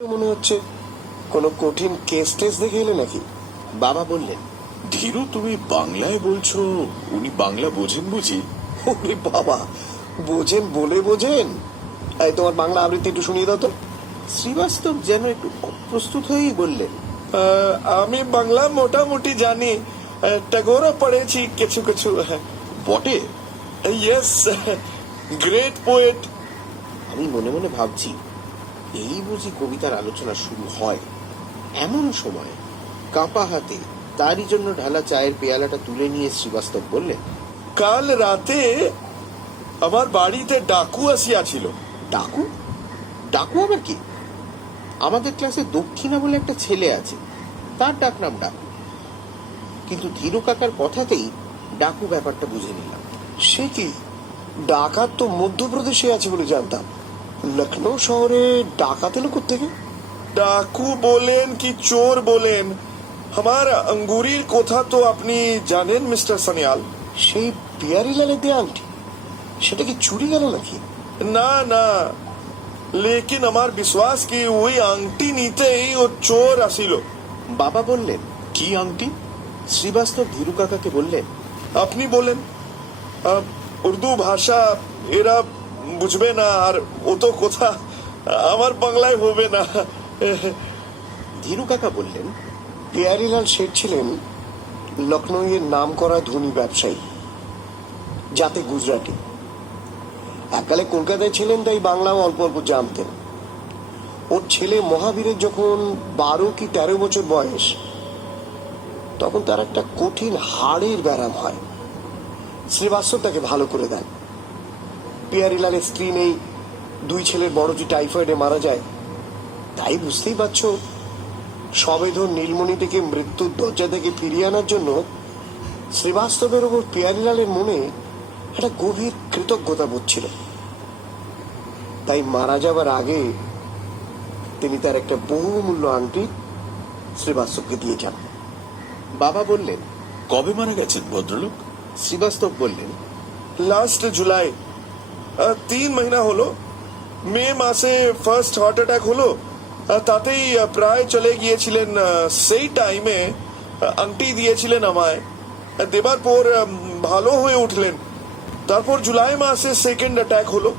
মনে হচ্ছে কোনো কঠিন কেস টেস দেখে এলে নাকি? বাবা বললেন, ধীরু, তুমি বাংলায় বলছো, উনি বাংলা বোঝেন বুঝি? ওরে বাবা, বোঝেন বলে বোঝেন। এই তোমার বাংলা আবৃত্তি একটু শুনিয়ে দাও তো। শ্রীবাস্তব যেন একটু অপ্রস্তুত হয়েই বললেন, আমি বাংলা মোটামুটি জানি, ট্যাগোরও পড়েছি কিছু কিছু। বটে? Yes, great poet. আমি মনে মনে ভাবছি এই বুঝি কবিতার আলোচনা শুরু হয়। এমন সময় কাঁপা হাতে তারই জন্য ঢালা চায়ের পেয়ালাটা তুলে নিয়ে শ্রীবাস্তব বললেন, কাল রাতে আমার বাড়িতে ডাকু আসিয়াছিল। ডাকু? ডাকু আবার কি? আমাদের ক্লাসে দক্ষিণা বলে একটা ছেলে আছে, তার ডাকনাম ডাকু। কিন্তু ধীরু কাকার কথাতেই ডাকু ব্যাপারটা বুঝে নিলাম। সে কি? ডাকাত তো মধ্যপ্রদেশে আছে বলে জানতাম। লখনৌ শহরে ডাকাত এলো কোত্থেকে? ডাকু বলেন কি চোর বলেন, আমার আঙ্গুরির কথা তো আপনি জানেন মিস্টার সানিয়াল। সেই পিয়ারিলালের দেয়া আংটি, সেটা কি চুরি গেল নাকি? না না, লেকিন আমার বিশ্বাস কি ওই আংটি নিতেই ও চোর আসিল। বাবা বললেন, কি আংটি? শ্রীবাস্তব ধীরু কাকাকে বললেন, আপনি বলেন। উর্দু ভাষা এরা বুঝবে না, আর ও তো কথা আমার বাংলায় হবে না। ধীরু কাকা বললেন, পিয়ারিলাল শেঠ ছিলেন লখনৌয়ের নাম করা ধনী ব্যবসায়ী, যাতে গুজরাটি। এককালে কলকাতায় ছিলেন, তাই বাংলাও অল্প অল্প জানতেন। ওর ছেলে মহাবীরের যখন 12 কি 13 বছর বয়স, তখন তার একটা কঠিন হাড়ের ব্যারাম হয়। শ্রীবাস্তব তাকে ভালো করে দেন। পিয়ারিলালের স্ত্রী নেই, 2 ছেলের বড়জি টাইফয়েডে মারা যায়। তাই বুঝতেই পারছো, সবেধন নীলমণি থেকে মৃত্যুর দরজা থেকে ফিরিয়ে আনার জন্য শ্রীবাস্তবের ওপর পিয়ারিলালের মনে একটা গভীর কৃতজ্ঞতা বোধ ছিল। তাই মারা যাবার আগে তিনি তার একটা বহুমূল্য আংটি শ্রীবাস্তবকে দিয়ে যান। বাবা বললেন, কবে মারা গেছেন ভদ্রলোক? শ্রীবাস্তব বললেন, লাস্ট জুলাই, 3 মহিনা হলো। মে মাসে ফার্স্ট হার্ট অ্যাটাক হলো, তাতেই প্রায় চলে গিয়েছিলেন। সেই টাইমে আংটি দিয়েছিলেন আমায়, দেবার পর ভালো হয়ে উঠলেন। তারপর জুলাই মাসে সেকেন্ড অ্যাটাক হলো,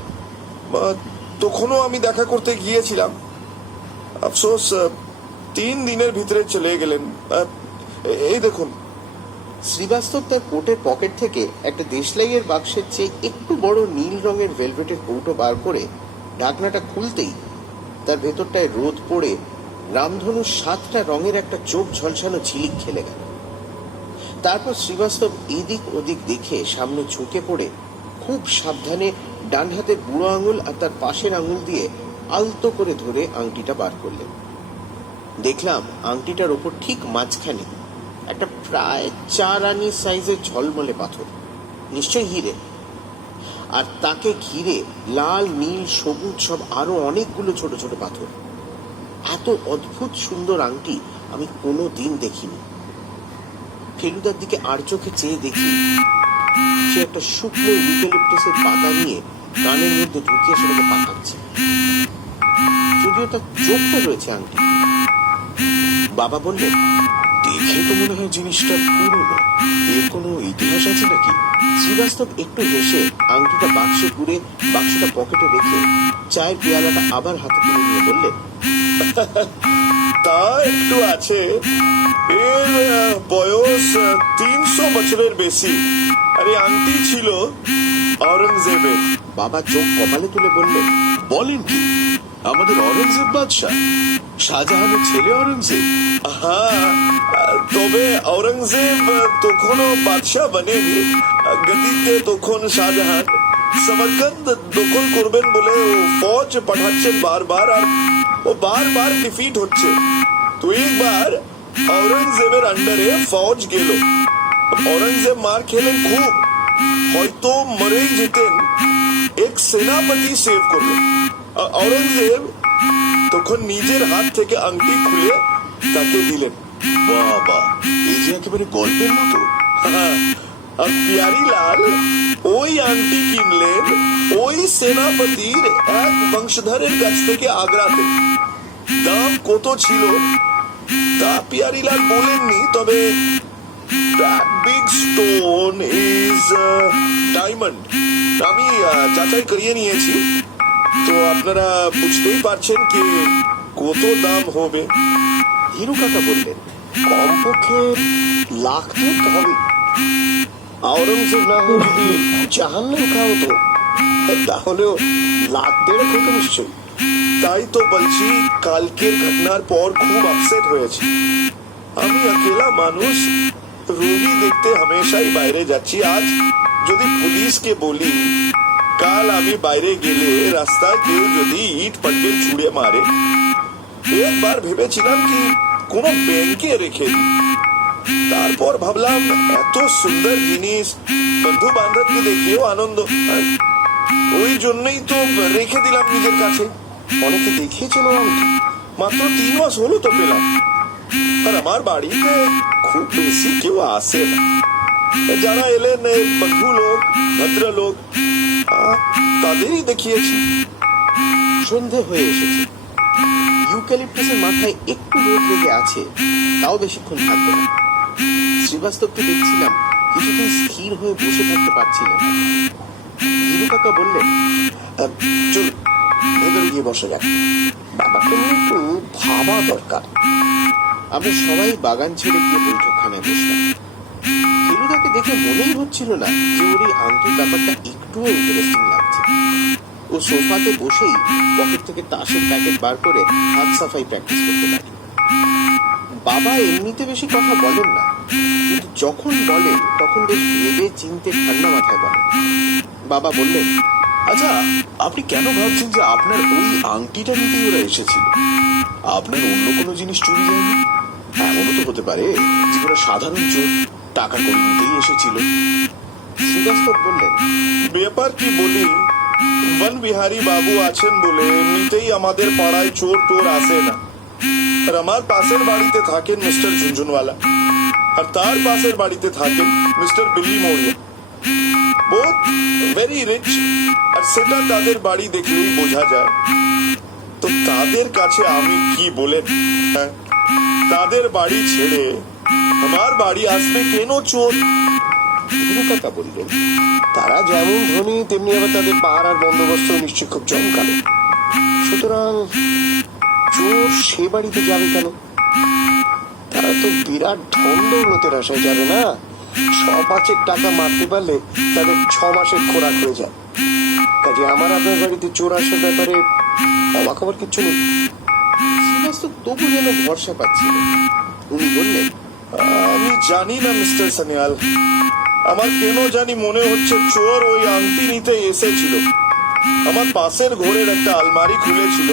তখনও আমি দেখা করতে গিয়েছিলাম। আফসোস 3 দিনের ভিতরে চলে গেলেন। এই দেখুন। শ্রীবাস্তব তার কোটের পকেট থেকে একটা দেশলাইয়ের বাক্সের চেয়ে একটু বড় নীল রঙের ভেলভেটের কৌটো বার করে ঢাকনাটা খুলতেই তার ভেতরটায় রোদ পড়ে রামধনুর 7টা রঙের একটা চোখ ঝলসানো ঝিলিক খেলে গেল। তারপর শ্রীবাস্তব এদিক ওদিক দেখে সামনে ঝুঁকে পড়ে খুব সাবধানে ডান হাতের বুড়ো আঙুল আর তার পাশের আঙুল দিয়ে আলতো করে ধরে আংটিটা বার করলেন। দেখলাম আংটিটার ওপর ঠিক মাঝখানে একটা প্রায় 4 আনি সাইজের ঝলমলে পাথর, নিশ্চয় হিরে। আর তাকে ঘিরে লাল, নীল, সবুজ সব আরো অনেকগুলো ছোট ছোট পাথর। এত অদ্ভুত সুন্দর আংটি আমি কোনো দিন দেখিনি। ফেলুদার দিকে আর চোখে চেয়ে দেখি সে একটা শুকনো ইউক্যালিপটাসের পাতা নিয়ে কানের মধ্যে ঢুকিয়ে সেটাকে পাকাচ্ছে। যদিও তার চোখটা রয়েছে আংটি। বাবা বললেন, দেখে তো মনে হয় জিনিসটা পুরনো। এর কোনো ইতিহাস আছে নাকি? শ্রীবাস্তব একটু হেসে আংটিটা বাক্সে পুরে বাক্সটা পকেটে রেখে চায়ের পেয়ালাটা আবার হাতে তুলে নিয়ে বললেন, তা একটু আছে। এর বয়স 300 বছরের বেশি। আর এই আংটি ছিল আওরঙ্গজেবের। বাবা চোখ কপালে তুলে বললেন, বলেন কি? আমাদের অরঙ্গজেব বাদশাহ, শাহজাহানের ছেলে অরঙ্গজেব? হ্যাঁ, তবে আওরঙ্গজেব তখনও বাদশাহ বনেনি। গদিতে তখন শাহজাহান সমরকন্দ দখল করবেন বলে ফৌজ পাঠাচ্ছেন বারবার, আর ও বারবার ডিফিট হচ্ছে। তো একবার আওরঙ্গজেবের আন্ডারে ফৌজ গেল। আওরঙ্গজেব মার খেলেন খুব, হয়তো মরেই যেতেন। এক সেনাপতি সেভ করলো। আওরঙ্গজেব তখন নিজের হাত থেকে আংটি খুলে তাকে দিলেন। বাবা, এই যে একেবারে গল্পের মতো। আর পিয়ারিলাল ওই আংটি কিনলেন ওই সেনাপতির এক বংশধরের কাছ থেকে আগ্রাতে। দাম কত ছিল তা পিয়ারিলাল বলেননি, তবে that big stone is diamond আমি যাচাই করিয়ে নিয়েছি, তো আপনারা বুঝতেই পারছেন কি কত দাম হবে। হিরু কাকা বললেন, কমপক্ষে লাখ দুই তো হবে। আওরঙ্গজেব না হয়ে যদি জাহান্নাম খাওয়া হতো তাহলেও লাখ দেড়েক হতো নিশ্চয়ই। তাই তো বলছি, কালকের ঘটনার পর খুব আপসেট হয়েছে। আমি अकेला মানুষ, রোগী দেখতে হামেশাই বাইরে যাচ্ছি। আজ যদি পুলিশকে বলি কাল আমি বাইরে গেলে রাস্তায় কেউ যদি ইট পাটকেল ছুঁড়ে মারে, একবার ভেবেছিলাম কি কোনো ব্যাংকে রেখে দিই। তারপর ভাবলাম এত সুন্দর জিনিস বন্ধু বান্ধবকে দেখিয়েও আনন্দ, ওই জন্যই তো রেখে দিলাম নিজের কাছে। অনেকে দেখিয়েছিল আংটি। মাত্র 3 মাস হলো তো পেলাম। আর আমার বাড়িতে খুব বেশি কেউ আসে না, যারা এলেন বন্ধু লোক, ভদ্রলোক, তাদেরই দেখিয়েছি। সন্ধে হয়ে এসেছে। ইউক্যালিপটাসের মাথায় একটু রোদ লেগে আছে, তাও বেশিক্ষণ থাকবে না। শ্রীবাস্তবকে দেখছিলাম কিছুতেই স্থির হয়ে বসে থাকতে পারছিলেন না। হিরু কাকা বললেন, চল ভেতরে গিয়ে বসে যাক, ব্যাপারটা নিয়ে একটু ভাবা দরকার। আমরা সবাই বাগান ছেড়ে গিয়ে বৈঠকখানায় বসলাম। হিরুদাকে দেখে মনেই হচ্ছিল না যে ওর এই আংটির ব্যাপারটা একটুও ইন্টারেস্টিং লাগছে। ও সোফাতে বসেই পকেট থেকে তাসের প্যাকেট বার করে হাত সাফাই প্র্যাকটিস করতে লাগলো। বাবা এমনিতে বেশি কথা বলেন না, কিন্তু যখন বলেন তখন বেশ ভেবে চিনতে ঠান্ডা মাথায় বলেন। বাবা বললেন, আচ্ছা, আপনি কেন ভাবছেন যে আপনার ওই আংটিটা নিতেই ওরা এসেছিল? আপনার অন্য কোনো জিনিস চুরি যায়নি? এমনও তো হতে পারে যে ওরা সাধারণ চোর, টাকা করে নিতেই এসেছিল। শ্রীবাস্তব বললেন, ব্যাপার কি বলি, বন বিহারী বাবু আছেন বলে এমনিতেই আমাদের পাড়ায় চোর টোর আসে না। আর আমার পাশের বাড়িতে থাকেন মিস্টার ঝুনঝুনওয়ালা, আর তার পাশের বাড়িতে থাকেন mister Billi Mauria, both very rich, আর সেটা তাদের বাড়ি দেখলেই বোঝা যায়। তো তাদের কাছে আমি কি বলে, হ্যাঁ, তাদের বাড়ি ছেড়ে আমার বাড়ি আসবে কেন চোর? হিরু কাকা বললেন, তারা যেমন ধনী তেমনি আবার তাদের পাহারার বন্দোবস্ত নিশ্চয়ই খুব জমকালো। সুতরাং চোর সে বাড়িতে যাবে কেন? তারা তো বিরাট ধন দৌলতের আশায় যাবে না। 6-5 টাকা মারতে পারলে তাদের 6 মাসের খোরাক হয়ে যায়। কাজে আমার আপনার বাড়িতে চোর আসার ব্যাপারে অবাক হবার কিছু নেই। শ্রীবাস্তব তবু যেন ভরসা পাচ্ছিলেন। উনি বললেন, আমি জানি না মিস্টার সানিয়াল, আমার কেন জানি মনে হচ্ছে চোর ওই আংটি নিতে এসেছিল। আমার পাশের ঘরের একটা আলমারি খুলেছিল,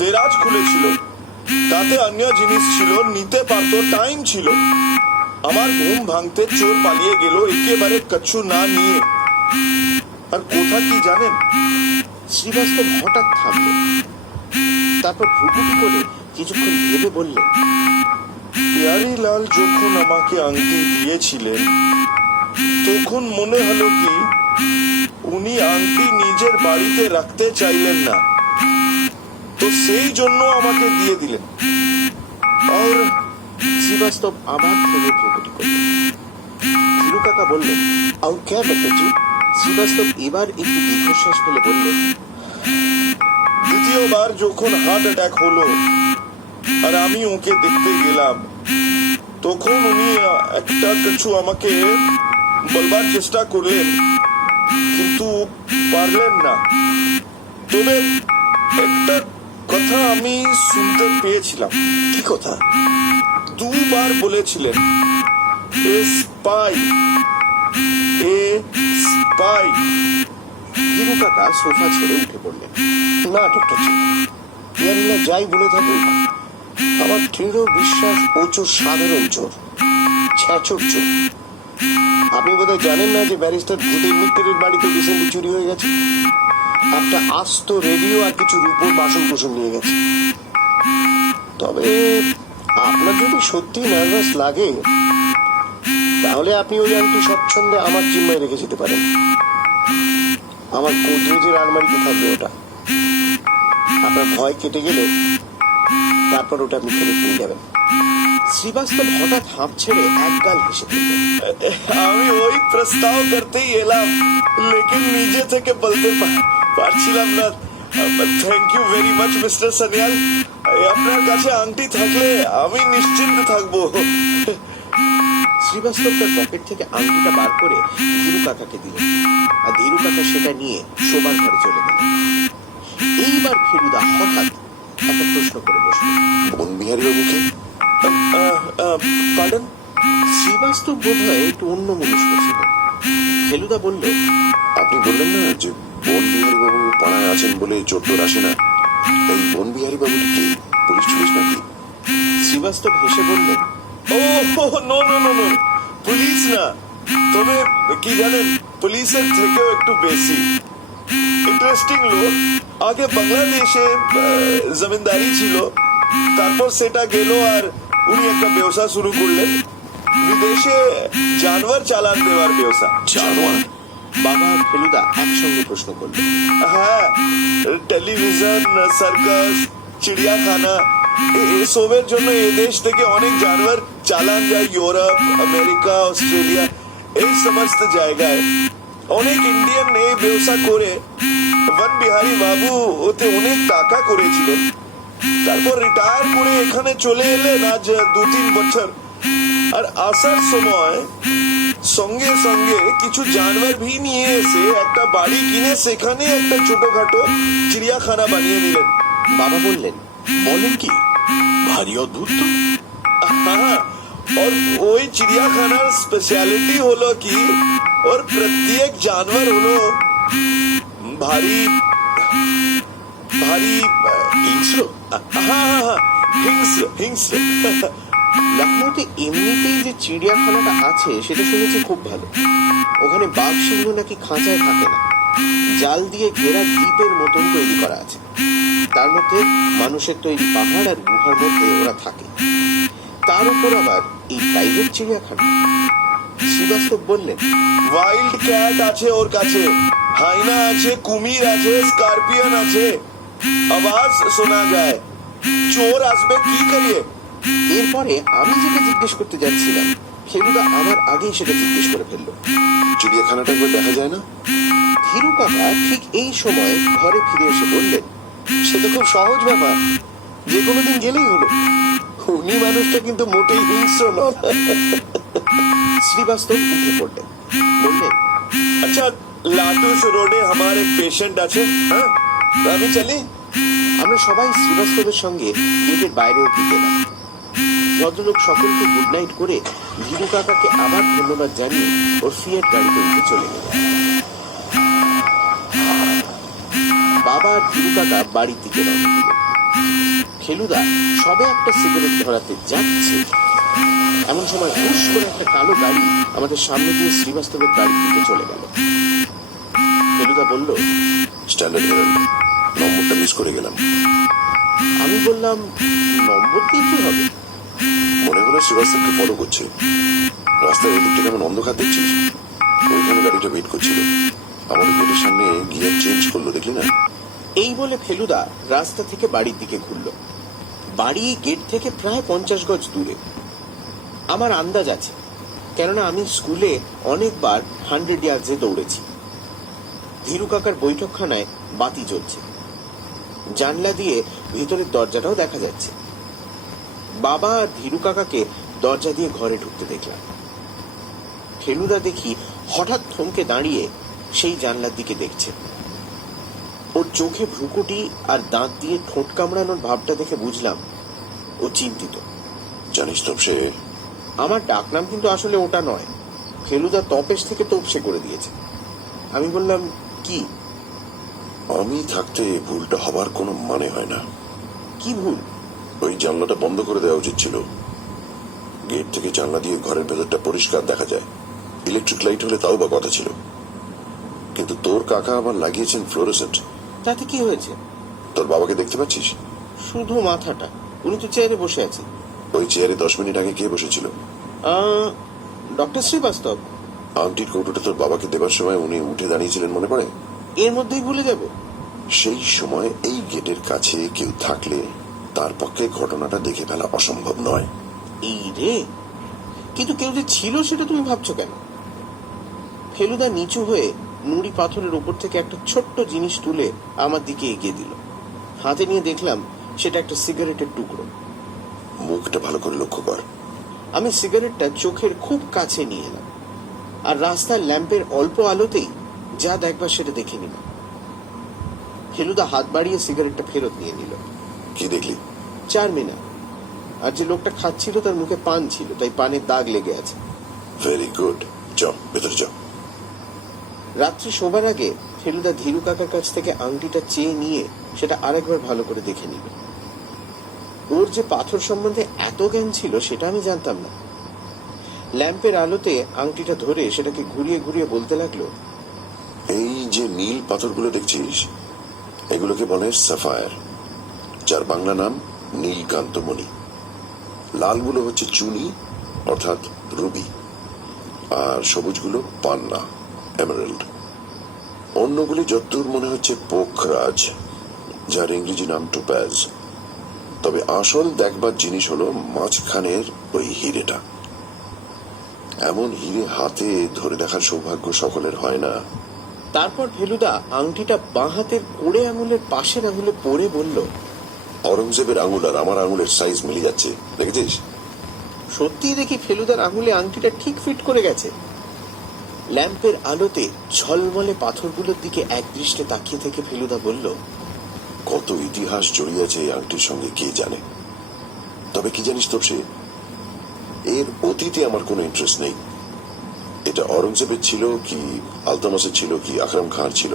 দেরাজ খুলেছিল, তাতে অন্য জিনিস ছিল, নিতে পারতো, টাইম ছিল। আমার ঘুম ভাঙতে চোর পালিয়ে গেল একেবারে কচ্ছু না নিয়ে। আর কোথা কি জানেন? শ্রীবাস্তব হঠাৎ থামলেন, তারপর ভ্রুকুটি করে কিছুক্ষণ ভেবে বললেন, পিয়ারিলাল যখন আমাকে আংটি দিয়েছিলেন তখন মনে হলো কি উনি আংটি নিজের বাড়িতে রাখতে চাইলেন না, তো সেই জন্য আমাকে দিয়ে দিলেন। আর শ্রীবাস্তব আবার থেমে ভ্রুকুটি করলেন। হিরু কাকা বললেন, আর কে ব্যাপারটি? শ্রীবাস্তব এবার একটু দীর্ঘশ্বাস ফেলে বললেন, দ্বিতীয়বার যখন হার্ট অ্যাটাক হলো আর আমি ওকে দেখতে গেলাম, তখন উনি একটা কিছু আমাকে বলবার চেষ্টা করলেন, কিন্তু পারলেন না। তবে একটা কথা আমি শুনতে পেয়েছিলাম। কি কথা? 2 বার বলেছিলেন, এ স্পাই, এ স্পাই। হিরু কাকা সোফা ছেড়ে উঠে পড়লেন। না ডক্টর জি, পিয়ারিলা যাই বলে থাকুক, আমার দৃঢ় বিশ্বাস ও চোর সাধারণ চোর, ছ্যাঁচর চোর। আপনি বোধহয় জানেন না যে ব্যারিস্টার ভূতের মিত্রের বাড়িতে রিসেন্টলি চুরি হয়ে গেছে। একটা আস্ত রেডিও আর কিছু রূপোর বাসন কোসন নিয়ে গেছে। তবে আপনার যদি সত্যি নার্ভাস লাগে তাহলে আপনি ওই আংটি স্বচ্ছন্দে আমার জিম্মায় রেখে যেতে পারেন। আমার গোদরেজের আলমারিতে থাকবে ওটা। আপনার ভয় কেটে গেলে তারপর ওটা আপনি ফেরত নিয়ে যাবেন। শ্রীবাস্তব হঠাৎ হাঁপ ছেড়ে একগাল হেসে ফেললেন। আমি ওই প্রস্তাব করতেই এলাম, লেকিন নিজে থেকে বলতে পারছিলাম না। Thank you very much mister Sanyal. আপনার কাছে আংটি থাকলে আমি নিশ্চিন্ত থাকবো। শ্রীবাস্তব তার পকেট থেকে আংটিটা বার করে ধীরু কাকাকে দিলেন, আর ধীরু কাকা সেটা নিয়ে শোবার ঘরে চলে গেলেন। এইবার ফেলুদা হঠাৎ একটা প্রশ্ন করে বসল। বনবিহারী বাবুকে পার্ডন? শ্রীবাস্তব বোধ হয় একটু অন্য মনুষ্য ছিল। ফেলুদা বলল, আপনি বললেন না যে বনবিহারী বাবু পাড়ায় আছেন বলে চোট্টর আসে না, এই বনবিহারী বাবুটি কি পুলিশ টুলিশ নাকি? শ্রীবাস্তব হেসে বললেন, oh no no no no, police না, তবে কি জানেন, পুলিশের থেকেও একটু বেশি ইন্টারেস্টিং লোক। আগে বাংলাদেশে জমিদারি ছিল, তারপর সেটা গেল আর উনি একটা ব্যবসা শুরু করলেন, বিদেশে জানোয়ার চালান দেওয়ার ব্যবসা। জানোয়ার? বাবা আর ফেলুদা একসঙ্গে প্রশ্ন করল। হ্যাঁ, টেলিভিশন, সার্কাস, চিড়িয়াখানা এসবের জন্য এদেশ থেকে অনেক জানোয়ার চালান যায় ইউরোপ, আমেরিকা, অস্ট্রেলিয়া, এই সমস্ত জায়গায়। অনেক ইন্ডিয়ান এই ব্যবসা করে বন বিহারী বাবু ওতে অনেক টাকা করেছিলেন। তারপর রিটায়ার করে এখানে চলে এলেন আজ 2-3 বছর। আর আসার সময় সঙ্গে সঙ্গে কিছু জানোয়ার ভি নিয়ে এসে একটা বাড়ি কিনে সেখানে একটা ছোটখাটো চিড়িয়াখানা বানিয়ে নিলেন। বাবা বললেন, বলেন কি, ভারী অদ্ভুত তো। हाँ, और वही चिड़ियाखानार स्पेशलिटी হলো কি, और प्रत्येक जानवर হলো ভারী ভারী হিংস্র? হ্যাঁ হ্যাঁ হ্যাঁ, হিংস্র হিংস্র। লখনৌতে এমনিতেই যে চিড়িয়াখানাটা আছে সেটা শুনেছি খুব ভালো। ওখানে বাঘ সিংহ নাকি খাঁচায় থাকে না, জাল দিয়ে ঘেরা দ্বীপের মতন তৈরি করা আছে। তার মধ্যে মানুষের তৈরি পাহাড় আর গুহার মধ্যে ওরা থাকে। তার উপর আবার এই প্রাইভেট চিড়িয়াখানা। শ্রীবাস্তব বললেন, ওয়াইল্ড ক্যাট আছে ওর কাছে, হাইনা আছে, কুমির আছে, স্করপিয়ন আছে, আওয়াজ শোনা যায়। চোর আসবে কি করিয়ে? এরপরে আমি যেটা জিজ্ঞেস করতে যাচ্ছিলাম ফেলুদা আমার আগেই সেটা জিজ্ঞেস করে ফেললো। চিড়িয়াখানাটা একবার দেখা যায় না? ধীরু কাকা ঠিক এই সময় ঘরে ফিরে এসে বললেন, সে তো খুব সহজ ব্যাপার, যে কোনো দিন গেলেই হলো। উনি মানুষটা কিন্তু মোটেই হিংস্র নন। শ্রীবাস্তব উঠে পড়লেন, বললেন, আচ্ছা, লাটুস রোডে আমার এক পেশেন্ট আছে, হ্যাঁ আমি চলি। আমরা সবাই শ্রীবাস্তবের সঙ্গে গেটের বাইরে অব্দি গেলাম। ভদ্রলোক সকলকে গুড নাইট করে ধীরু কাকাকে আবার ধন্যবাদ জানিয়ে ওর ফিয়েট গাড়িতে উঠে চলে গেল। বাবা আর ধীরু কাকা বাড়ির দিকে রওনা দিল। ফেলুদা সবে একটা সিগারেট ধরাতে যাচ্ছে, এমন সময় হুশ করে একটা কালো গাড়ি আমাদের সামনে দিয়ে শ্রীবাস্তবের গাড়ির দিকে চলে গেল। ফেলুদা বলল, স্ট্যান্ডার্ড হেরাল্ড, নম্বরটা মিস করে গেলাম। আমি বললাম, নম্বর দিয়ে কি হবে? মনে হলো শ্রীবাস্তবকে ফলো করছে। রাস্তার ওই দিকটা কেমন অন্ধকার দেখছিস? ওইখানে গাড়িটা ওয়েট করছিল, আমাদের গেটের সামনে গিয়ার চেঞ্জ করলো, দেখলি না? এই বলে ফেলুদা রাস্তা থেকে বাড়ির দিকে ঘুরল। বাড়ি গেট থেকে প্রায় 50 গজ দূরে। আমার আন্দাজ আছে, কেননা আমি স্কুলে অনেকবার 100 ইয়ার্ডসে দৌড়েছি। ধীরু কাকার বৈঠকখানায় বাতি জ্বলছে, জানলা দিয়ে ভিতরের দরজাটাও দেখা যাচ্ছে। বাবা আর ধীরু কাকাকে দরজা দিয়ে ঘরে ঢুকতে দেখলাম। ফেলুদা দেখি হঠাৎ থমকে দাঁড়িয়ে সেই জানলার দিকে দেখছে। ওর চোখে ভ্রুকুটি আর দাঁত দিয়ে ঠোঁট কামড়ানোর ভাবটা দেখে বুঝলাম ও চিন্তিত। জানিস তপসে, আমার ডাকনাম কিন্তু আসলে ওটা নয়, ফেলুদা তপেশ থেকে তোপসে করে দিয়েছে। আমি বললাম, কি? আমি থাকতে ভুলটা হবার কোনো মানে হয় না। কি ভুল? ওই জানলাটা বন্ধ করে দেওয়া উচিত ছিল। গেট থেকে জানলা দিয়ে ঘরের ভেতরটা পরিষ্কার দেখা যায়। ইলেকট্রিক লাইট হলে তাও বা কথা ছিল, কিন্তু তোর কাকা আবার লাগিয়েছেন ফ্লোরোসেন্ট। তাতে কি হয়েছে? তোর বাবাকে দেখতে পাচ্ছিস? শুধু মাথাটা, উনি তো চেয়ারে বসে আছে। ওই চেয়ারে 10 মিনিট আগে কে বসেছিল? ডক্টর শ্রীবাস্তব। আংটির কৌটোটা তোর বাবাকে দেবার সময় উনি উঠে দাঁড়িয়েছিলেন, মনে পড়ে? এর মধ্যেই ভুলে যাব? সেই সময় এই গেটের কাছে কেউ থাকলে তার পক্ষে ঘটনাটা দেখে ফেলা অসম্ভব নয়। এই রে, কিন্তু কেউ যে ছিল সেটা তুমি ভাবছো কেন? ফেলুদা নিচু হয়ে নুড়ি পাথরের উপর থেকে একটা ছোট্ট জিনিস তুলে আমার দিকে এগিয়ে দিল। হাতে নিয়ে দেখলাম সেটা একটা সিগারেটের টুকরো। মুখটা ভালো করে লক্ষ্য কর। আমি সিগারেটটা চোখের খুব কাছে নিয়ে এলাম, আর রাস্তার ল্যাম্পের অল্প আলোতেই যা দেখবার সেটা দেখে নিলাম। ফেলুদা হাত বাড়িয়ে সিগারেটটা ফেরত নিয়ে নিল। কি দেখলি? চারমিনা। আর যে লোকটা খাচ্ছিল তার মুখে পান ছিল, তাই পানের দাগ লেগে আছে। ভেরি গুড, যাও ভেতরে যাও। রাত্রি শোবার আগে ফেলুদা ধীরু কাকার কাছ থেকে আংটিটা চেয়ে নিয়ে সেটা আরেকবার ভালো করে দেখে নিল। ওর যে পাথর সম্বন্ধে এত জ্ঞান ছিল সেটা আমি জানতাম না। ল্যাম্পের আলোতে আংটিটা ধরে সেটাকে ঘুরিয়ে ঘুরিয়ে বলতে লাগলো, এই যে নীল পাথরগুলো দেখছিস, এগুলোকে বলে সাফায়ার, যার বাংলা নাম নীলকান্তমণি। লালগুলো হচ্ছে চুনি অর্থাৎ রুবি, আর সবুজগুলো পান্না এমারেল্ড। অন্যগুলি যতদূর মনে হচ্ছে পোখরাজ, যার ইংরেজি নাম টোপ্যাজ। তবে আসল দেখবার জিনিস হলো মাঝখানের ওই হিরেটা। এমন হিরে হাতে ধরে দেখার সৌভাগ্য সকলের হয় না। তারপর ফেলুদা আংটিটা বাঁ হাতের কোড়ে আঙুলের পাশের আঙুলে পরে বলল, অরঙ্গজেবের আঙুল আর আমার আঙুলের সাইজ মিলে যাচ্ছে, দেখেছিস? সত্যি দেখি ফেলুদার আঙুলে আংটিটা ঠিক ফিট করে গেছে। ল্যাম্পের আলোতে ঝলমলে পাথরগুলোর দিকে এক দৃষ্টে তাকিয়ে থেকে ফেলুদা বলল, কত ইতিহাস জড়িয়ে আছে এই আংটির সঙ্গে কে জানে। তবে কি জানিস তো, সে এর অতীতে আমার কোনো ইন্টারেস্ট নেই। এটা অরঙ্গজেবের ছিল কি আলতামাসের ছিল কি আকরাম খান ছিল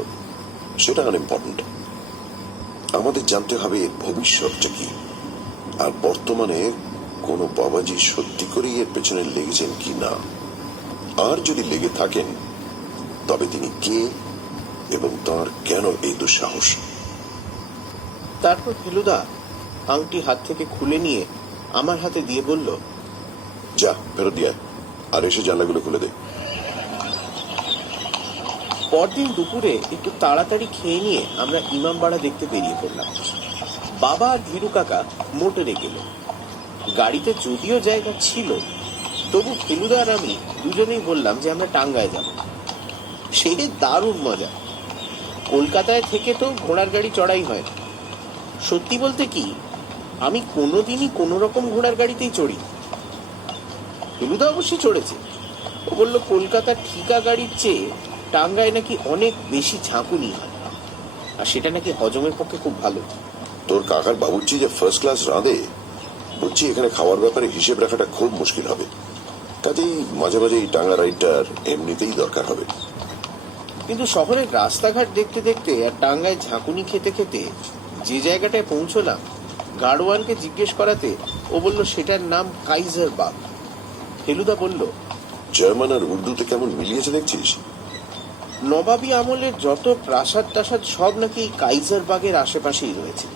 সেটা আনইম্পর্টেন্ট। আমাদের জানতে হবে এর ভবিষ্যৎটা কি, আর বর্তমানে কোনো বাবাজি সত্যি করেই এর পেছনে লেগেছেন কি না। আর যদি লেগে থাকেন তবে তিনি কে এবং তার কেন এই দুঃসাহস। তারপর ফেলুদা আংটি হাত থেকে খুলে নিয়ে আমার হাতে দিয়ে বলল, যা ফেরত দিয়ে আয়, আর এসে জানলাগুলো খুলে দে। পরদিন দুপুরে একটু তাড়াতাড়ি খেয়ে নিয়ে আমরা ইমামবাড়া দেখতে বেরিয়ে পড়লাম। বাবা আর ধীরু কাকা মোটরে গেল। গাড়িতে যদিও জায়গা ছিল, তবু ফেলুদা আর আমি দুজনেই বললাম যে আমরা টাঙ্গায় যাব। সে দারুণ মজা। কলকাতায় থেকে তো ঘোড়ার গাড়ি চড়াই হয় না। সত্যি বলতে কি, আমি কোনোদিনই কোনো রকম ঘোড়ার গাড়িতেই চড়ি। ফেলুদা অবশ্যই চড়েছে। ও বলল কলকাতার ঠিকা গাড়ির চেয়ে টাঙ্গায় নাকি অনেক বেশি ঝাঁকুনি হয়, আর সেটা নাকি হজমের পক্ষে খুব ভালো। তোর কাকার বাবুর্চি যে ফার্স্ট ক্লাস রাঁধে, বুঝছি এখানে খাওয়ার ব্যাপারে হিসেব রাখাটা খুব মুশকিল হবে। কাজেই মাঝে মাঝে এই টাঙ্গা রাইডটার এমনিতেই দরকার হবে। কিন্তু শহরের রাস্তাঘাট দেখতে দেখতে আর টাঙ্গায় ঝাঁকুনি খেতে খেতে যে জায়গাটায় পৌঁছলাম, গাড়োয়ানকে জিজ্ঞেস করাতে ও বলল সেটার নাম কাইজার বাগ। ফেলুদা বলল, জার্মান আর উর্দুতে কেমন মিলিয়েছে দেখছিস? নবাবী আমলের যত প্রাসাদ টাসাদ সব নাকি এই কাইজার বাগের আশেপাশেই রয়েছে।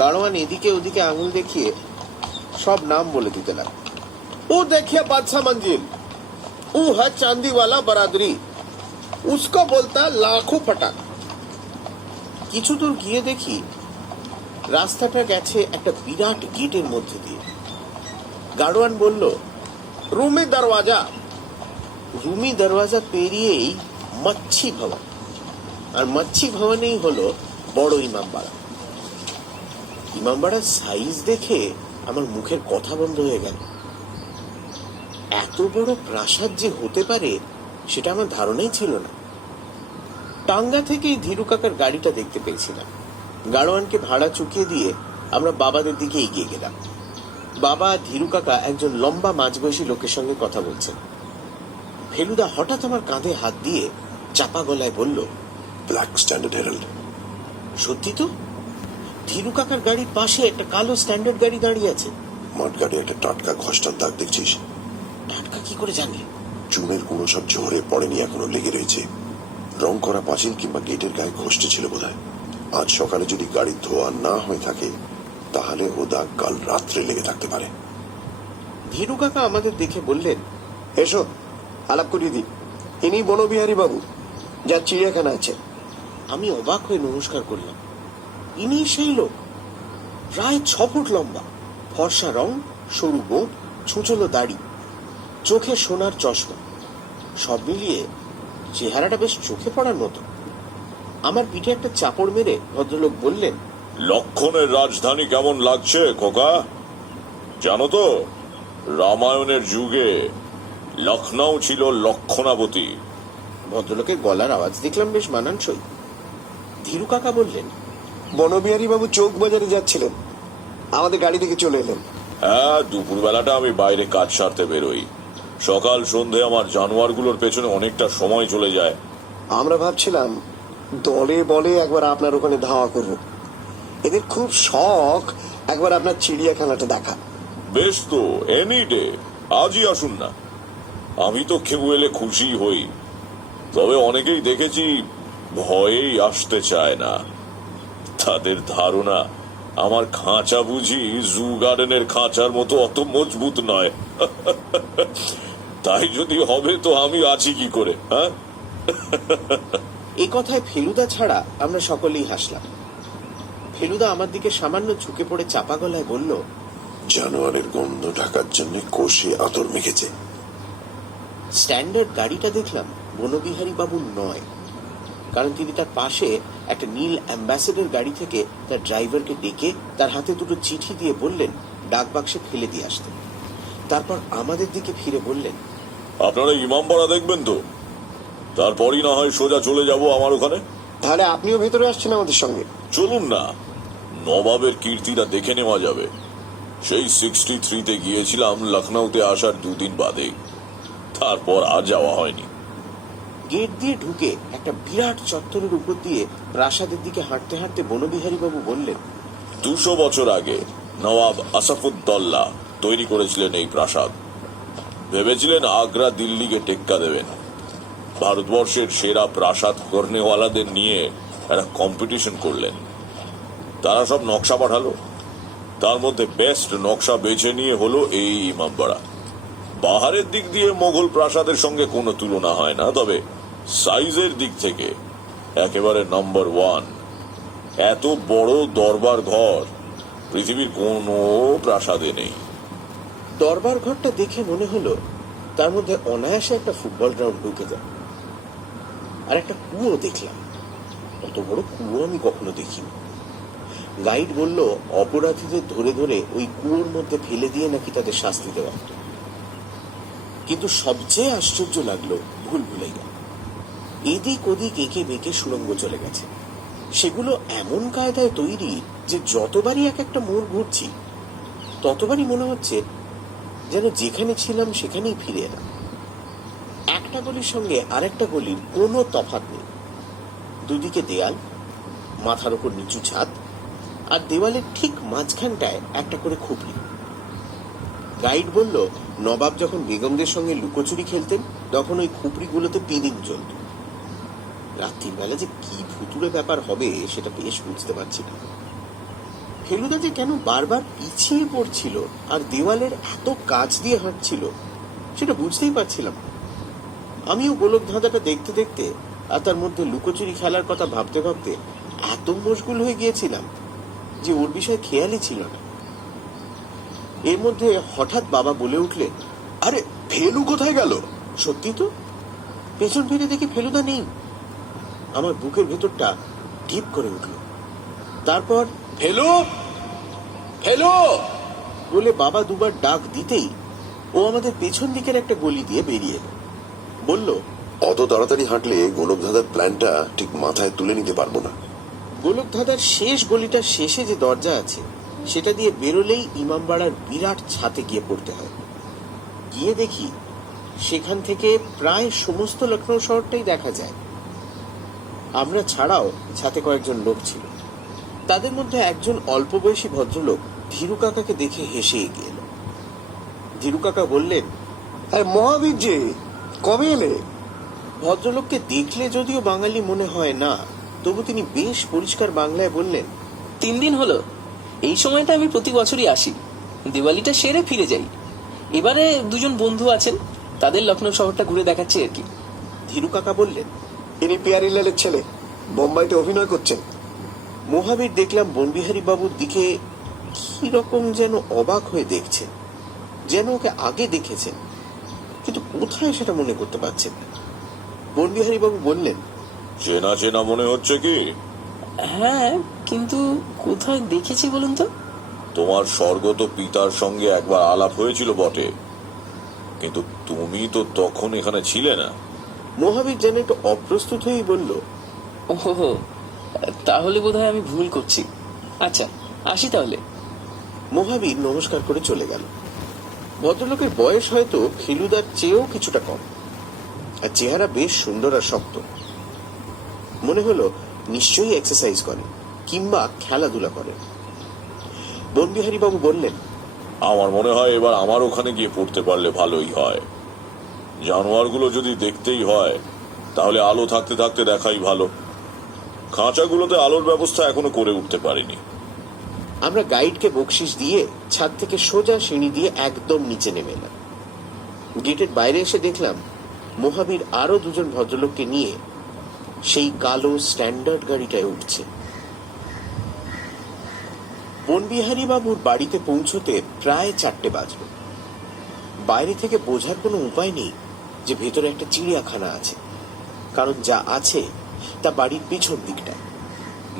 গাড়োয়ান এদিকে ওদিকে আঙুল দেখিয়ে সব নাম বলে দিতে লাগলো। ও দেখিয়া বাদশাহ মঞ্জিল, ও হ্যাঁ চান্দিওয়ালা বারাদরি, উসকো বলতা লাখো ফটাক। কিছু দূর গিয়ে দেখি রাস্তাটা গেছে একটা বিরাট গেটের মধ্যে দিয়ে। গাড়োয়ান বলল, রুমি দরওয়াজা। রুমি দরওয়াজা পেরিয়েই মচ্ছি ভবন, আর মচ্ছি ভবনেই হলো বড় ইমামবাড়া। ইমামবাড়ার সাইজ দেখে আমার মুখের কথা বন্ধ হয়ে গেল। এত বড় প্রাসাদ যে হতে পারে সেটা আমার ধারণাই ছিল না। টাঙ্গা থেকেই ধীরু কাকার গাড়িটা দেখতে পেয়েছিলাম। গাড়োয়ানকে ভাড়া চুকিয়ে দিয়ে আমরা বাবাদের দিকে এগিয়ে গেলাম। বাবা ধীরু কাকা একজন লম্বা মাঝবয়সী লোকের সঙ্গে কথা বলছেন। ফেলুদা হঠাৎ আমার কাঁধে হাত দিয়ে চাপা গলায় বলল, ব্ল্যাক স্ট্যান্ডার্ড হেরাল্ড। সত্যি তো, ধীরু কাকার গাড়ির পাশে একটা কালো স্ট্যান্ডার্ড গাড়ি দাঁড়িয়ে আছে। মাঠগাড়ি একটা টাটকা ঘষ্টার দাগ দেখছিস? টাটকা কি করে জানলে? চুনের গুঁড়ো সব ঝরে পড়েনি, এখনো লেগে রয়েছে। রং করা পাঁচিল কিংবা গেটের গায়ে ঘষ্টে ছিল বোধহয়। আজ সকালে যদি গাড়ির ধোয়া না হয়ে থাকে তাহলে ও দাগ কাল রাত্রে লেগে থাকতে পারে। ধীরু কাকা আমাদের দেখে বললেন, এসো আলাপ করিয়ে দিই, ইনি বনবিহারী বাবু, যার চিড়িয়াখানা আছে। আমি অবাক হয়ে নমস্কার করলাম। ইনি সেই লোক। প্রায় 6 ফুট লম্বা, ফর্সা রং, সরু গোঁফ, ছুঁচলো দাড়ি, চোখে সোনার চশমা, সব মিলিয়ে চেহারাটা বেশ চোখে পড়ার মতো। আমার পিঠে একটা চাপড় মেরে ভদ্রলোক বললেন, লক্ষণের রাজধানী কেমন লাগছে খোকা? জানো তো, রামায়ণের যুগে লখনৌ ছিল লক্ষণাবতী। ভদ্রলোকের গলার আওয়াজ দেখলাম বেশ মানানসই। ধীরু কাকা বললেন, বনবিহারী বাবু চৌক বাজারে যাচ্ছিলেন, আমাদের গাড়ি থেকে চলে এলেন। হ্যাঁ, দুপুরবেলাটা আমি বাইরে কাজ সারতে বেরোই। সকাল সন্ধে আমার জানোয়ারগুলোর পেছনে অনেকটা সময় চলে যায়। আমরা ভাবছিলাম দলে বলে একবার আপনার ওখানে ধাওয়া করব। এদের খুব শখ একবার আপনার চিড়িয়াখানাটা দেখা। বেশ তো, এনি ডে, আজই আসুন না। আমি তো কেউ এলে খুশি হই, তবে অনেকেই দেখেছি ভয়েই আসতে চায় না। তাদের ধারণা আমার খাঁচা বুঝি জু গার্ডেনের খাঁচার মতো অত মজবুত নয়। তাই যদি হবে তো আমি আছি কি করে, হ্যাঁ? এ কথায় ফেলুদা ছাড়া আমরা সকলেই হাসলাম। ফেলুদা আমার দিকে সামান্য ঝুঁকে পড়ে চাপা গলায় বলল, জানোয়ারের গন্ধ ঢাকার জন্য কোষে আতর মেখেছে। স্ট্যান্ডার্ড গাড়িটা দেখলাম বনবিহারী বাবুর নয়, কারণ তিনি তার পাশে একটা নীল অ্যাম্বাসেডর গাড়ি থেকে তার ড্রাইভারকে ডেকে তার হাতে দুটো চিঠি দিয়ে বললেন ডাক বাক্সে ফেলে দিয়ে আসতে। তারপর আমাদের দিকে ফিরে বললেন, আপনারা ইমামবাড়া দেখবেন তো? তারপরই না হয় সোজা চলে যাব আমার ওখানে। তাহলে আপনিও ভেতরে আসছেন আমাদের সঙ্গে? চলুন না, নবাবের কীর্তিটা দেখে নেওয়া যাবে। সেই 63-তে গিয়েছিলাম লখনৌতে আসার 2 দিন বাদে, তারপর আর যাওয়া হয়নি। গেট দিয়ে ঢুকে একটা বিরাট চত্বরের উপর দিয়ে প্রাসাদের দিকে হাঁটতে হাঁটতে বনবিহারী বাবু বললেন, 200 বছর আগে নবাব আসাফুদ্দৌলা তৈরি করেছিলেন এই প্রাসাদ। ভেবেছিলেন আগ্রা দিল্লিকে টেক্কা দেবেন। ভারতবর্ষের সেরা প্রাসাদ কর্নেওয়ালাদের নিয়ে একটা কম্পিটিশন করলেন। তারা সব নকশা পাঠালো, তার মধ্যে বেস্ট নকশা বেছে নিয়ে হলো এই ইমামবাড়া। বাহারের দিক দিয়ে মোগল প্রাসাদের সঙ্গে কোনো তুলনা হয় না, তবে সাইজের দিক থেকে একেবারে নাম্বার 1। এত বড় দরবার ঘর পৃথিবীর কোনো প্রাসাদে নেই। দরবার ঘরটা দেখে মনে হলো তার মধ্যে অনায়াসে একটা ফুটবল গ্রাউন্ড ঢুকে যায়। আর একটা কুয়ো দেখলাম, অত বড় কুয়ো আমি কখনো দেখিনি। গাইড বলল অপরাধীদের ধরে ধরে ওই কুয়োর মধ্যে ফেলে দিয়ে নাকি তাদের শাস্তি দেওয়া হতো। কিন্তু সবচেয়ে আশ্চর্য লাগলো ভুল ভুলাইয়া। এদিক ওদিক এঁকে বেঁকে সুড়ঙ্গ চলে গেছে। সেগুলো এমন কায়দায় তৈরি যে যতবারই এক একটা মোড় ঘুরছি ততবারই মনে হচ্ছে যেন যেখানে ছিলাম সেখানেই ফিরে এলাম। একটা গলির সঙ্গে আরেকটা গলির কোনো তফাৎ নেই। দুদিকে দেয়াল, মাথার উপর নিচু ছাদ, আর দেওয়ালের ঠিক মাঝখানটায় একটা করে খুপড়ি। গাইড বলল নবাব যখন বেগমদের সঙ্গে লুকোচুরি খেলতেন তখন ওই খুপড়িগুলোতে পিদিং জ্বলত। রাত্রির বেলা যে কি ভুতুড়ে ব্যাপার হবে সেটা বেশ বুঝতে পারছি না। ফেলুদা যে কেন বারবার পিছিয়ে পড়ছিল আর দেওয়ালের এত কাছ দিয়ে হাঁটছিল সেটা বুঝতেই পারছিলাম। আমিও গোলক ধাঁধাটা দেখতে দেখতে আর তার মধ্যে লুকোচুরি খেলার কথা ভাবতে ভাবতে এত মশগুল হয়ে গিয়েছিলাম যে ওর বিষয়ে খেয়ালই ছিল না। এর মধ্যে হঠাৎ বাবা বলে উঠলেন, আরে ফেলু কোথায় গেল? সত্যি তো, পেছন ফিরে দেখি ফেলুদা নেই। আমার বুকের ভেতরটা ঢিপ করে উঠল। তারপর ফেলু, ফেলু বলে বাবা দুবার ডাক দিতেই ও আমাদের পেছন দিকের একটা গলি দিয়ে বেরিয়ে এলো। বলল, অত তাড়াতাড়ি হাঁটলে গোলকধাঁধার প্ল্যানটা ঠিক মাথায় তুলে নিতে পারবো না। গোলক ধাঁধার শেষ গলিটার শেষে যে দরজা আছে সেটা দিয়ে বেরোলেই ইমামবাড়ার বিরাট ছাতে গিয়ে পড়তে হয়। গিয়ে দেখি সেখান থেকে প্রায় সমস্ত লখনৌ শহরটাই দেখা যায়। আমরা ছাড়াও ছাতে কয়েকজন লোক ছিল। তাদের মধ্যে একজন অল্প বয়সী ভদ্রলোক ধীরু কাকাকে দেখে হেসে এগিয়ে এলো। ধীরু কাকা বললেন, আরে মহাবীর যে, কবে এলে? ভদ্রলোককে দেখলে যদিও বাঙালি মনে হয় না, তবু তিনি বেশ পরিষ্কার বাংলায় বললেন, 3 দিন হলো। এই সময়টা আমি প্রতি বছরই আসি, দিওয়ালিটা সেরে ফিরে যাই। এবারে 2জন বন্ধু আছেন, তাদের লখনৌ শহরটা ঘুরে দেখাচ্ছি আর কি। ধীরু কাকা বললেন, ইনি পিয়ারিলালের ছেলে, বোম্বাইতে অভিনয় করছেন। মহাবীর দেখলাম বনবিহারী বাবুর দিকে কি রকম যেন অবাক হয়ে দেখছেন, যেন ওকে আগে দেখেছেন, কিন্তু কোথায় সেটা মনে করতে পারছেন না। বনবিহারী বাবু বললেন, চেনা চেনা মনে হচ্ছে কি? হ্যাঁ, কিন্তু কোথায় দেখেছি বলুন তো? তোমার স্বর্গত পিতার সঙ্গে একবার আলাপ হয়েছিল বটে, কিন্তু তুমি তো তখন এখানে ছিলে না। মহাবীর যেন একটু অপ্রস্তুত হয়েই বলল, ওহো, তাহলে বোধহয় আমি ভুল করছি। আচ্ছা, আসি তাহলে। মহাবীর নমস্কার করে চলে গেল। ভদ্রলোকের বয়স হয়তো ফেলুদার চেয়েও কিছুটা কম, আর চেহারা বেশ সুন্দর আর শক্ত। মনে হলো নিশ্চয়ই এক্সারসাইজ করেন কিংবা খেলাধুলা করেন। বনবিহারী বাবু বললেন, আমার মনে হয় এবার আমার ওখানে গিয়ে পড়তে পারলে ভালোই হয়। জানোয়ারগুলো যদি দেখতেই হয় তাহলে আলো থাকতে থাকতে দেখাই ভালো। খাঁচাগুলোতে আলোর ব্যবস্থা এখনো করে উঠতে পারিনি। আমরা গাইডকে বকশিস দিয়ে ছাদ থেকে সোজা সিঁড়ি দিয়ে একদম নিচে নেমে এলাম। গেটের বাইরে এসে দেখলাম মহাবীর আরো দুজন ভদ্রলোককে নিয়ে সেই কালো স্ট্যান্ডার্ড গাড়িটায় উঠছে। বনবিহারী বাবুর বাড়িতে পৌঁছতে প্রায় 4টে বাজবে। বাইরে থেকে বোঝার কোনো উপায় নেই যে ভেতরে একটা চিড়িয়াখানা আছে, কারণ যা আছে তা বাড়ির পিছন দিকটা।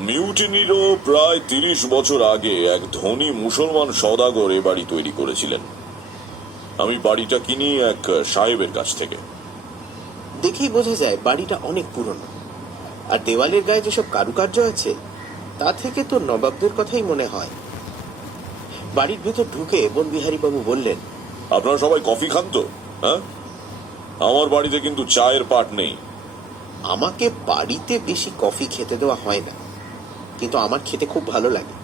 মিউটিনিরও প্রায় 30 বছর আগে এক ধনী মুসলমান সওদাগর এ বাড়ি তৈরি করেছিলেন। আমি বাড়িটা কিনি এক সাহেবের কাছ থেকে। দেখেই বোঝা যায় বাড়িটা অনেক পুরনো, আর দেওয়ালের গায়ে যেসব কারুকার্য আছে তা থেকে তো নবাবদের কথাই মনে হয়। বাড়ির ভেতর ঢুকে বনবিহারী বাবু বললেন, আপনারা সবাই কফি খান তো? হ্যাঁ, আমার বাড়িতে কিন্তু চায়ের পাট নেই। আমাকে বাড়িতে বেশি কফি খেতে দেওয়া হয় না, কিন্তু আমার খেতে খুব ভালো লাগে,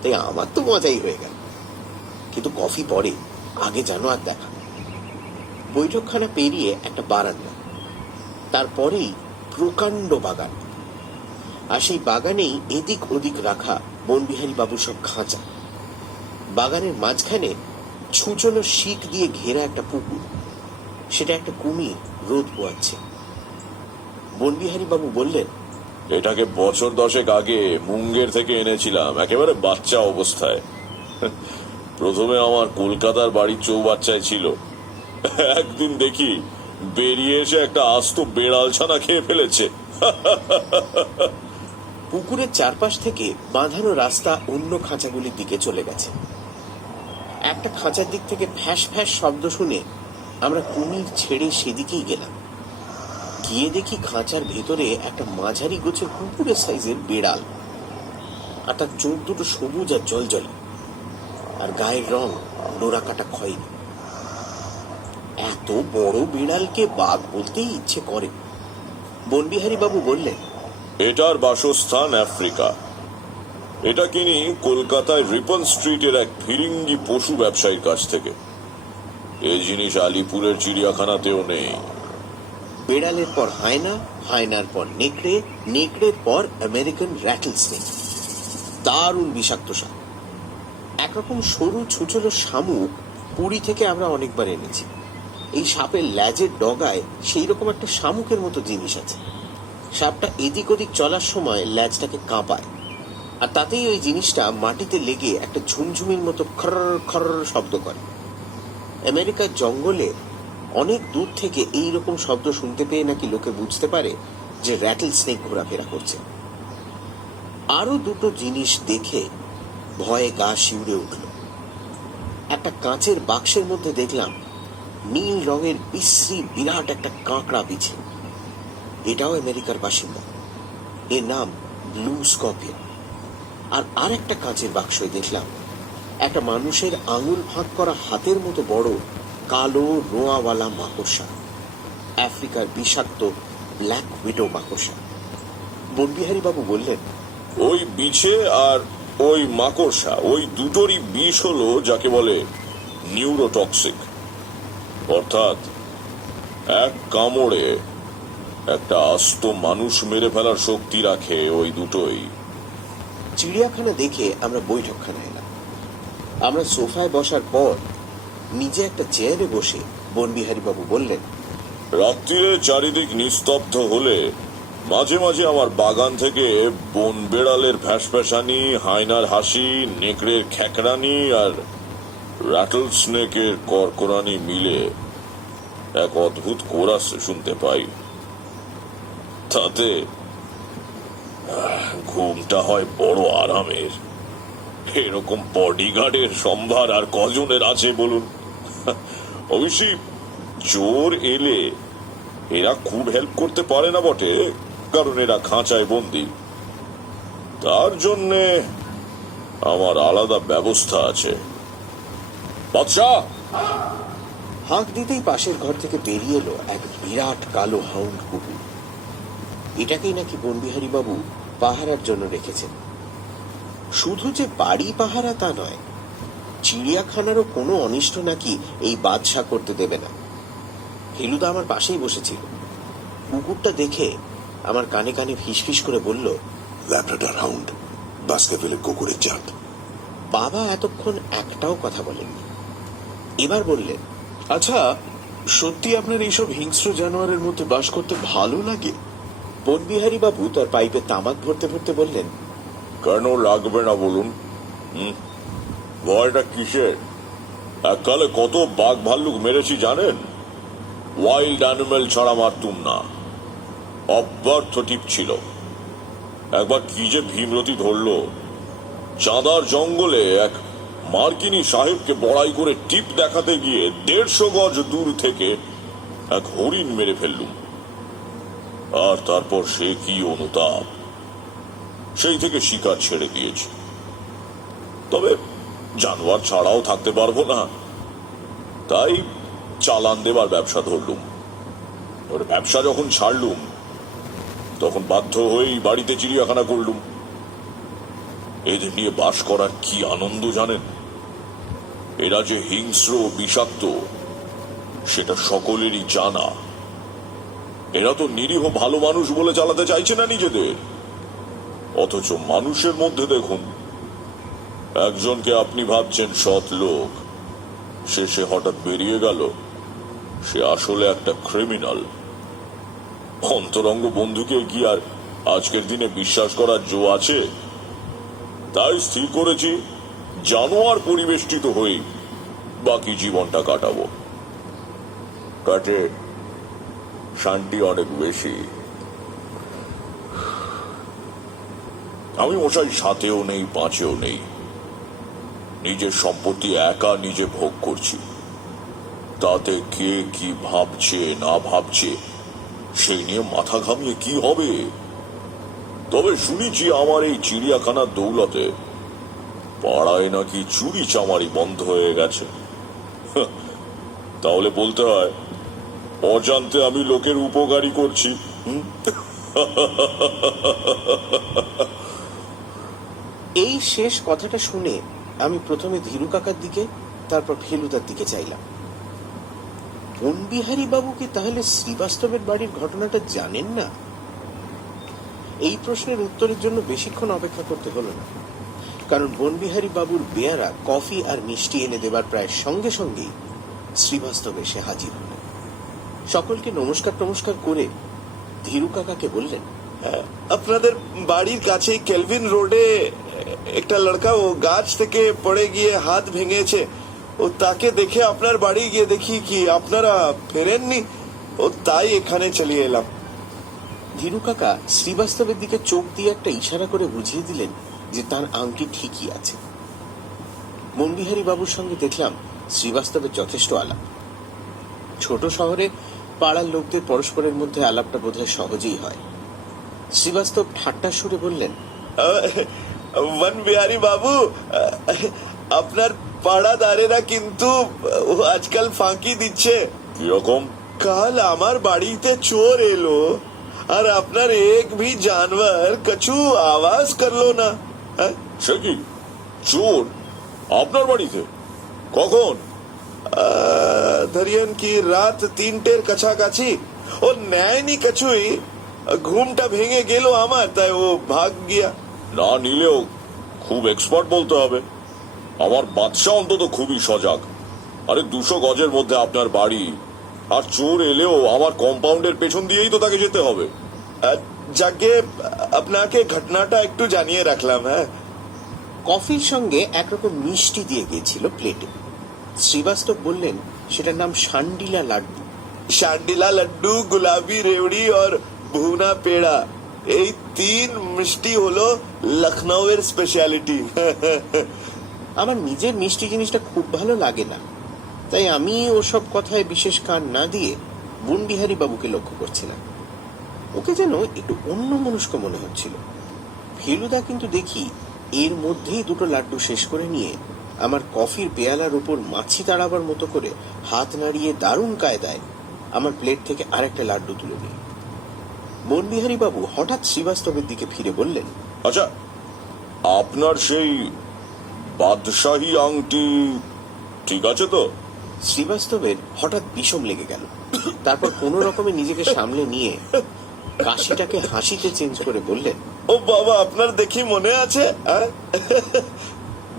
তাই আমার তো মজাই হয়ে গেল। কিন্তু কফি পরে, আগে জানো আর দেখা। বৈঠকখানা পেরিয়ে একটা বারান্দা, তারপরেই প্রকাণ্ড বাগান, আর সেই বাগানেই এদিক ওদিক রাখা বনবিহারী বাবুর সব খাঁচা। বাগানের মাঝখানে ছুঁচলো শিক দিয়ে ঘেরা একটা পুকুর, সেটা একটা কুমির রোদ পোয়াচ্ছে। বনবিহারী বাবু বললেন, এটাকে বছর 10 আগে মুঙ্গের থেকে এনেছিলাম একেবারে বাচ্চা অবস্থায়। প্রথমে আমার কলকাতার বাড়ির চৌবাচ্চায় ছিল। একদিন দেখি বেরিয়ে এসে একটা আস্ত বেড়াল ছানা খেয়ে ফেলেছে। পুকুরের চারপাশ থেকে বাঁধানো রাস্তা অন্য খাঁচাগুলির দিকে চলে গেছে। একটা খাঁচার দিক থেকে ফ্যাস ফ্যাস শব্দ শুনে আমরা কুমির ছেড়ে সেদিকেই গেলাম। গিয়ে দেখি খাঁচার ভেতরে একটা মাঝারি গোছের কুকুরের সাইজের বেড়াল, আর তার চোখ দুটো সবুজ আর জলজলে, আর গায়ের রং ডোরা কাটা খয়েরি। এত বড় বিড়ালকে বাঘ বলতেই ইচ্ছে করে। বনবিহারী বাবু বললেন, এটার বাসস্থান আফ্রিকা। এটা কিনি কলকাতায় রিপন স্ট্রিটের এক ফিরিঙ্গি পশু ব্যবসায়ীর কাছ থেকে। এই জিনিস আলিপুরের চিড়িয়াখানাতেও নেই। বেড়ালের পর হায়না, হায়নার পর নেকড়ে, নেকড়ের পর আমেরিকান র্যাটল স্নেক, দারুণ বিষাক্ত সাপ। একরকম সরু ছুচলো শামুক পুরী থেকে আমরা অনেকবার এনেছি। এই সাপের ল্যাজের ডগায় সেই রকম একটা শামুকের মতো জিনিস আছে। সাপটা এদিক ওদিক চলার সময় ল্যাজটাকে কাঁপায়, আর তাতেই ওই জিনিসটা মাটিতে লেগে একটা ঝুমঝুমির মতো খর খর শব্দ করে। আমেরিকার জঙ্গলে অনেক দূর থেকে এই রকম শব্দ শুনতে পেয়ে নাকি লোকে বুঝতে পারে যে র্যাটল স্নেক ঘোরাফেরা করছে। আরো দুটো জিনিস দেখে ভয়ে গা শিউরে উঠল। একটা কাঁচের বাক্সের মধ্যে দেখলাম নীল রঙের বিশ্রী বিরাট একটা কাঁকড়া বিছে। এটাও আমেরিকার বাসিন্দা, এর নাম ব্লু স্কর্পিয়ন। আর একটা কাঁচের বাক্সে দেখলাম একটা মানুষের আঙুল ফাঁক করা হাতের মতো বড় কালো রোঁয়াওয়ালা মাকড়সা, আফ্রিকার বিষাক্ত ব্ল্যাক উইডো মাকড়সা। বনবিহারী বাবু বললেন, ওই বিছে আর ওই মাকড়সা, ওই দুটোরই বিষ হলো যাকে বলে নিউরোটক্সিক। অর্থাৎ এক কামড়ে একটা আস্ত মানুষ মেরে ফেলার শক্তি রাখে ওই দুটোই। চিড়িয়াখানা দেখে আমরা বৈঠকখানা এলাম। আমরা সোফায় বসার পর নিজে একটা চেয়ারে বসে বনবিহারী বাবু বললেন, রাত্রিরে চারিদিক নিস্তব্ধ হলে মাঝে মাঝে আমার বাগান থেকে বন বেড়ালের ফ্যাসফ্যাসানি, হায়নার হাসি, নেকড়ের খ্যাকরানি আর র্যাটল স্নেকের করকরানি মিলে এক অদ্ভুত কোরাস শুনতে পাই। তাতে ঘুমটা হয় বড় আরামের। এরকম বডিগার্ডের সম্ভার আর কজনের আছে বলুন? অবশ্যই জোর এলে এরা খুব হেল্প করতে পারে না বটে, কারণ এরা খাঁচায় বন্দি। তার জন্যে আমার আলাদা ব্যবস্থা আছে। বাদশাহ! হাঁক দিতেই পাশের ঘর থেকে বেরিয়ে এলো এক বিরাট কালো হাউন্ড কুকুর। এটাকেই নাকি বনবিহারী বাবু পাহারার জন্য রেখেছেন। শুধু যে বাড়ি পাহারা তা নয়, চিড়িয়াখানারও কোনো অনিষ্ট নাকি এই বাদশা করতে দেবে না। ফেলুদা আমার পাশেই বসেছিল। কুকুরটা দেখে আমার কানে কানে ফিসফিস করে বলল, ল্যাব্রাডর হাউন্ড, বাস্কেভিলের কুকুরের জাত। বাবা এতক্ষণ একটাও কথা বলেননি। এবার বললেন, আচ্ছা, সত্যি আপনার এইসব হিংস্র জানোয়ারের মধ্যে বাস করতে ভালো লাগে? বনবিহারী বাবু তার পাইপে তামাক ভরতে ভরতে বললেন, কেন লাগবে না বলুন? ভয়টা কিসের? এককালে কত বাঘ ভাল্লুক মেরেছি জানেন? ওয়াইল্ড অ্যানিমেল ছাড়া মারতুম না, অব্যর্থ টিপ ছিল। একবার কি যে ভীমরতি ধরলো, চাঁদার জঙ্গলে এক মার্কিনী সাহেবকে বড়াই করে টিপ দেখাতে গিয়ে 150 গজ দূর থেকে এক হরিণ মেরে ফেললুম। আর তারপর সে কি অনুতাপ! সেই থেকে শিকার ছেড়ে দিয়েছি। তবে জানোয়ার ছাড়াও থাকতে পারবো না, তাই চালান দেবার ব্যবসা ধরলুম। ওর ব্যবসা যখন ছাড়লুম, তখন বাধ্য হয়েই বাড়িতে চিড়িয়াখানা করলুম। এদের নিয়ে বাস করার কি আনন্দ জানেন? এরা যে হিংস্র বিষাক্ত সেটা সকলেরই জানা। এরা তো নিরীহ ভালো মানুষ বলে চালাতে চাইছে না নিজেদের, অথচ মানুষের মধ্যে দেখুন, একজনকে আপনি ভাবছেন সৎ লোক, শেষে হঠাৎ বেরিয়ে গেল সে আসলে একটা ক্রিমিনাল। অন্তরঙ্গ বন্ধুকে কি আর আজকের দিনে বিশ্বাস করার জো আছে? তাই স্থির করেছি জানোয়ার পরিবেষ্টিত হয়ে বাকি জীবনটা কাটাবো। কাটে শান্তি অনেক বেশি। আমি মশাই সাথেও নেই, পাঁচেও নেই। নিজের সম্পত্তি একা নিজে ভোগ করছি। তাতে কে কি ভাবছে না ভাবছে সেই নিয়ে মাথা ঘামিয়ে কি হবে? তবে শুনেছি আমার এই চিড়িয়াখানার দৌলতে পাড়ায় নাকি চুরি চামারি বন্ধ হয়ে গেছে। তাহলে বলতে হয় অজান্তে আমি লোকের উপকারী করছি। এই শেষ কথাটা শুনে আমি প্রথমে ধীরু কাকার দিকে, তারপর ফেলুদার দিকে চাইলাম। বনবিহারী বাবু কি তাহলে শ্রীবাস্তবের বাড়ির ঘটনাটা জানেন না? এই প্রশ্নের উত্তরের জন্য বেশিক্ষণ অপেক্ষা করতে হলো না, কারণ বনবিহারী বাবুর বেয়ারা কফি আর মিষ্টি এনে দেবার প্রায় সঙ্গে সঙ্গেই শ্রীবাস্তব এসে হাজির হলেন। সকলকে নমস্কার করে ধীরু কাকাকে বললেন, আপনাদের বাড়ির কাছে কেলভিন রোডে একটা লড়কা ও গাছ থেকে পড়ে গিয়ে হাত ভেঙেছে। ও তাকে দেখে আপনার বাড়ি গিয়ে দেখি কি আপনারা ফেরেননি, ও তাই এখানে চলে এলাম। ধীরু কাকা শ্রীবাস্তবের দিকে চোখ দিয়ে একটা ইশারা করে বুঝিয়ে দিলেন যে তার আংটি ঠিকই আছে। বনবিহারী বাবুর সঙ্গে দেখলাম শ্রীবাস্তবের যথেষ্ট আলাপ। ছোট শহরে পাড়ার লোকদের পরস্পরের মধ্যে আলাপটা বোধহয় সহজেই হয়। শ্রীবাস্তব ঠাট্টার সুরে বললেন, বনবিহারী বাবু, আপনার পাড়াদারেরা কিন্তু আজকাল ফাঁকি দিচ্ছে। কিরকম? কাল আমার বাড়িতে চোর এলো আর আপনার এক ভি জানवर কছু আওয়াজ করলো না। সে কি চোর আপনার বাড়িতে? কখন? ধরিয়েন কি রাত 3টের কাছাকাছি। ও নেয়নি কিছুই, ঘুমটা ভেঙে গেল আমার, তাই ও ভাগ গিয়া। না নিলেও খুব এক্সপার্ট বলতে হবে। আমার বাদশা অন্তত খুবই সজাগ। আরে 200 গজের মধ্যে আপনার বাড়ি, আর চোর এলেও আমার কম্পাউন্ডের পেছন দিয়েই তো তাকে যেতে হবে। যাকে আপনাকে ঘটনাটা একটু জানিয়ে রাখলাম। হ্যাঁ, কফির সঙ্গে একরকম মিষ্টি দিয়ে গিয়েছিল প্লেটে। শ্রীবাস্তব বললেন সেটার নাম শান্ডিলা লাড্ডু। शांडिला लड्डू, गुलाबी रेवड़ी और भुना पेड़ा, এই তিন মিষ্টি হলো লখনৌয়ের স্পেশালিটি। আমার নিজের মিষ্টি জিনিসটা খুব ভালো লাগে না, তাই আমি ওসব কথায় বিশেষ কান না দিয়ে বনবিহারী বাবুকে লক্ষ্য করছিলাম। ওকে যেন একটু অন্য মনস্ক মনে হচ্ছিল। ফেলুদা কিন্তু দেখি এর মধ্যেই দুটো লাড্ডু শেষ করে নিয়ে আমার কফির পেয়ালার উপর মাছি তাড়াবার মতো করে হাত নাড়িয়ে দারুণ কায়দায় আমার প্লেট থেকে আরেকটা লাড্ডু তুলে নিল। বনবিহারী বাবু হঠাৎ শ্রীবাস্তবের দিকে ফিরে বললেন, আচ্ছা, আপনার সেই বাদশাহী আংটি ঠিক আছে তো? শ্রীবাস্তবের হঠাৎ বিষম লেগে গেল। তারপর কোন রকমে নিজেকে সামলে নিয়ে কাশিটাকে হাসিতে চেঞ্জ করে বললেন, ও বাবা, আপনার দেখি মনে আছে। হ্যাঁ?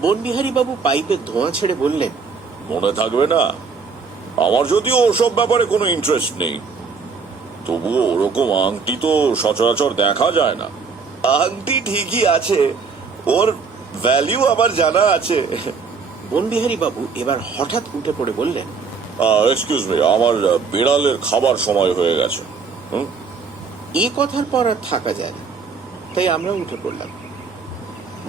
বনবিহারী বাবু পাইপের ধোঁয়া ছেড়ে বললেন, মনে থাকবে না? আমার যদিও ওসব ব্যাপারে কোনো ইন্টারেস্ট নেই, তবুও ওরকম আংটি তো সচরাচর দেখা যায় না। আংটি ঠিকই আছে, ওর ভ্যালিউ আমার জানা আছে। বনবিহারী বাবু এবার হঠাৎ উঠে পড়ে বললেন, এক্সকিউজ মি, আমার বিড়ালের খাবার সময় হয়ে গেছে। হুম? এ কথার পর আর থাকা যায় না, তাই আমরা উঠে পড়লাম।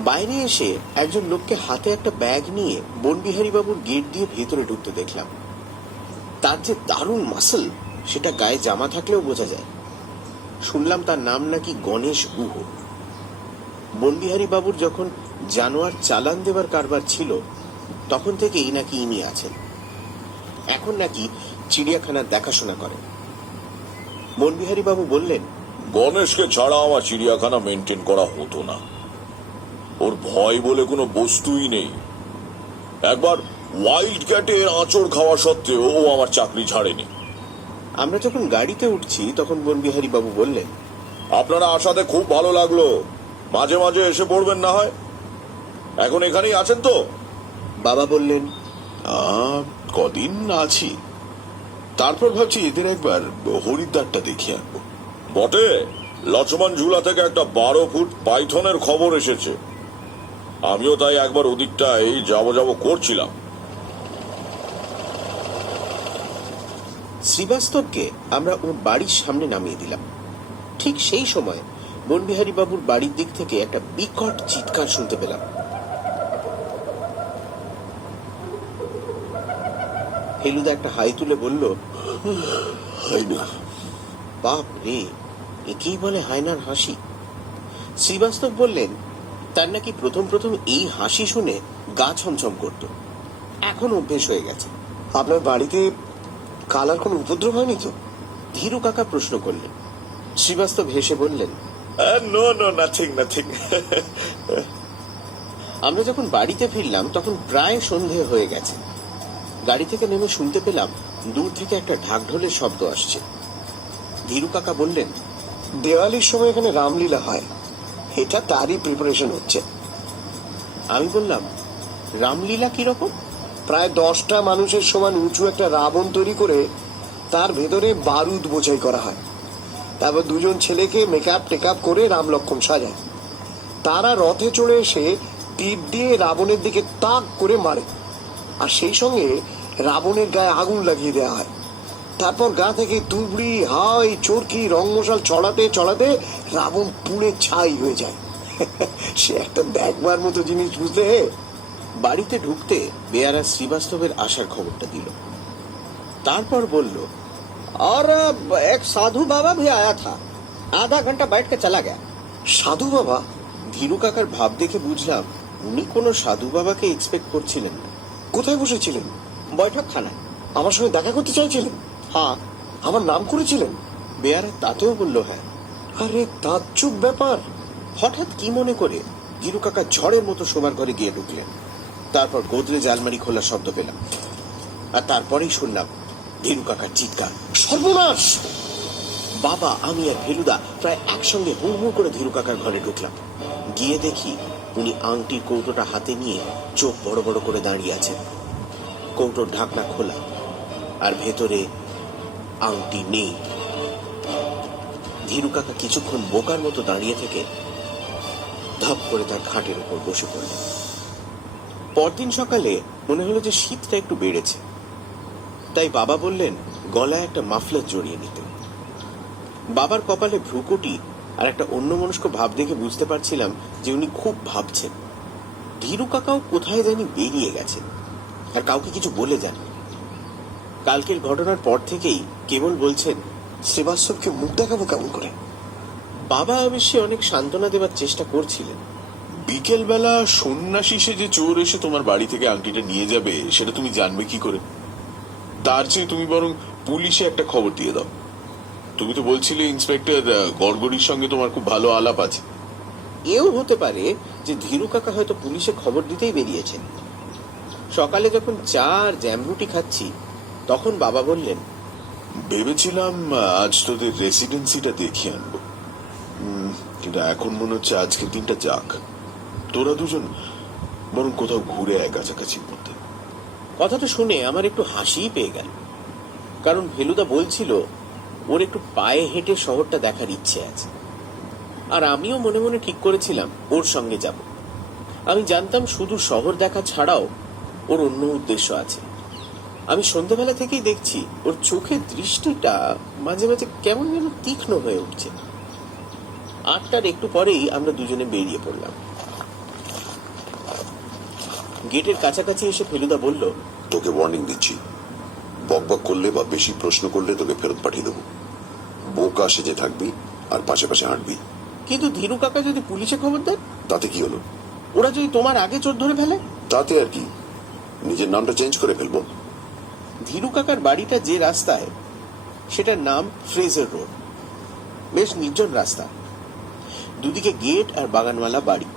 বাইরে এসে একজন লোককে হাতে একটা ব্যাগ নিয়ে বনবিহারী বাবুর গেট দিয়ে ভেতরে ঢুকতে দেখলাম। তার যে দারুণ মাসল সেটা গায়ে জামা থাকলেও বোঝা যায়। শুনলাম তার নাম নাকি গণেশ গুহ। বনবিহারী বাবুর যখন জানোয়ার চালান দেবার কারবার ছিল তখন থেকেই নাকি ইনি আছেন। এখন নাকি চিড়িয়াখানার দেখাশোনা করেন। বনবিহারী বাবু বললেন, গণেশকে ছাড়া আমার চিড়িয়াখানা মেনটেন করা হতো না। ওর ভয় বলে কোনো বস্তুই নেই। একবার ওয়াইল্ড ক্যাটের আঁচড় খাওয়া সত্ত্বেও ও আমার চাকরি ছাড়েনি। আমরা যখন গাড়িতে উঠছি তখন বনবিহারী বাবু বললেন, আপনারা আসাতে খুব ভালো লাগলো, মাঝে মাঝে এসে পড়বেন না হয়। এখন এখানেই আছেন তো? বাবা বললেন, কদিন আছি, তারপর ভাবছি এদের একবার হরিদ্বারটা দেখে আনবো। বটে, লক্ষ্মণ ঝুলা থেকে একটা 12 ফুট পাইথনের খবর এসেছে। আমিও তাই একবার ওদিকটাই যাব করছিলাম। শ্রীবাস্তবকে আমরা ওর বাড়ির সামনে নামিয়ে দিলাম। ঠিক সেই সময় বনবিহারী বাবুর বাড়ির দিক থেকে একটা বিকট চিৎকার শুনতে পেলাম। ফেলুদা একটা হাই তুলে বলল, বাপ রে, একেই বলে হায়নার হাসি। শ্রীবাস্তব বললেন তার নাকি প্রথম প্রথম এই হাসি শুনে গা ছমছম করত, এখন অভ্যেস হয়ে গেছে। আপনার বাড়িতে কাল আর কোনো উপদ্রব হয়নি তো? ধীরু কাকা প্রশ্ন করলেন। শ্রীবাস্তব হেসে বললেন, নো নো, নাথিং নাথিং। আমরা যখন বাড়িতে ফিরলাম তখন প্রায় সন্ধে হয়ে গেছে। গাড়ি থেকে নেমে শুনতে পেলাম দূর থেকে একটা ঢাকঢোলের শব্দ আসছে। ধীরু কাকা বললেন, দেওয়ালির সময় এখানে রামলীলা হয়, এটা তারই প্রিপারেশন হচ্ছে। আমি বললাম, রামলীলা কিরকম? প্রায় 10টা মানুষের সমান উঁচু একটা রাবণ তৈরি করে তার ভেতরে বারুদ বোঝাই করা হয়। তারপর দুজন ছেলেকে মেকআপ টেকআপ করে রাম লক্ষ্মণ সাজায়। তারা রথে চড়ে এসে তীর দিয়ে রাবণের দিকে তাক করে মারে, আর সেই সঙ্গে রাবণের গায়ে আগুন লাগিয়ে দেওয়া হয়। তারপর গা থেকে তুবড়ি, হাই, চরকি, রংমশাল ছড়াতে ছড়াতে রাবণ পুড়ে ছাই হয়ে যায়। সে একটা দেখবার মতো জিনিস, বুঝলে? বাড়িতে ঢুকতে বেয়ারা শ্রীবাস্তবের আসার খবরটা দিল। তারপর বলল, और एक साधु बाबा भी आया था, आधा घंटा बैठ के चला गया। সাধু বাবা? ধীরু কাকার ভাব দেখে বুঝলাম উনি কোনো সাধু বাবাকে এক্সপেক্ট করছিলেন না। কোথায় বসেছিলেন? बैठक खाना। আমার সঙ্গে দেখা করতে চাইছিলেন? हाँ, আমার নাম করেছিলেন? বেয়ারা তাতেও বলল হ্যাঁ। আরে তাজ্জব ব্যাপার। হঠাৎ কি মনে করে ধীরু কাকা ঝড়ের মতো শোবার ঘরে গিয়ে ঢুকলেন। তারপর গোদরেজ আলমারি খোলার শব্দ পেলাম, আর তারপরেই শুনলাম ধীরু কাকার চিৎকার, সর্বনাশ! বাবা, আমি আর ফেলুদা প্রায় একসঙ্গে হুড় হুড় করে ধীরু কাকার ঘরে ঢুকলাম। গিয়ে দেখি উনি আংটির কৌটোটা হাতে নিয়ে চোখ বড় বড় করে দাঁড়িয়ে আছেন। কৌটোর ঢাকনা খোলা, আর ভেতরে আংটি নেই। ধীরু কাকা কিছুক্ষণ বোকার মতো দাঁড়িয়ে থেকে ধপ করে তার খাটের উপর বসে পড়লেন। পরদিন সকালে মনে হলো যে শীতটা একটু বেড়েছে, তাই বাবা বললেন গলায় একটা মাফলার জড়িয়ে নিতে। বাবার কপালে ভ্রুকুটি আর একটা অন্যমনস্ক ভাব দেখে বুঝতে পারছিলাম যে উনি খুব ভাবছেন। ধীরু কাকাও কোথায় জানি বেরিয়ে গেছেন, আর কাউকে কিছু বলে যান। কালকের ঘটনার পর থেকেই কেবল বলছেন, শ্রীবাস্তবকে মুখ দেখাবো কেমন করে? বাবা অবশ্যই অনেক সান্ত্বনা দেবার চেষ্টা করছিলেন। বিকেল বেলা সন্ন্যাসী যে চোর এসে তোমার বাড়ি থেকে আংটিটা নিয়ে যাবে সেটা তুমি জানবে কি করে? তার চেয়ে তুমি বরং পুলিশে একটা খবর দিয়ে দাও। তুমি তো বলছিলে ইন্সপেক্টর গড়গড়ির সঙ্গে তোমার খুব ভালো আলাপ আছে। এও হতে পারে যে ধীরু কাকা হয়তো পুলিশে খবর দিতেই বেরিয়েছেন। সকালে যখন চা আর জ্যাম রুটি খাচ্ছি তখন বাবা বললেন, ভেবেছিলাম আজ তোদের রেসিডেন্সিটা দেখিয়ে আনবো, কিন্তু এখন মনে হচ্ছে আজকের দিনটা যাক, তোরা দুজন বরং কোথাও ঘুরে আয় কাছাকাছির মধ্যে। কথাটা শুনে আমার একটু হাসিই পেয়ে গেল, কারণ ফেলুদা বলছিল ওর একটু পায়ে হেঁটে শহরটা দেখার ইচ্ছে আছে, আর আমিও মনে মনে ঠিক করেছিলাম ওর সঙ্গে যাব। আমি জানতাম শুধু শহর দেখা ছাড়াও ওর অন্য উদ্দেশ্য আছে। আমি সন্ধ্যাবেলা থেকেই দেখছি ওর চোখের দৃষ্টিটা মাঝে মাঝে কেমন যেন তীক্ষ্ণ হয়ে উঠছে। 8টার একটু পরেই আমরা দুজনে বেরিয়ে পড়লাম। গেটের কাছাকাছি এসে ফেলুদা বলল, তোকে ওয়ার্নিং দিচ্ছি, বকবক করলে বা বেশি প্রশ্ন করলে তোকে ফেরত পাঠিয়ে দেবো। বোকা সেজে থাকবি আর পাশে পাশে হাঁটবি। কিন্তু ধীরু কাকা যদি পুলিশে খবর দেন? তাতে কি হলো? ওরা যদি তোমার আগে চোর ধরে ফেলে? তাতে আর কি, নিজের নামটা চেঞ্জ করে ফেলবো। ধীরু কাকার বাড়িটা যে রাস্তায়, সেটার নাম ফ্রেজার রোড। বেশ নির্জন রাস্তা, দুদিকে গেট আর বাগানওয়ালা বাড়ি।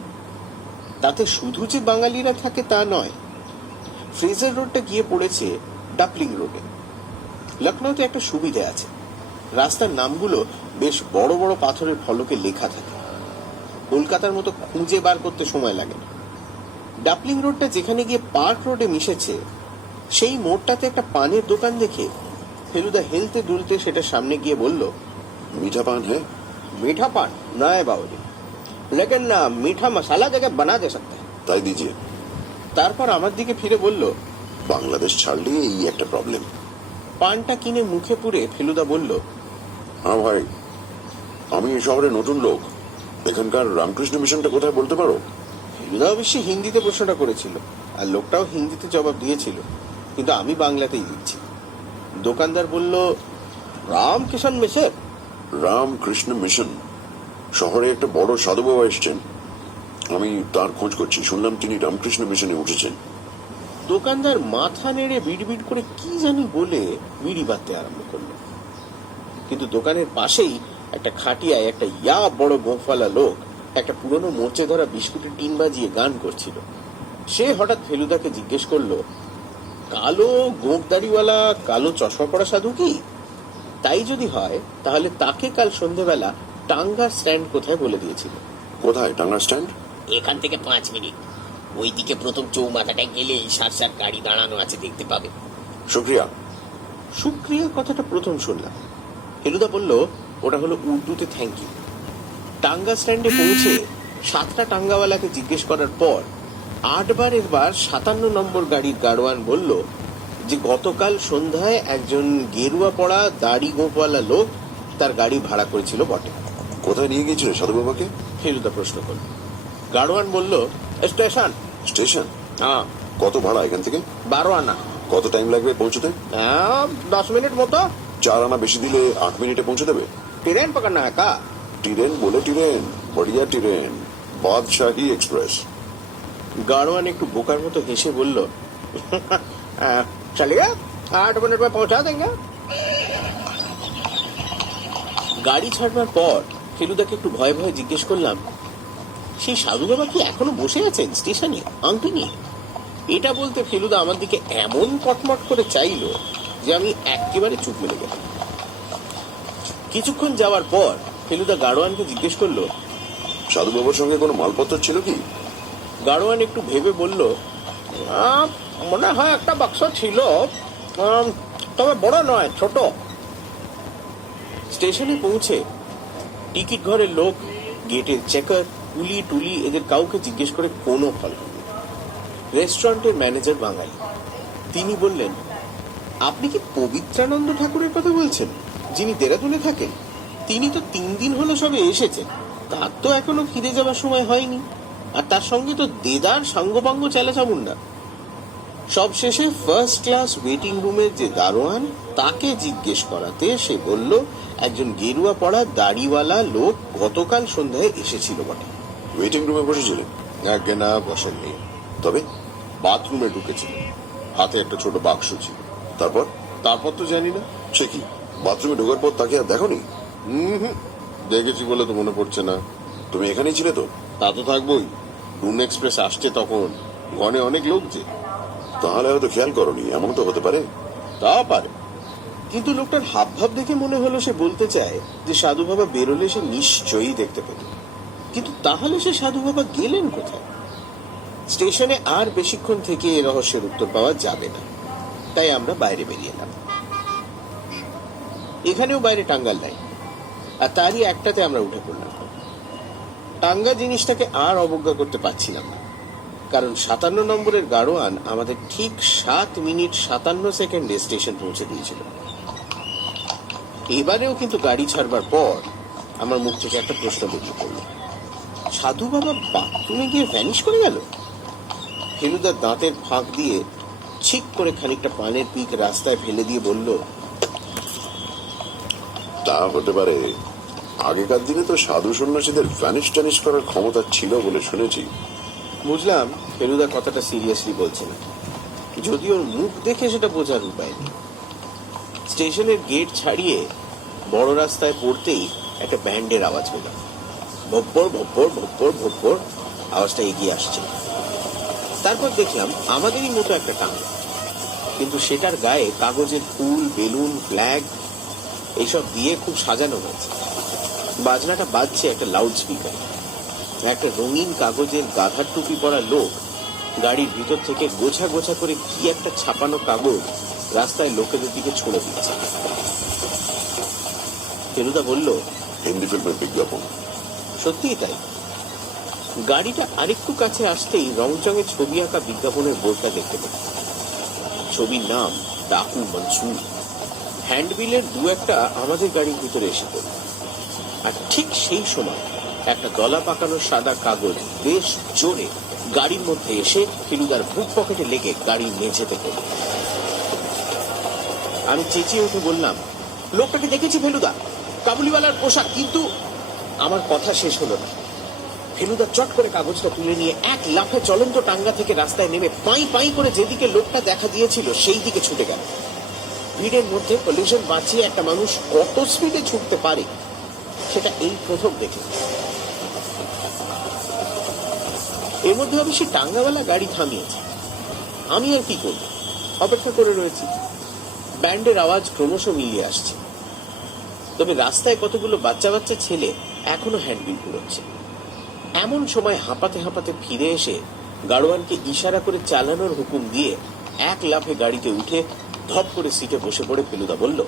তাতে শুধু যে বাঙালিরা থাকে তা নয়, ফ্রেজার রোডটা গিয়ে পড়েছে ডাপলিং রোডে। লখনৌতে একটা সুবিধে আছে, রাস্তার নামগুলো বেশ বড় বড় পাথরের ফলকে লেখা থাকে। কলকাতার মতো খুঁজে বার করতে সময় লাগে না। ডাপলিং রোডটা যেখানে গিয়ে পার্ক রোডে মিশেছে, সেই মোড়টাতে একটা পানের দোকান দেখে ফেলুদা হেলতে দুলতে সেটা সামনে গিয়ে বলল, মিঠা পান হ্যাঁ? मीठा पान ना है बाबूजी, लेकिन मीठा मसाला जगह बना दे सकते हैं। তাই দিজিয়ে। তারপর আমার দিকে ফিরে বলল, বাংলাদেশ ছাড়লে এই একটা প্রবলেম। পানটা কিনে মুখে পুরে ফেলুদা বলল, হ্যাঁ ভাই, আমি এই শহরে নতুন লোক, এখানকার রামকৃষ্ণ মিশনটা কোথায় বলতে পারো? ফেলুদা অবশ্যই হিন্দিতে প্রশ্নটা করেছিল, আর লোকটাও হিন্দিতে জবাব দিয়েছিল, কিন্তু আমি বাংলাতেই দিচ্ছি। দোকানদার বলল, रामकिशन मिश्र। রামকৃষ্ণ মিশন শহরে একটা বড় সাধু বাবা এসছেন, আমি তার খোঁজ করছি। শুনলাম তিনি রামকৃষ্ণ মিশনে উঠেছেন। দোকানদার মাথা নেড়ে বিড়বিড় করে কি জানি বলে বিড়ি বাঁধতে আরম্ভ করলো। কিন্তু দোকানের পাশেই একটা খাটিয়ায় একটা ইয়া বড় গোঁফওয়ালা লোক একটা পুরনো মোচে ধরা বিস্কুটের টিন বাজিয়ে গান করছিল। সে হঠাৎ ফেলুদাকে জিজ্ঞেস করলো, কালো গোঁফদাড়িওয়ালা কালো চশমা পড়া সাধু কি? তাই যদি হয় তাহলে তাকে কাল সন্ধেবেলা টাঙ্গার স্ট্যান্ড কোথায় বলে দিয়েছিল। কোথায় টাঙ্গার স্ট্যান্ড? এখান থেকে 5 মিনিট ওইদিকে প্রথম চৌমাথাটায় গেলেই সার গাড়ি দাঁড়ানো আছে, দেখতে পাবে। শুক্রিয়া। সুক্রিয়া কথাটা প্রথম শুনলাম। ফেলুদা বলল, ওটা হলো উর্দুতে থ্যাংক ইউ। টাঙ্গা স্ট্যান্ডে পৌঁছে 7টা টাঙ্গাওয়ালাকে জিজ্ঞেস করার পর 8 বারের বার 57 নম্বর গাড়ির গাড়োয়ান বলল যে গতকাল সন্ধ্যায় একজন গেরুয়া পড়া দাড়ি গোঁপওয়ালা লোক তার গাড়ি ভাড়া করেছিল বটে। কোথায় নিয়ে গিয়েছিল সাধু বাবাকে? ফেলুদা প্রশ্ন করল। গাড়োয়ান বলল, स्टेशन। স্টেশন? हाँ, কত ভাড়া এখান থেকে? 12 आना। কত টাইম লাগবে পৌঁছতে? 10 मिनट মতো। 4 আনা বেশি দিলে 8 মিনিটে পৌঁছে দেবে। ट्रेन पकड़ना है का? টিরেন বলে টিরেন, বড়িয়া টিরেন, বাদশাহী এক্সপ্রেস। গাড়োয়ান একটু বোকার মতো হেসে বলল, चलिए 8 मिनट में पहुंचा देंगे। গাড়ি ছাড়বার পর ফেলুদাকে একটু ভয়ে ভয়ে জিজ্ঞেস করলাম, সেই সাধু বাবা কি এখনো বসে আছেন স্টেশনে আংটি নিয়ে? এটা বলতে ফেলুদা আমার দিকে এমন কটমট করে চাইল যে আমি একেবারে চুপ মেরে গেলাম। কিছুক্ষণ যাওয়ার পর ফেলুদা গাড়োয়ানকে জিজ্ঞেস করলো, সাধু বাবার সঙ্গে কোনো মালপত্র ছিল কি? গাড়োয়ান একটু ভেবে বলল, মনে হয় একটা বাক্স ছিল, তবে বড় নয়, ছোট। স্টেশনে পৌঁছে টিকিট ঘরের লোক, গেটের চেকার, কুলি টুলি এদের কাউকে জিজ্ঞেস করে কোনো ফল হয়নি। রেস্টুরেন্টের ম্যানেজার বাঙালি, তিনি বললেন, আপনি কি পবিত্রানন্দ ঠাকুরের কথা বলছেন, যিনি দেরাদুনে থাকেন? তিনি তো 3 দিন হলো সবে এসেছেন, তার তো এখনো ফিরে যাবার সময় হয়নি। আর তার সঙ্গে তো দেদার সাঙ্গপাঙ্গ চেলাচামুন্ডা। সব শেষে ফার্স্ট ক্লাস ওয়েটিং রুমের যে দারোয়ান, তাকে জিজ্ঞেস করাতে সে বলল একজন গেরুয়া পড়া দাড়িওয়ালা লোক গতকাল সন্ধ্যায় এসেছিল বটে। ওয়েটিং রুমে বসেছিলেন? আগে না, বসেননি। তবে বাথরুমে ঢুকেছিল, হাতে একটা ছোট বাক্স ছিল। তারপর? তারপর তো জানি না। সে কি, বাথরুমে ঢোকার পর তাকে আর দেখোনি? দেখেছি বলে তো মনে পড়ছে না। তুমি এখানেই ছিলে তো? তা তো থাকবোই, ডুন এক্সপ্রেস আসছে তখন, গনে অনেক লোক যে। তাহলে হয়তো খেয়াল করনি, এমন তো হতে পারে। তা পারে, কিন্তু লোকটার হাব ভাব দেখে মনে হলো সে বলতে চায় যে সাধু বাবা বেরোলে সে নিশ্চয়ই দেখতে পেত। কিন্তু তাহলে সে সাধু বাবা গেলেন কোথায়? স্টেশনে আর বেশিক্ষণ থেকে এ রহস্যের উত্তর পাওয়া যাবে না, তাই আমরা বাইরে বেরিয়ে এলাম। এখানেও বাইরে টাঙ্গাল নাই, আর তারই একটাতে আমরা উঠে পড়লাম। টাঙ্গা জিনিসটাকে আর অবজ্ঞা করতে পারছিলাম না, কারণ 57 নম্বরের গাড়োয়ান আমাদের ঠিক 7 মিনিট 57 সেকেন্ডে স্টেশন পৌঁছে দিয়েছিল। এবারেও কিন্তু গাড়ি ছাড়বার পর আমার মুখ থেকে একটা প্রশ্ন বেরিয়ে পড়ল, সাধু বাবা বাথরুমে গিয়ে ভ্যানিশ করে গেল? ফেলুদার দাঁতের ফাঁক দিয়ে ছিক করে খানিকটা পানের পিক রাস্তায় ফেলে দিয়ে বলল, তা হতে পারে। আগেকার দিনে তো সাধু সন্ন্যাসীদের ভ্যানিশ ট্যানিশ করার ক্ষমতা ছিল বলে শুনেছি। বুঝলাম ফেলুদা কথাটা সিরিয়াসলি বলছে না, যদিও ওর মুখ দেখে সেটা বোঝার উপায় নেই। স্টেশনের গেট ছাড়িয়ে বড় রাস্তায় পড়তেই একটা ব্যান্ডের আওয়াজ পেলাম। ভোপ্পর ভোপ্পর ভোপ্পর ভোপ্পর আওয়াজটা এগিয়ে আসছে। তারপর দেখলাম আমাদেরই মতো একটা টাঙ্গা, কিন্তু সেটার গায়ে কাগজের ফুল, বেলুন, ফ্ল্যাগ এইসব দিয়ে খুব সাজানো হয়েছে। বাজনাটা বাজছে একটা লাউড স্পিকার। একটা রঙিন কাগজের গাধার টুপি পরা লোক গাড়ির ভিতর থেকে গোছা গোছা করে কি একটা ছাপানো কাগজ রাস্তায় লোকেদের দিকে ছড়ে দিচ্ছে। ফেলুদা বলল, হিন্দি ফিল্মের বিজ্ঞাপন। সত্যিই তাই। গাড়িটা আরেকটু কাছে আসতেই রংচঙে ছবি আঁকা বিজ্ঞাপনের বোর্ডটা দেখতে পেল। ছবির নাম ডাকু মনসুর। হ্যান্ডবিলের 2-একটা আমাদের গাড়ির ভিতরে এসে পড়ল। আর ঠিক সেই সময় একটা দলা পাকানো সাদা কাগজ বেশ জোরে গাড়ির মধ্যে এসে ফেলুদার বুক পকেটে লেগে গাড়ির মেঝেতে পড়ল। আমি চেঁচিয়ে উঠে বললাম, লোকটাকে দেখেছি ফেলুদা, কাবুলিওয়ালার পোশাক। কিন্তু আমার কথা শেষ হলো না। ফেলুদা চট করে কাগজটা তুলে নিয়ে এক লাফে চলন্ত টাঙ্গা থেকে রাস্তায় নেমে পাই পাই করে যেদিকে লোকটা দেখা দিয়েছিল সেই দিকে ছুটে গেল। ভিড়ের মধ্যে পলিউশন বাঁচিয়ে একটা মানুষ কত স্পিডে ছুটতে পারে সেটা এই প্রথম দেখে। এর মধ্যে অবশ্য টাঙ্গাওয়ালা গাড়ি থামিয়েছে। আমি আর কি করব, অপেক্ষা করে রয়েছি। ব্যান্ডের আওয়াজ ক্রমশ মিলিয়ে আসছে, তবে রাস্তায় কতগুলো বাচ্চা বাচ্চা ছেলে এখনো হ্যান্ডবিল ঘুরোচ্ছে। এমন সময় হাঁপাতে হাঁপাতে ফিরে এসে গাড়োয়ানকে ইশারা করে চালানোর হুকুম দিয়ে এক লাফে গাড়িতে উঠে ধপ করে সিটে বসে পড়ে ফেলুদা বলল,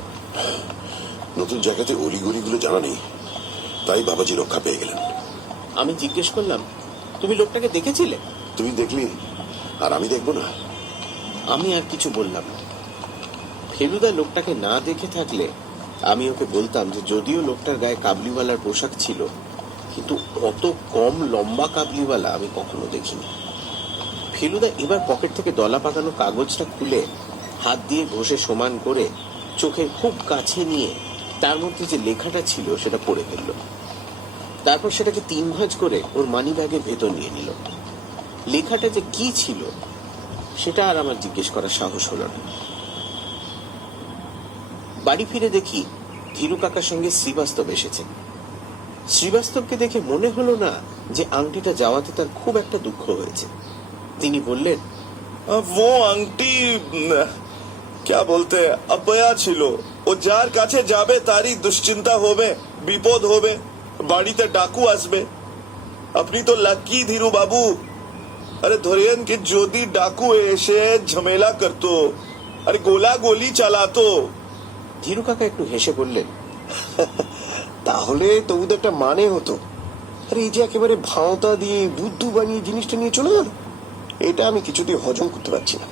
নতুন জায়গাতে অলিগলিগুলো জানা নেই, তাই বাবাজি রক্ষা পেয়ে গেলেন। আমি জিজ্ঞেস করলাম, তুমি লোকটাকে দেখেছিলে? তুমি দেখলি আর আমি দেখবো না? আমি আর কিছু বললাম না। ফেলুদা লোকটাকে না দেখে থাকলে আমি ওকে বলতাম যে যদিও লোকটার গায়ে কাবলিওয়ালার পোশাক ছিল, কিন্তু অত কম লম্বা কাবলিওয়ালা আমি কখনো দেখিনি। ফেলুদা এবার পকেট থেকে দলা পাকানো কাগজটা খুলে হাত দিয়ে ঘষে সমান করে চোখের খুব কাছে নিয়ে তার মধ্যে যে লেখাটা ছিল সেটা পড়ে ফেলল। তারপর সেটাকে 3 ভাঁজ করে ওর মানি ব্যাগের ভেতর নিয়ে নিল। লেখাটা যে কি ছিল সেটা আর আমার জিজ্ঞেস করার সাহস হলো না। বাড়ি ফিরে দেখি ধীরু কাকার সঙ্গে শ্রীবাস্তব এসেছে। শ্রীবাস্তবকে দেখে মনে হলো না যে আংটিটা যাওয়াতে তার খুব একটা দুঃখ হয়েছে। তিনি বললেন, वो আংটি क्या बोलते हैं अपया ছিল। ও যার কাছে যাবে তারই দুশ্চিন্তা হবে, বিপদ হবে, বাড়িতে ডাকু আসবে। আপনি তো লাকি ধীরু বাবু। আরে ধরেন কি যদি ডাকু এসে ঝামেলা করতো, আরে গোলা গলি চালাতো। ধীরু কাকা একটু হেসে বললেন, তাহলে তবু তো একটা মানে হতো। আরে এই যে একেবারে ভাঁওতা দিয়ে বুদ্ধু বানিয়ে জিনিসটা নিয়ে চলে গেল, এটা আমি কিছুতেই হজম করতে পারছি না।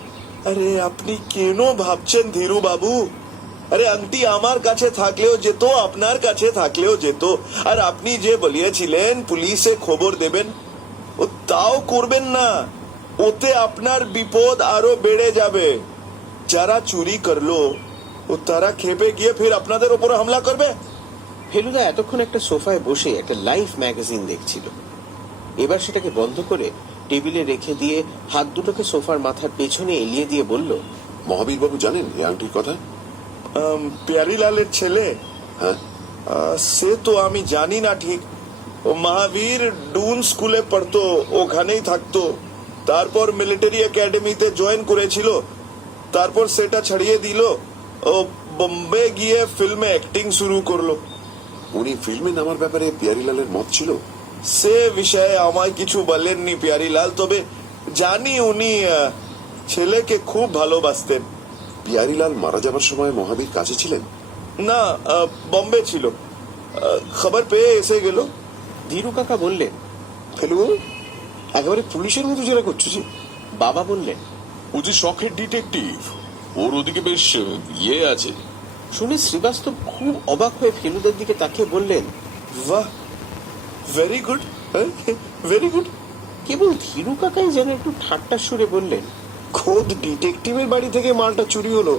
আরে আপনি কেন ভাবছেন ধীরু বাবু? আরে আংটি আমার কাছে থাকলেও যেত, আপনার কাছে থাকলেও যেত। আর আপনি যে বলিয়েছিলেন পুলিশে খবর দেবেন, ও তাও করবেন না। ওতে আপনার বিপদ আরো বেড়ে যাবে। যারা চুরি করলো ও তারা খেপে গিয়ে ফির আপনাদের উপর হামলা করবে। ফেলুদা এতক্ষণ একটা সোফায় বসে একটা লাইফ ম্যাগাজিন দেখছিল। এবার সেটাকে বন্ধ করে টেবিলে রেখে দিয়ে হাত দুটোকে সোফার মাথার পেছনে এলিয়ে দিয়ে বলল, মহাবীর বাবু জানেন এই আংটির কথা? প্যারিলালের ছেলে? হ্যাঁ। সে তো আমি জানি না ঠিক। ও মহাবীর ডুন স্কুলে পড়তো, ওখানেই থাকতো। তারপর মিলিটারি একাডেমিতে জয়েন করেছিল, তারপর সেটা ছাড়িয়ে দিল। ও বোম্বে গিয়ে ফিল্মে অ্যাক্টিং শুরু করলো। উনি ফিল্মে নামার ব্যাপারে পিয়ারিলালের মত ছিল? সে বিষয়ে আমায় কিছু বলেননি পিয়ারিলাল, তবে জানি উনি ছেলেকে খুব ভালোবাসতেন। পিয়ারিলাল মারা যাবার সময় মহাবীর কাছে ছিলেন? না, বোম্বে ছিল। খবর পেয়ে এসে গেল। ধীরু কাকা বললেন। ফেলু, একেবারে পুলিশের মতো জেরা করছো যে। বাবা বললেন, ও যে শখের ডিটেকটিভ, ওর ওদিকে বেশ ইয়ে আছে। শুনে শ্রীবাস্তব খুব অবাক হয়ে ফেলুদার দিকে তাকিয়ে বললেন, বাহ, ভেরি গুড, ভেরি গুড। কেবল ধীরু কাকাই যেন একটু ঠাট্টার সুরে বললেন, খোদ ডিটেকটিভের বাড়ি থেকে মালটা চুরি হলো,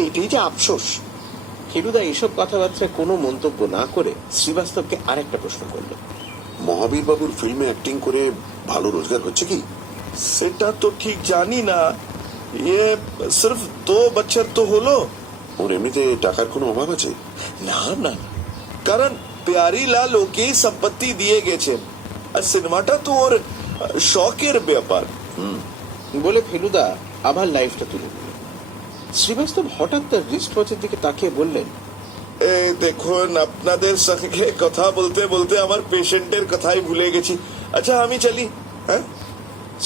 এইটাই যে আফসোস। ফেলুদা এসব কথাবার্তায় কোনো মন্তব্য না করে শ্রীবাস্তবকে আরেকটা প্রশ্ন করলেন, মহাবীর বাবুর ফিল্মে অ্যাক্টিং করে ভালো রোজগার হচ্ছে কি? সেটা তো ঠিক জানি না। ইয়ে সির্ফ 2 বছর তো হলো। ওর এমনিতে টাকার কোনো অভাব আছে? না না, কারণ প্যারিলাল ওকেই সম্পত্তি দিয়ে গেছেন, আর সিনেমাটা তো ওর শখের ব্যাপার। বলে ফেলুদা আবার লাইফটা তুলে নিল। শ্রীবাস্তব হঠাৎ তার রিস্ট ওয়াচের দিকে তাকিয়ে বললেন, দেখুন, আপনাদের সঙ্গে কথা বলতে বলতে আমার পেশেন্টের কথাই ভুলে গেছি। আচ্ছা আমি চলি। হ্যাঁ।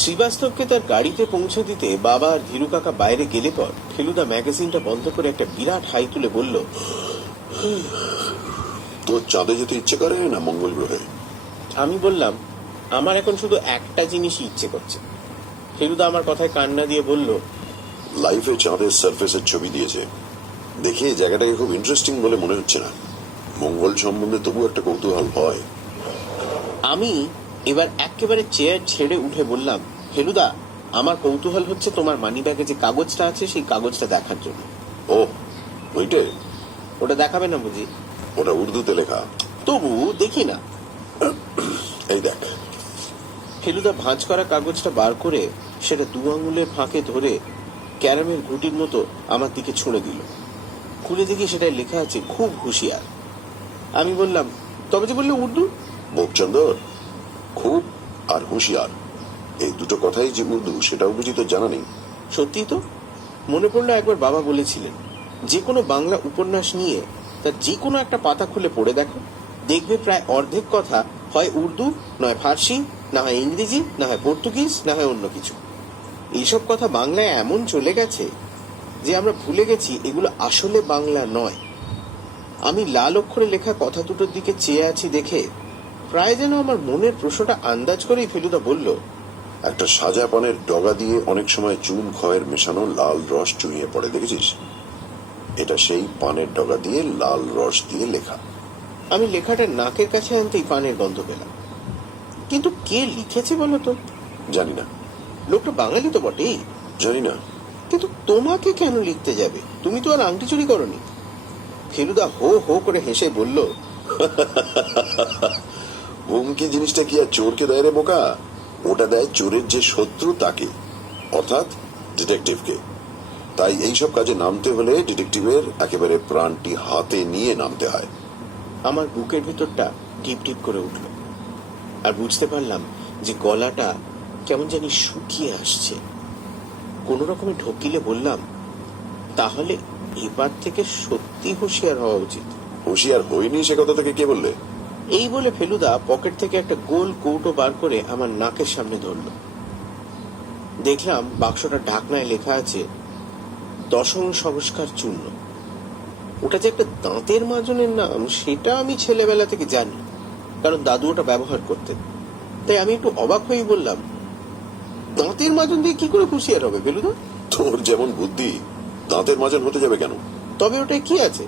শ্রীবাস্তবকে তার গাড়িতে পৌঁছে দিতে বাবা আর ধীরু কাকা বাইরে গেলে পর ফেলুদা ম্যাগাজিনটা বন্ধ করে একটা বিরাট হাই তুলে বলল, তোর চাঁদে যেতে ইচ্ছে করে না মঙ্গল গ্রহে? আমি বললাম, আমার এখন শুধু একটা জিনিসই ইচ্ছে করছে। ফেলুদা আমার কথায় কান্না দিয়ে বলল, লাইফে চাঁদের সারফেসের ছবি দিয়েছে, দেখে জায়গাটাকে খুব ইন্টারেস্টিং বলে মনে হচ্ছে না। মঙ্গল সম্বন্ধে তবু একটা কৌতূহল হয়। আমি এবার একেবারে চেয়ার ছেড়ে উঠে বললাম, ফেলুদা, আমার কৌতূহল হচ্ছে তোমার মানিব্যাগে যে কাগজটা আছে সেই কাগজটা দেখার জন্য। ও, ওইটে? ওটা দেখাবে না বুঝি? ওটা উর্দুতে লেখা। তবু দেখি না। এই দেখ। ফেলুদা ভাঁজ করা কাগজটা বার করে সেটা 2 আঙুলের ফাঁকে ধরে ক্যারামের ঘুটির মতো আমার দিকে ছুঁড়ে দিল। খুলে দেখি সেটাই লেখা আছে, খুব হুঁশিয়ার। আমি বললাম, তবে যে বললে উর্দু? বোকচন্দর, খুব আর হুঁশিয়ার এই দুটো কথাই যে উর্দু সেটাও বুঝি তো জানা নেই। সত্যি তো। মনে পড়লো একবার বাবা বলেছিলেন, যে কোনো বাংলা উপন্যাস নিয়ে তার যে কোনো একটা পাতা খুলে পড়ে দেখো, দেখবে প্রায় অর্ধেক কথা হয় উর্দু, নয় ফার্সি, না হয় ইংরেজি, না হয় পর্তুগিজ, না হয় অন্য কিছু। এইসব কথা বাংলায় এমন চলে গেছে যে আমরা ভুলে গেছি এগুলো আসলে বাংলা নয়। আমি লাল অক্ষরে লেখা কথা দুটোর দিকে চেয়ে আছি দেখে প্রায় যেন আমার মনের প্রশ্নটা আন্দাজ করেই ফেলুদা বলল, একটা সাজা পানের ডগা দিয়ে অনেক সময় চুন খয়ের মেশানো লাল রস চুইয়ে পড়ে, দেখেছিস? এটা সেই পানের ডগা দিয়ে লাল রস দিয়ে লেখা। আমি লেখাটা নাকের কাছে আনতেই পানের গন্ধ পেলাম। কিন্তু কে লিখেছে বলো তো? জানি না। লোকটা বাঙালি তো বটেই। জানি না। কিন্তু তোমাকে কেন লিখতে যাবে? তুমি তো আর আংটি চুরি করনি। ফেলুদা হো হো করে হেসে বলল, হুমকি জিনিসটা কি আর চোরকে দেয় রে বোকা? ওটা দেয় চোরের যে শত্রু তাকে, অর্থাৎ ডিটেকটিভকে। তাই এইসব কাজে নামতে হলে ডিটেকটিভের একেবারে প্রাণটি হাতে নিয়ে নামতে হয়। আমার বুকের ভিতরটা টিপ টিপ করে উঠল, আর বুঝতে পারলাম যে গলাটা কেমন জানি শুকিয়ে আসছে। কোন রকমে ঢকিলে বললাম, তাহলে এবার থেকে সত্যি হুঁশিয়ার হওয়া উচিত। হুঁশিয়ার হইনি সে কথা থেকে কে বললে? এই বলে ফেলুদা পকেট থেকে একটা গোল কৌটো বার করে আমার নাকের সামনে ধরল। দেখলাম বাক্সটা ঢাকনায় লেখা আছে 10ম সংস্কার চূর্ণ। ওটা যে একটা দাঁতের মাজনের নাম সেটা আমি ছেলেবেলা থেকে জানি, কারণ দাদু ওটা ব্যবহার করতেন। তাই আমি একটু অবাক হয়েই বললাম, দাঁতের মাজন দিয়ে কি করে হুঁশিয়ার হবে ফেলুদা? তোর যেমন বুদ্ধি, দাঁতের মাজন হতে যাবে কেন? তবে ওটায় কি আছে?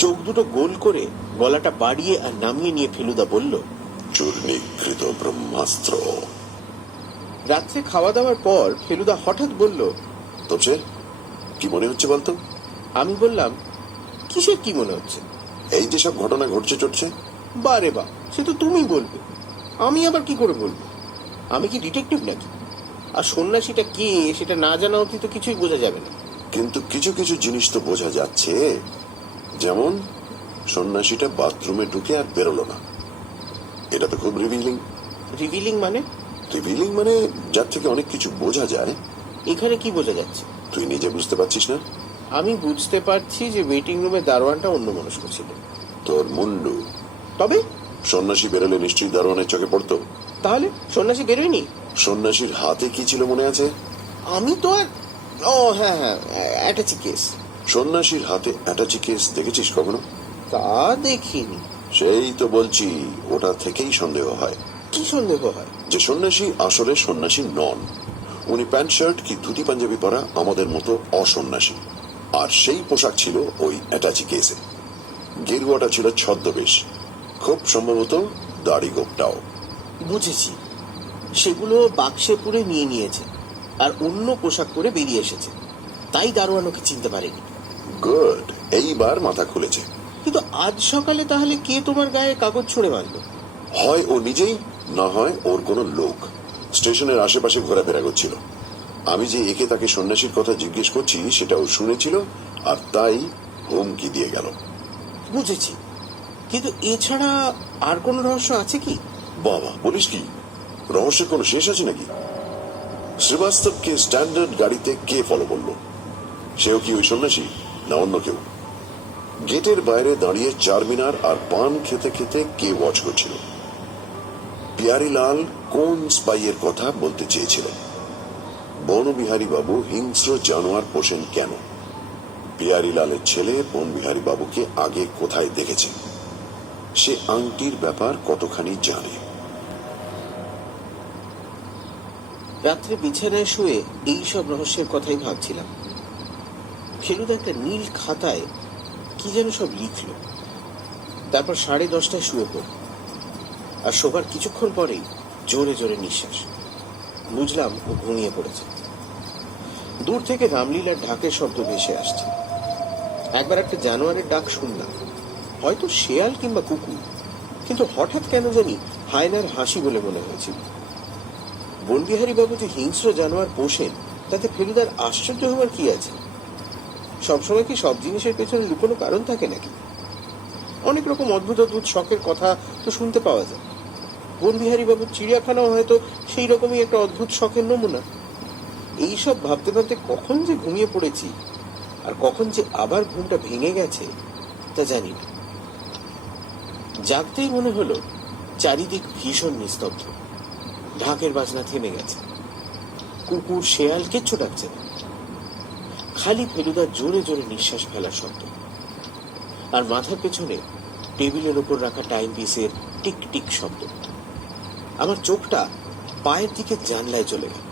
চোখ দুটো গোল করে গলাটা বাড়িয়ে আর নামিয়ে নিয়ে ফেলুদা বলল, চূর্ণীকৃত ব্রহ্মাস্ত্র। রাত্রে খাওয়া দাওয়ার পর ফেলুদা হঠাৎ বলল, তো সে কি মনে হচ্ছে বলতো? আমি বললাম, কিসের কি মনে হচ্ছে? এই যে সব ঘটনা ঘটছে চটছে। বারে বা, সে তো তুমি বলবে, আমি আবার কি করে বলবো? আমি কি ডিটেকটিভ নাকি? আর সন্ন্যাসীটা কে সেটা না জানা অবধি তো কিছুই বোঝা যাবে না। কিন্তু কিছু কিছু জিনিস তো বোঝা যাচ্ছে, যেমন সন্ন্যাসীটা বাথরুমে ঢুকে আর বেরোলো না, এটা তো খুব রিভিলিং। রিভিলিং মানে? রিভিলিং মানে যার থেকে অনেক কিছু বোঝা যায়। এখানে কি বোঝা যাচ্ছে? তুই নিজে বুঝতে পারছিস না? আমি বুঝতে পারছি যে ওয়েটিং রুমে দারোয়ানটা অন্যমনস্ক ছিল। তোর মুন্ডু। তবে সন্ন্যাসী বেরোলে নিশ্চয়ই দারোয়ানের চোখে পড়তো। তাহলে সন্ন্যাসী বেরোয়নি? সন্ন্যাসীর হাতে কি ছিল মনে আছে? আমি তো আর, ও হ্যাঁ হ্যাঁ, অ্যাটাচি কেস। সন্ন্যাসীর হাতে অ্যাটাচি কেস দেখেছিস কখনো? তা দেখিনি। সেই তো বলছি, ওটা থেকেই সন্দেহ হয়। কি সন্দেহ হয়? যে সন্ন্যাসী আসলে সন্ন্যাসী নন, উনি প্যান্ট শার্ট কি ধুতি পাঞ্জাবি পরা আমাদের মতো অসন্ন্যাসী। আর সেই পোশাক ছিল ওই অ্যাটাচি কেসে। গেরুয়াটা ছিল ছদ্মবেশ, খুব সম্ভবত দাড়ি গোপটাও। বুঝেছি, সেগুলো বাক্সে পুরে নিয়ে নিয়েছে আর অন্য পোশাক পরে বেরিয়ে এসেছে, তাই দারোয়ান ওকে চিনতে পারেনি। গুড, এইবার মাথা খুলেছে। কিন্তু আজ সকালে তাহলে কে তোমার গায়ে কাগজ ছুঁড়ে মারলো? হয় ও নিজেই, না হয় ওর কোনো লোক স্টেশনের আশেপাশে ঘোরাফেরা করছিল। আমি যে একে তাকে সন্ন্যাসীর কথা জিজ্ঞেস করছি সেটা ও শুনেছিল, আর তাই হুমকি দিয়ে গেল। বুঝেছি, কিন্তু এছাড়া আর কোন রহস্য আছে কি? বাবা, বলিস কি? রহস্যের কোনো শেষ আছে নাকি? শ্রীবাস্তবকে স্ট্যান্ডার্ড গাড়িতে কে ফলো করলো? সেও কি ওই সন্ন্যাসী, না অন্য কেউ? গেটের বাইরে দাঁড়িয়ে চারমিনার আর পান খেতে খেতে কে ওয়াচ করছিল? পিয়ারিলাল কোন স্পাইয়ের কথা বলতে চেয়েছিল? বনবিহারী বাবু হিংস্র জানোয়ার পোষেন কেন? পিয়ারিলালের ছেলে বনবিহারী বাবুকে আগে কোথায় দেখেছে? সে আংটির ব্যাপার কতখানি জানে? রাত্রে বিছানায় শুয়ে এই সব রহস্যের কথাই ভাবছিলাম। ফেলুদা একটা নীল খাতায় কি যেন সব লিখল, তারপর 10:30টায় শুয়ে পড়ল। আর শোবার কিছুক্ষণ পরেই জোরে জোরে নিঃশ্বাস। বুঝলাম ও ঘুমিয়ে পড়েছে। দূর থেকে রামলীলার ঢাকের শব্দ ভেসে আসছে। একবার একটা জানোয়ারের ডাক শুনলাম, হয়তো শেয়াল কিংবা কুকুর, কিন্তু হঠাৎ কেন জানি হায়নার হাসি বলে মনে হয়েছিল। বনবিহারী বাবু যে হিংস্র জানোয়ার পোষেন তাতে ফেলুদার আশ্চর্য হওয়ার কি আছে? সবসময় কি সব জিনিসের পেছনে লুকোনো কারণ থাকে নাকি? অনেক রকম অদ্ভুত অদ্ভুত শখের কথা তো শুনতে পাওয়া যায়। বনবিহারী বাবুর চিড়িয়াখানাও হয়তো সেই রকমই একটা অদ্ভুত শখের নমুনা। এইসব ভাবতে ভাবতে কখন যে ঘুমিয়ে পড়েছি আর কখন যে আবার ঘুমটা ভেঙে গেছে তা জানি না। জাগতেই মনে হলো চারিদিক ভীষণ নিস্তব্ধ। ঢাকের বাজনা থেমে গেছে, কুকুর শেয়াল কিচ্ছু ডাকছে না, খালি ফেলুদার জোরে জোরে নিঃশ্বাস ফেলার শব্দ। আর মাথার পেছনে টেবিলের উপর রাখা টাইম পিসের টিক টিক শব্দ। আমার চোখটা পায়ের দিকে জানলায় চলে গেল।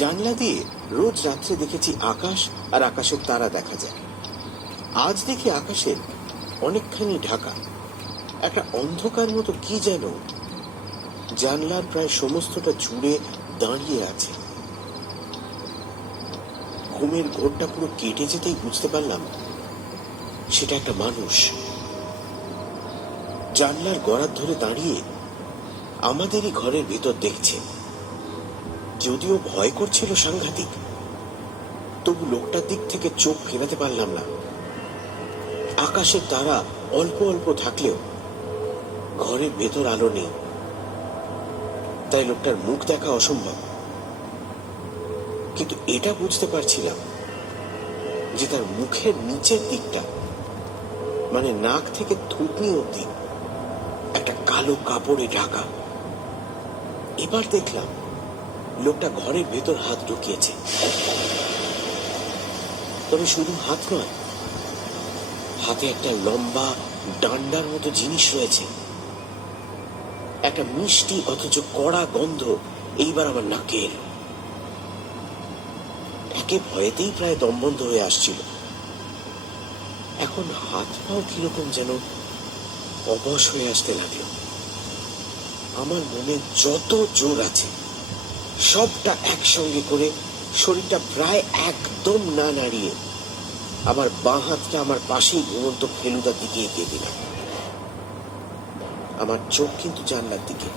জানলা দিয়ে রোজ রাত্রে দেখেছি আকাশ আর আকাশের তারা দেখা যায়। আজ দেখি আকাশের অনেকখানি ঢাকা, একটা অন্ধকার মতো কি যেন জানলার প্রায় সমস্তটা জুড়ে দাঁড়িয়ে আছে। ঘুমের ঘোরটা পুরো কেটে যেতেই বুঝতে পারলাম সেটা একটা মানুষ। জানলার গড়ার ধরে দাঁড়িয়ে আমাদেরই ঘরের ভেতর দেখছে। যদিও ভয় করছিল সাংঘাতিক, তবু লোকটার দিক থেকে চোখ ফেরাতে পারলাম না। আকাশের তারা অল্প অল্প থাকলেও ঘরের ভেতর আলো নেই, তাই লোকটার মুখ দেখা অসম্ভব। কিন্তু এটা বুঝতে পারছিলাম যে তার মুখের নিচের দিকটা, মানে নাক থেকে থুতনি অবধি, একটা কালো কাপড়ে ঢাকা। এবার দেখলাম লোকটা ঘরের ভেতর হাত ঢুকিয়েছে। তবে শুধু হাত নয়, হাতে একটা লম্বা ডান্ডার মতো জিনিস রয়েছে। একটা মিষ্টি অথচ কড়া গন্ধ এইবার আমার নাকে এলো। একে ভয়েতেই প্রায় দমবন্ধ হয়ে আসছিল। এখন হাত পাও কিরকম যেন অবশ হয়ে আসতে লাগলো। আমার মনে যত জোর আছে সবটা একসঙ্গে করে শরীরটা প্রায় একদম না নাড়িয়ে আমার বাঁ হাতটা আমার পাশেই ঘুমন্ত ফেলুদার দিকে এগিয়ে দিলাম। আমার চোখ কিন্তু জানলার দিকে।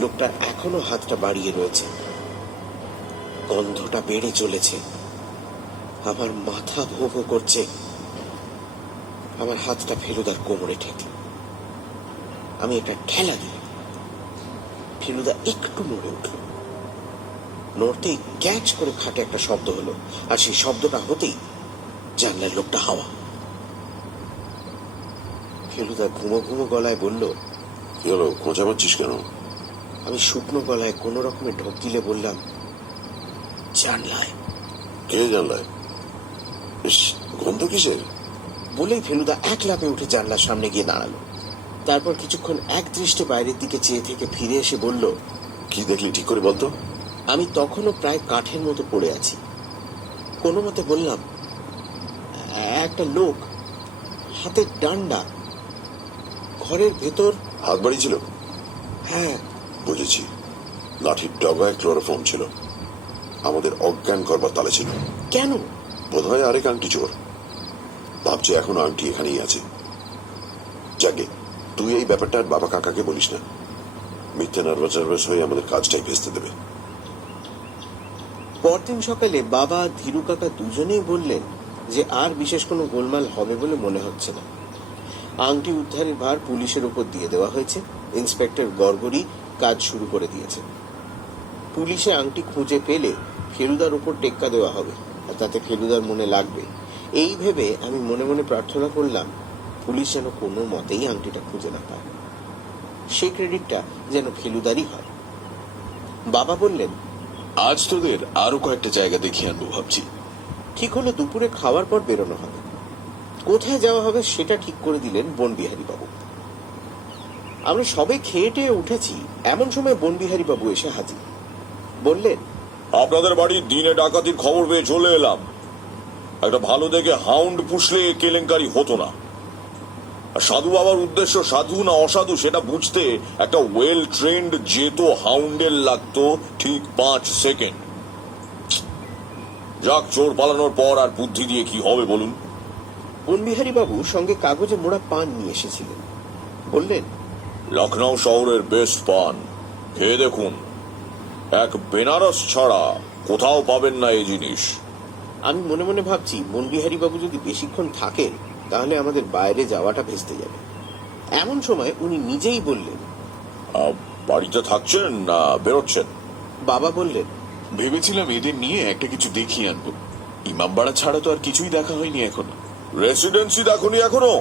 লোকটা এখনো হাতটা বাড়িয়ে রয়েছে। গন্ধটা বেড়ে চলেছে। আমার মাথা ভো ভো করছে। আমার হাতটা ফেলুদার কোমরে ঠেকল। আমি একটা ঠেলা দিলাম। ফেলুদা একটু নড়ে উঠল। নড়তেই ক্যাচ করে খাটে একটা শব্দ হলো, আর সেই শব্দটা হতেই জানলার লোকটা হাওয়া। ফেলুদা ঘুমো ঘুমো গলায় বলল, কি হলো, খোঁজা পাচ্ছিস কেন? আমি শুকনো গলায় কোনো রকমে ঢোক গিলে বললাম, জানলায়। কে জানলায়? ইস, গন্ধ কিসের? বলেই ফেলুদা এক লাফে উঠে জানলার সামনে গিয়ে দাঁড়ালো। তারপর কিছুক্ষণ এক দৃষ্টে বাইরের দিকে চেয়ে থেকে ফিরে এসে বলল, কি দেখলি ঠিক করে বলতো? আমি তখনও প্রায় কাঠের মতো পড়ে আছি। কোনো মতে বললাম, একটা লোক, হাতের ডান্ডা, ঘরের ভেতর। হাত বাড়িয়েছিল? হ্যাঁ। বুঝেছি, লাঠির ডগায় ক্লোরোফর্ম ছিল। আমাদের অজ্ঞান করবার তালে ছিল। কেন? বোধহয় আরেক আংটি চোর। ভাবছি এখন আংটি এখানেই আছে। যাকে তুই এই ব্যাপারটা আর বাবা কাকাকে বলিস না। মিথ্যে নার্ভাস হয়ে আমাদের কাজটাই ভেস্তে দেবে। পরদিন সকালে বাবা ধীরু কাকা দুজনেই বললেন যে আর বিশেষ কোনো গোলমাল হবে বলে মনে হচ্ছে না। আংটি উদ্ধারের ভার পুলিশের উপর দিয়ে দেওয়া হয়েছে। ইন্সপেক্টর গড়গড়ি কাজ শুরু করে দিয়েছে। পুলিশে আংটি খুঁজে পেলে ফেলুদার উপর টেক্কা দেওয়া হবে, আর তাতে ফেলুদার মনে লাগবে। এই ভেবে আমি মনে মনে প্রার্থনা করলাম পুলিশ যেন কোনো মতেই আংটিটা খুঁজে না পায়। সেই ক্রেডিটটা যেন ফেলুদারই হয়। বাবা বললেন, আজ তোদের আরো কয়েকটা জায়গা দেখিয়ে আনবো ভাবছি। ঠিক হলো দুপুরে খাওয়ার পর বেরোনো হবে। কোথায় যাওয়া হবে সেটা ঠিক করে দিলেন বনবিহারী বাবু। আমরা সবাই খেয়ে টেয়ে উঠেছি, এমন সময় বনবিহারী বাবু এসে হাজির। বললেন, আপনাদের বাড়ির দিনে ডাকাতির খবর পেয়ে চলে এলাম। একটা ভালো দেখে হাউন্ড পুষলে কেলেঙ্কারি হতো না। আর সাধু বাবার উদ্দেশ্য সাধু না অসাধু সেটা বুঝতে একটা ওয়েল ট্রেন্ড যেত হাউন্ডের লাগতো ঠিক 5 সেকেন্ড। যাক, চোর পালানোর পর আর বুদ্ধি দিয়ে কি হবে বলুন? বনবিহারী বাবু সঙ্গে কাগজে মোড়া পান নিয়ে এসেছিলেন। বললেন, লখনৌ শহরের বেস্ট পান, খেয়ে দেখুন। এক বেনারস ছাড়া কোথাও পাবেন না এই জিনিস। আমি মনে মনে ভাবছি বনবিহারী বাবু যদি বেশিক্ষণ থাকেন তাহলে আমাদের বাইরে যাওয়াটা ভেস্তে যাবে। এমন সময় উনি নিজেই বললেন, বাড়িতে থাকছেন না বেরোচ্ছেন? বাবা বললেন, ভেবেছিলাম এদের নিয়ে একটা কিছু দেখিয়ে আনবো। ইমামবাড়া ছাড়া তো আর কিছুই দেখা হয়নি এখনো। রেসিডেন্সি দেখুনি এখনো?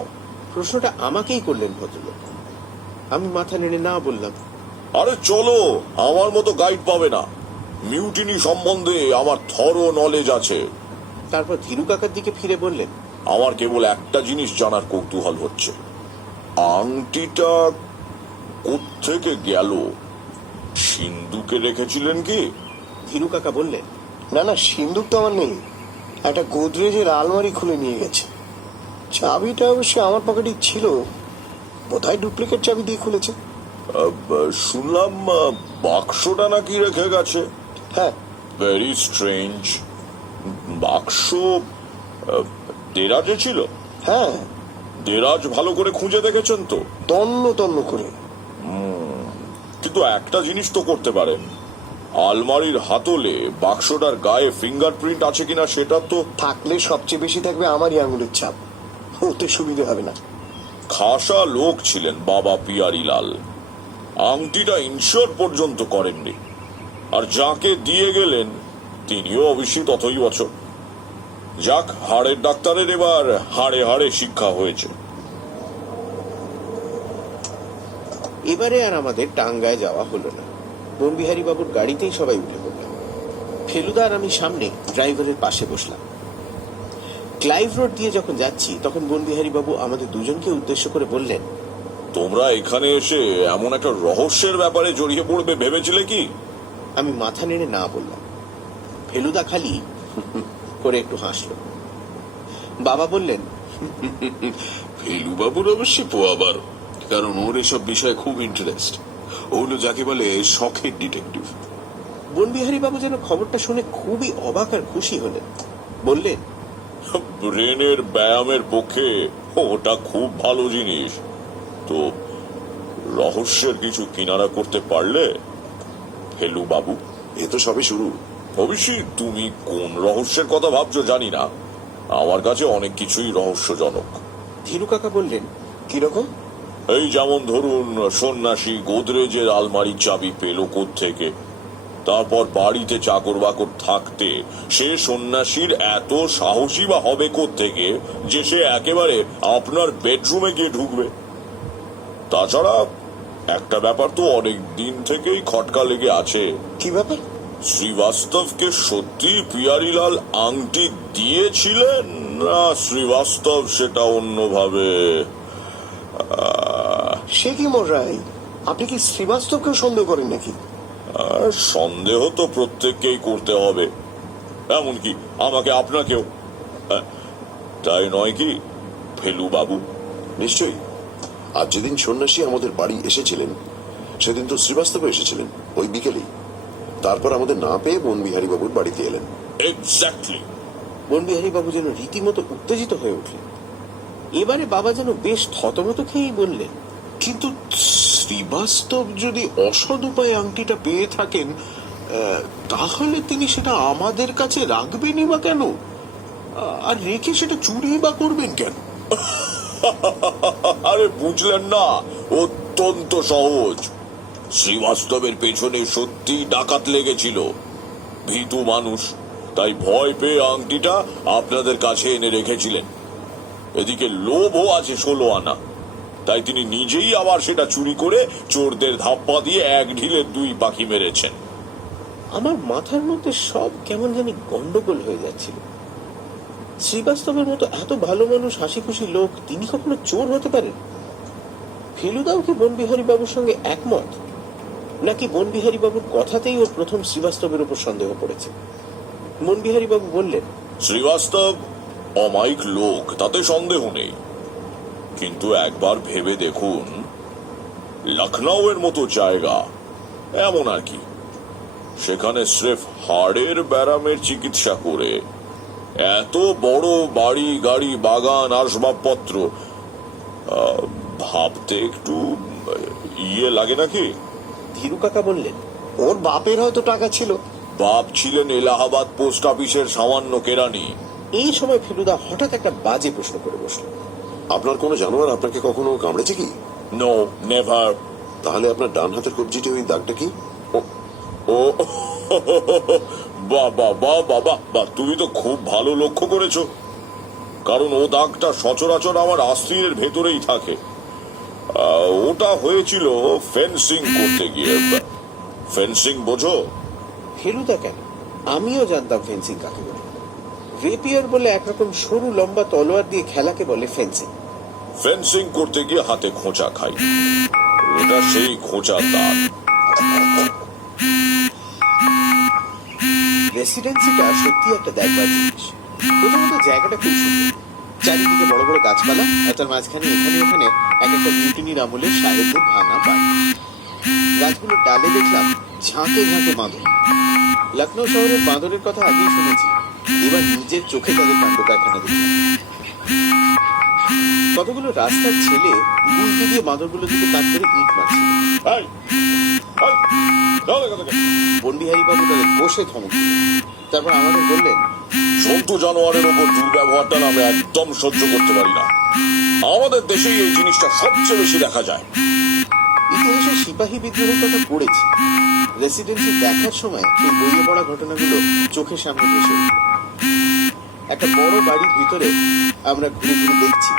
প্রশ্নটা আমাকেই করলেন ভদ্রলোক। আমি মাথা নেড়ে না বললাম। আরে চলো, আমার মতো গাইড পাবে না। মিউটিনি সম্বন্ধে আমার থরো নলেজ আছে। তারপর ধীরু কাকার দিকে ফিরে বললেন, আমার কেবল একটা জিনিস জানার কৌতূহল হচ্ছে, আংটিটা কোত্থেকে গেল? সিন্ধুকে রেখেছিলেন কি? ধীরু কাকা বললেন, না না, সিন্দুক তো আমার নেই। একটা গোদরেজের আলমারি খুলে নিয়ে গেছে। চাবিটা অবশ্যই আমার পকেটেই ছিল। বোধহয় ডুপ্লিকেট চাবি দিয়ে খুলেছে। শুনলাম বাক্সটা নাকি রেখে গেছে। হ্যাঁ। Very strange. বাক্স দেরাজে ছিল? হ্যাঁ, দেরাজ ভালো করে খুঁজে দেখেছেন তো? তন্ন তন্ন করে। কিন্তু একটা জিনিস তো করতে পারেন, আলমারির হাতলে বাক্সটার গায়ে ফিঙ্গারপ্রিন্ট আছে কিনা সেটা তো। থাকলে সবচেয়ে বেশি থাকবে আমারই আঙুলের ছাপ। ওতে সুবিধে হবে না। খাসা লোক ছিলেন বাবা পিয়ারিলাল। আংটিটা ইনশিওর পর্যন্ত করেননি, আর যাকে দিয়ে গেলেন তিনিও অবশ্যই ততই বছর। যাক, হাড়ের ডাক্তারের এবার হাড়ে হাড়ে শিক্ষা হয়েছে। এবারে আর আমাদের টাঙ্গায় যাওয়া হলো না। বনবিহারী বাবুর গাড়িতেই সবাই উঠে পড়লাম। ফেলুদা আর আমি সামনে ড্রাইভারের পাশে বসলাম। ক্লাইভ রোড দিয়ে যখন যাচ্ছি তখন বনবিহারী বাবু আমাদের দুজনকে উদ্দেশ্য করে বললেন, তোমরা এখানে এসে এমন একটা রহস্যের ব্যাপারে জড়িয়ে পড়বে ভেবেছিলে কি? আমি মাথা নেড়ে না বললাম। ফেলুদা খালি করে একটু হাসলো। বাবা বললেন, ফেলুবাবুর অবশ্যই পোয়াবার, কারণ ওর এসব বিষয়ে খুব ইন্টারেস্ট। ও হলো যাকে বলে শখের ডিটেকটিভ। বনবিহারী বাবু যেন খবরটা শুনে খুবই অবাক আর খুশি হলেন। বললেন, ব্রেনের ব্যায়ামের পক্ষে ওটা খুব ভালো জিনিস। তো রহস্যের কিছু কিনারা করতে পারলে ফেলু বাবু? এ তো সবে শুরু। অবশ্যই তুমি কোন রহস্যের কথা ভাবছো জানি না, আমার কাছে অনেক কিছুই রহস্যজনক। ধীরু কাকা বললেন, কিরকম? এই যেমন ধরুন, সন্ন্যাসী গোদরেজের আলমারির চাবি পেল থেকে, তারপর বাড়িতে চাকর বাকর থাকতে সে সন্ন্যাসীর এত সাহসী বা হবে থেকে যে সে একেবারে আপনার বেডরুমে গিয়ে ঢুকবে। তাছাড়া একটা ব্যাপার তো অনেক দিন থেকেই খটকা লেগে আছে। কি ব্যাপার? শ্রীবাস্তবকে সত্যি পিয়ারিলাল আংটি দিয়েছিলেন না শ্রীবাস্তব সেটা অন্যভাবে? সে কি মশাই, আপনি কি শ্রীবাস্তবকে সন্দেহ করেন নাকি? আর সন্দেহ তো প্রত্যেককেই করতে হবে, এমনকি আমাকে আপনাকেও, তাই নয় কি ফেলু বাবু? নিশ্চয়ই। আর যেদিন সন্ন্যাসী আমাদের বাড়ি এসেছিলেন সেদিন তো শ্রীবাস্তব এসেছিলেন ওই বিকেলেই। তারপর আমাদের না পেয়ে বনবিহারী বাবুর বাড়িতে এলেন। এক্স্যাক্টলি। বনবিহারী বাবু যেন রীতিমতো উত্তেজিত হয়ে উঠলেন। এবারে বাবা যেন বেশ থতমত খেয়েই বললেন, কিন্তু শ্রীবাস্তব যদি অসৎ উপায়ে আংটিটা পেয়ে থাকেন, তাহলে তিনি সেটা আমাদের কাছে রাখবেনই বা কেন? আর রেখে সেটা চুরি বা করবেন কেন? আরে বুঝলেন না, অত্যন্ত সহজ। শ্রীবাস্তবের পেছনে সত্যি ডাকাত লেগেছিল। ভীতু মানুষ, তাই ভয় পেয়ে আংটিটা আপনাদের কাছে এনে রেখেছিলেন। এদিকে লোভও আছে 16 আনা, তাই তিনি নিজেই আবার সেটা চুরি করে চোরদের ধাপ্পা দিয়ে এক ঢিলে 2 পাখি মেরেছেন। আমার মাথার মধ্যে সব কেমন জানি গন্ডগোল হয়ে যাচ্ছিল। শ্রীবাস্তবের মতো এত ভালো মানুষ, হাসি খুশি লোক, তিনি কখনো চোর হতে পারেন? ফেলুদাও কি বনবিহারী বাবুর সঙ্গে একমত, নাকি বনবিহারী বাবুর কথাতেই ওর প্রথম শ্রীবাস্তবের উপর সন্দেহ পড়েছে? বনবিহারী বাবু বললেন, শ্রীবাস্তব অমায়িক লোক, তাতে সন্দেহ নেই, কিন্তু একবার ভেবে দেখুন, লখনৌয়ের মতো জায়গা, এমন আর কি, সেখানে স্রেফ হাড়ের ব্যারামের চিকিৎসা করে এত বড় বাড়ি গাড়ি বাগান আসবাবপত্র, ভাবতে একটু ইয়ে লাগে নাকি? ধীরু কাকা বললেন, ওর বাপের হয়তো টাকা ছিল। বাপ ছিলেন এলাহাবাদ পোস্ট অফিসের সামান্য কেরানি। এই সময় ফেলুদা হঠাৎ একটা বাজে প্রশ্ন করে বসল। আপনার কোনো জানোয়ার আপনাকে কখনো কামড়েছে কি? No, never. তাহলে আপনার ডান হাতের কবজিতে ওই দাগটা কি? ও বাবা বাবা বাবা, তুমি তো খুব ভালো লক্ষ্য করেছো, কারণ ও দাগটা সচরাচর আমার আস্তিনের ভেতরেই থাকে। ওটা হয়েছিল ফেন্সিং করতে গিয়ে। ফেন্সিং বোঝো? ফেলুদা কেন, আমিও জানতাম ফেন্সিং কাকে বলে। রেপিয়ার বলে একরকম সরু লম্বা তলোয়ার দিয়ে খেলাকে বলে ফেন্সিং। ফেন্সিং করতে গিয়ে হাতে খোঁচা খাই, এটা সেই খোঁচা দাগ। রেসিডেন্সিটা সত্যি একটা দেখবার জিনিস। প্রথমত জায়গাটা খুব সুন্দর, চারিদিকে বড় বড় গাছপালা, আর তার মাঝখানে এখানে ওখানে এক একটা মিউটিনির আমলের সাহেবদের ভাঙা বাড়ি। গাছগুলোর ডালে দেখলাম ঝাঁকে ঝাঁকে বাঁদর। লখনৌ শহরের বাঁদরের কথা আগেই শুনেছি, এবার নিজের চোখে তাদের কাণ্ড কারখানা দেখলাম। কতগুলো রাস্তার ছেলে গুলতি দিয়ে বাঁদরগুলোর দিকে তাক করে ইট মারছে। বনবিহারী বাবু তাদের বসে ধমক দিলেন। তারপর আমাদের বললেন, জন্তু জানোয়ারের ওপর দুর্ব্যবহারটা না আমি একদম সহ্য করতে পারি না। আমাদের দেশেই এই জিনিসটা সবচেয়ে বেশি দেখা যায়। ইতিহাসে সিপাহী বিদ্রোহের কথা পড়েছি। রেসিডেন্সি দেখার সময় সেই বইয়ে পড়া ঘটনাগুলো চোখের সামনে ভেসে উঠল। একটা বড় বাড়ির ভিতরে আমরা ঘুরে ঘুরে দেখছি,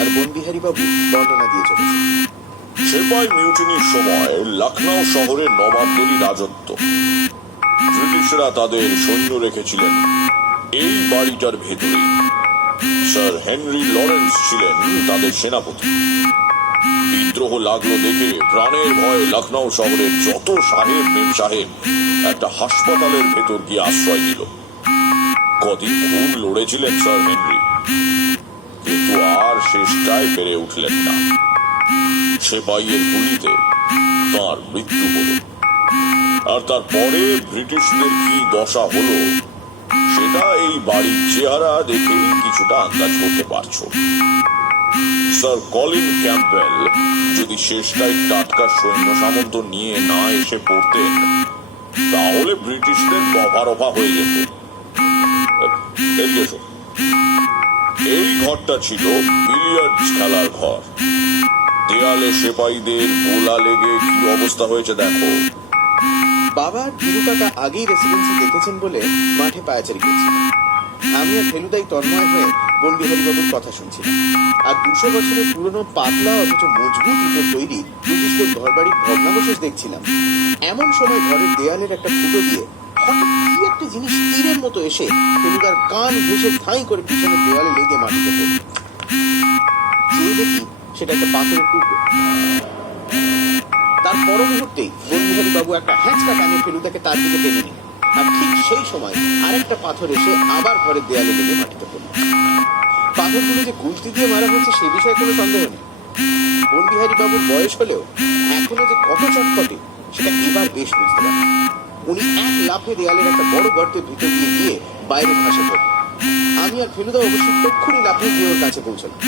আর বনবিহারী বাবু বর্ণনা দিয়ে চলেছে। সেপাই মিউটিনির সময় লখনৌ শহরে নবাবদেরই রাজত্ব। ব্রিটিশরা তাদের সৈন্য রেখেছিলেন এই বাড়িটার ভেতরেই। স্যার হেনরি লরেন্স ছিলেন তাদের সেনাপতি। বিদ্রোহ লাগলো দেখে প্রাণের ভয়ে লখনৌ শহরের যত সাহেব মেম সাহেব একটা হাসপাতালের ভেতর গিয়ে আশ্রয় নিল। কদিন খুব লড়েছিলেন স্যার হেনরি, কিন্তু আর শেষটায় পেরে উঠলেন না। সেপাইয়ের গুলিতে তার মৃত্যু হলো। আর তারপরে ব্রিটিশদের কি দশা হলো সেটা এই বাড়ির চেহারা দেখেই কিছুটা আন্দাজ করতে পারছো। স্যার কলিন ক্যাম্পবেল যদি শেষটায় টাটকা সৈন্য সামন্ত নিয়ে না এসে পড়তেন তাহলে ব্রিটিশদের দফা রফা হয়ে যেত। এদিকে এসো। এই ঘরটা ছিল বিলিয়ার্ডস খেলার ঘর। দেয়ালে সেপাইদের গোলা লেগে কি অবস্থা হয়েছে দেখো। বাবা ধীরুকাটা আগেই রেসিডেন্সি দেখেছেন বলে মাঠে পায়াচারি করছিল। আমি আর ফেলুদাই তন্ময় হয়ে বনবিহারী বাবুর কথা শুনছিলাম। আর 200 বছরের পুরনো পাতলা অথচ মজবুত ইটের তৈরি ব্রিটিশদের ঘরবাড়ির ভগ্নাবশেষ দেখছিলাম। এমন সময় ঘরের দেয়ালের একটা ফুটো দিয়ে হঠাৎ কি একটা জিনিস তীরের মতো এসে ফেলুদার কান ঘেঁষে ঠাঁই করে পিছনের দেওয়ালে লেগে মাটিতে পড়ল। চেয়ে দেখি সেটা একটা পাথরের টুকরো। তার পর মুহূর্তেই বনবিহারী বাবু একটা হ্যাঁচকা টানে ফেলুদাকে তার দিকে টেনে নিল। আর ঠিক সেই সময় আরেকটা পাথর এসে আবার ঘরের দেয়ালে লেগে মাটিতে পড়ল। পাথরগুলো যে গুলতি দিয়ে মারা হয়েছে সে বিষয়ে কোনো সন্দেহ নেই। বনবিহারী বাবুর বয়স হলেও এখনো যে কত চটপটে সেটা এবার বেশ বুঝতে পারে। উনি এক লাফে দেয়ালের একটা বড় গর্তের ভিতর দিয়ে গিয়ে বাইরে ভাসে পড়ল। আমি আর ফেলুদা অবশ্যই তক্ষুনি লাফিয়ে গিয়ে ওর কাছে পৌঁছলাম।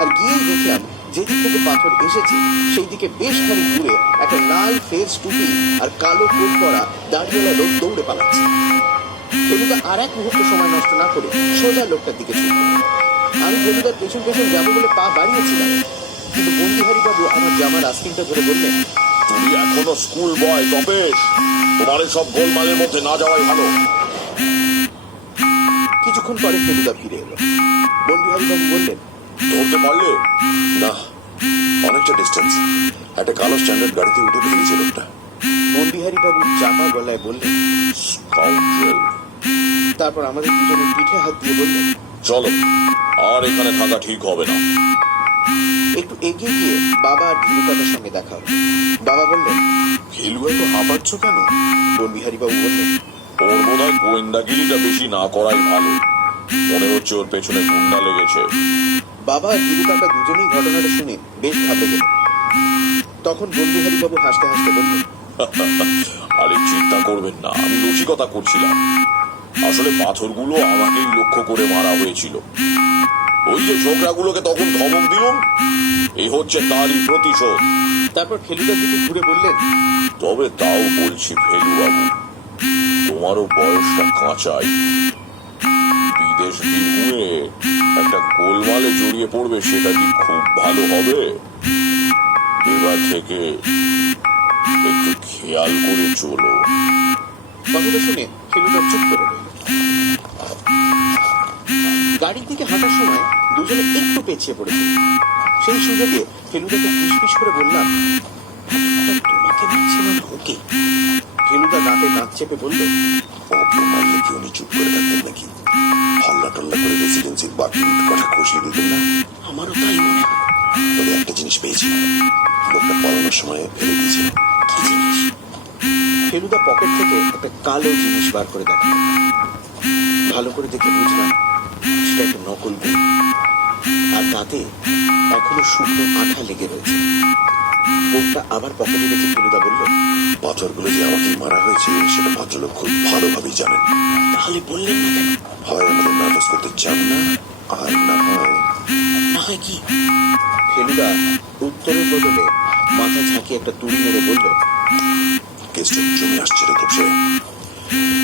আর গিয়েই দেখলাম যেদিক থেকে পাথর এসেছে সেই দিকে বেশ খানিক দূরে একটা লাল ফেস টুপি আর কালো কোট পরা দাঁড়িয়েলা লোক দৌড়ে পালাচ্ছে। ফেলুদা আর এক মুহূর্ত সময় নষ্ট না করে সোজা লোকটার দিকে ছুটল। আমি ফেলুদার পেছন পেছন যাবো বলে পা বাড়িয়েছিলাম, কিন্তু বনবিহারী বাবু আমার জামার আস্তিনটা ধরে বললেন, তুমি এখনো স্কুল বয় তপেশ, তোমার সব গোলমালের মধ্যে না যাওয়াই ভালো। কিছুক্ষণ পরে ফেলুদা ফিরে এলো। বনবিহারী বাবু বললেন, ধরতে পারলে? না, অনেকটা ডিস্টেন্স। একটা কালো স্ট্যান্ডার্ড গাড়িতে উঠে বেরিয়েছে লোকটা। বনবিহারী বাবু চাপা গলায় বললেন, স্কাউন্ড্রেল। তারপর আমাদের দুজনের পিঠে হাত দিয়ে বললেন, চলো, আর এখানে থাকা ঠিক হবে না। একটু এগিয়ে গিয়ে বাবা আর ধীরুকাটার সঙ্গে দেখা হলো। বাবা বললেন, ফেলুয়া তো হাঁপাচ্ছ কেন? বনবিহারী বাবু বললেন, ওর বোধ হয় গোয়েন্দাগিরিটা বেশি না করাই ভালো। মনে হচ্ছে ওর পেছনে গুন্ডা লেগেছে। বাবা আর ধীরুকাটা দুজনেই ঘটনাটা শুনে বেশ ঘাবড়ে গেল। তখন বনবিহারী বাবু হাসতে হাসতে বললেন, আরে চিন্তা করবেন না, আমি রসিকতা করছিলাম। আসলে পাথরগুলো আমাকেই লক্ষ্য করে মারা হয়েছিল। ওই যে ছোকরাগুলোকে তখন ধমক দিলুম, এই হচ্ছে তারই প্রতিশোধ। তারপর ফেলুদার দিকে ঘুরে বললেন, তবে তাও বলছি ফেলুবাবু, তোমারও বয়সটা কাঁচাই। বিদেশ বিভুঁয়ে একটা গোলমালে জড়িয়ে পড়বে সেটা কি খুব ভালো হবে? এবার থেকে একটু খেয়াল করে চলো। কথাটা শুনে ফেলুদা চুপ করে রইল। গাড়ির দিকে হাঁটার সময় দুজনে একটু পেছিয়ে পড়েছিল। সেই সুযোগে ফেলুদাকে ফিসফিস করে বললাম, তোমাকে মারছিল না ওকে? ফেলুদা দাঁতে দাঁত চেপে বলল, ওকে মারলে কি উনি চুপ করে থাকতেন নাকি? হল্লা টল্লা করে রেসিডেন্সির বাকি কটা খসিয়ে দিতেন না? আমারও তাই মনে হয়। তবে একটা জিনিস পেয়েছি, লোকটা পালানোর সময় ফেলে দিয়েছিল। কি জিনিস? ফেলুদা পকেট থেকে একটা কালো জিনিস বার করে দেখা। ভালো করে দেখে বুঝলাম সেটা একটা নকল বই, আর তাতে এখনো শুকনো আঠা লেগে রয়েছে। বইটা আবার পকেটে রেখে ফেলুদা বলল, পাথরগুলো যে আমাকে মারা হয়েছে সেটা ভদ্রলোক খুব ভালোভাবেই জানেন। তাহলে বললেন না কেন? হয় আমাদের নার্ভাস করতে চান না, আর না হয় না হয় কি? ফেলুদা উত্তরের বদলে মাথা ঝাঁকিয়ে একটা তুড়ি মেরে বলল, কেসটা জমে আসছে রে তোপসে।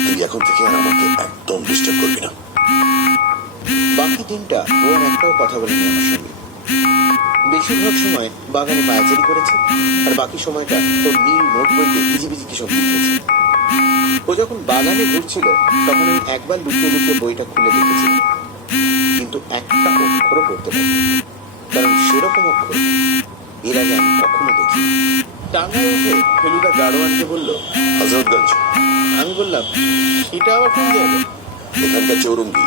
তুই এখন থেকে আর আমাকে একদম ডিস্টার্ব করবি না। বাকি দিনটা ও আর একটাও কথা বলেনি আমার সঙ্গে। বেশিরভাগ সময় বাগানে পায়চারি করেছে, আর বাকি সময়টা ওর নীল নোট বইতে ভিজিভিজি কি সব লিখেছে। ও যখন বাগানে ঘুরছিল তখন আমি একবার লুকিয়ে লুকিয়ে বইটা খুলে দেখেছি, কিন্তু একটা অক্ষরও পড়তে পারি, কারণ সেরকম অক্ষর এর আগে আমি কখনো দেখি। টাঙ্গায় উঠে ফেলুদা গাড়োয়ানকে বলল, হজরতগঞ্জ। আমি বললাম, এটা আবার কোন জায়গা? এখানকার চৌরঙ্গি।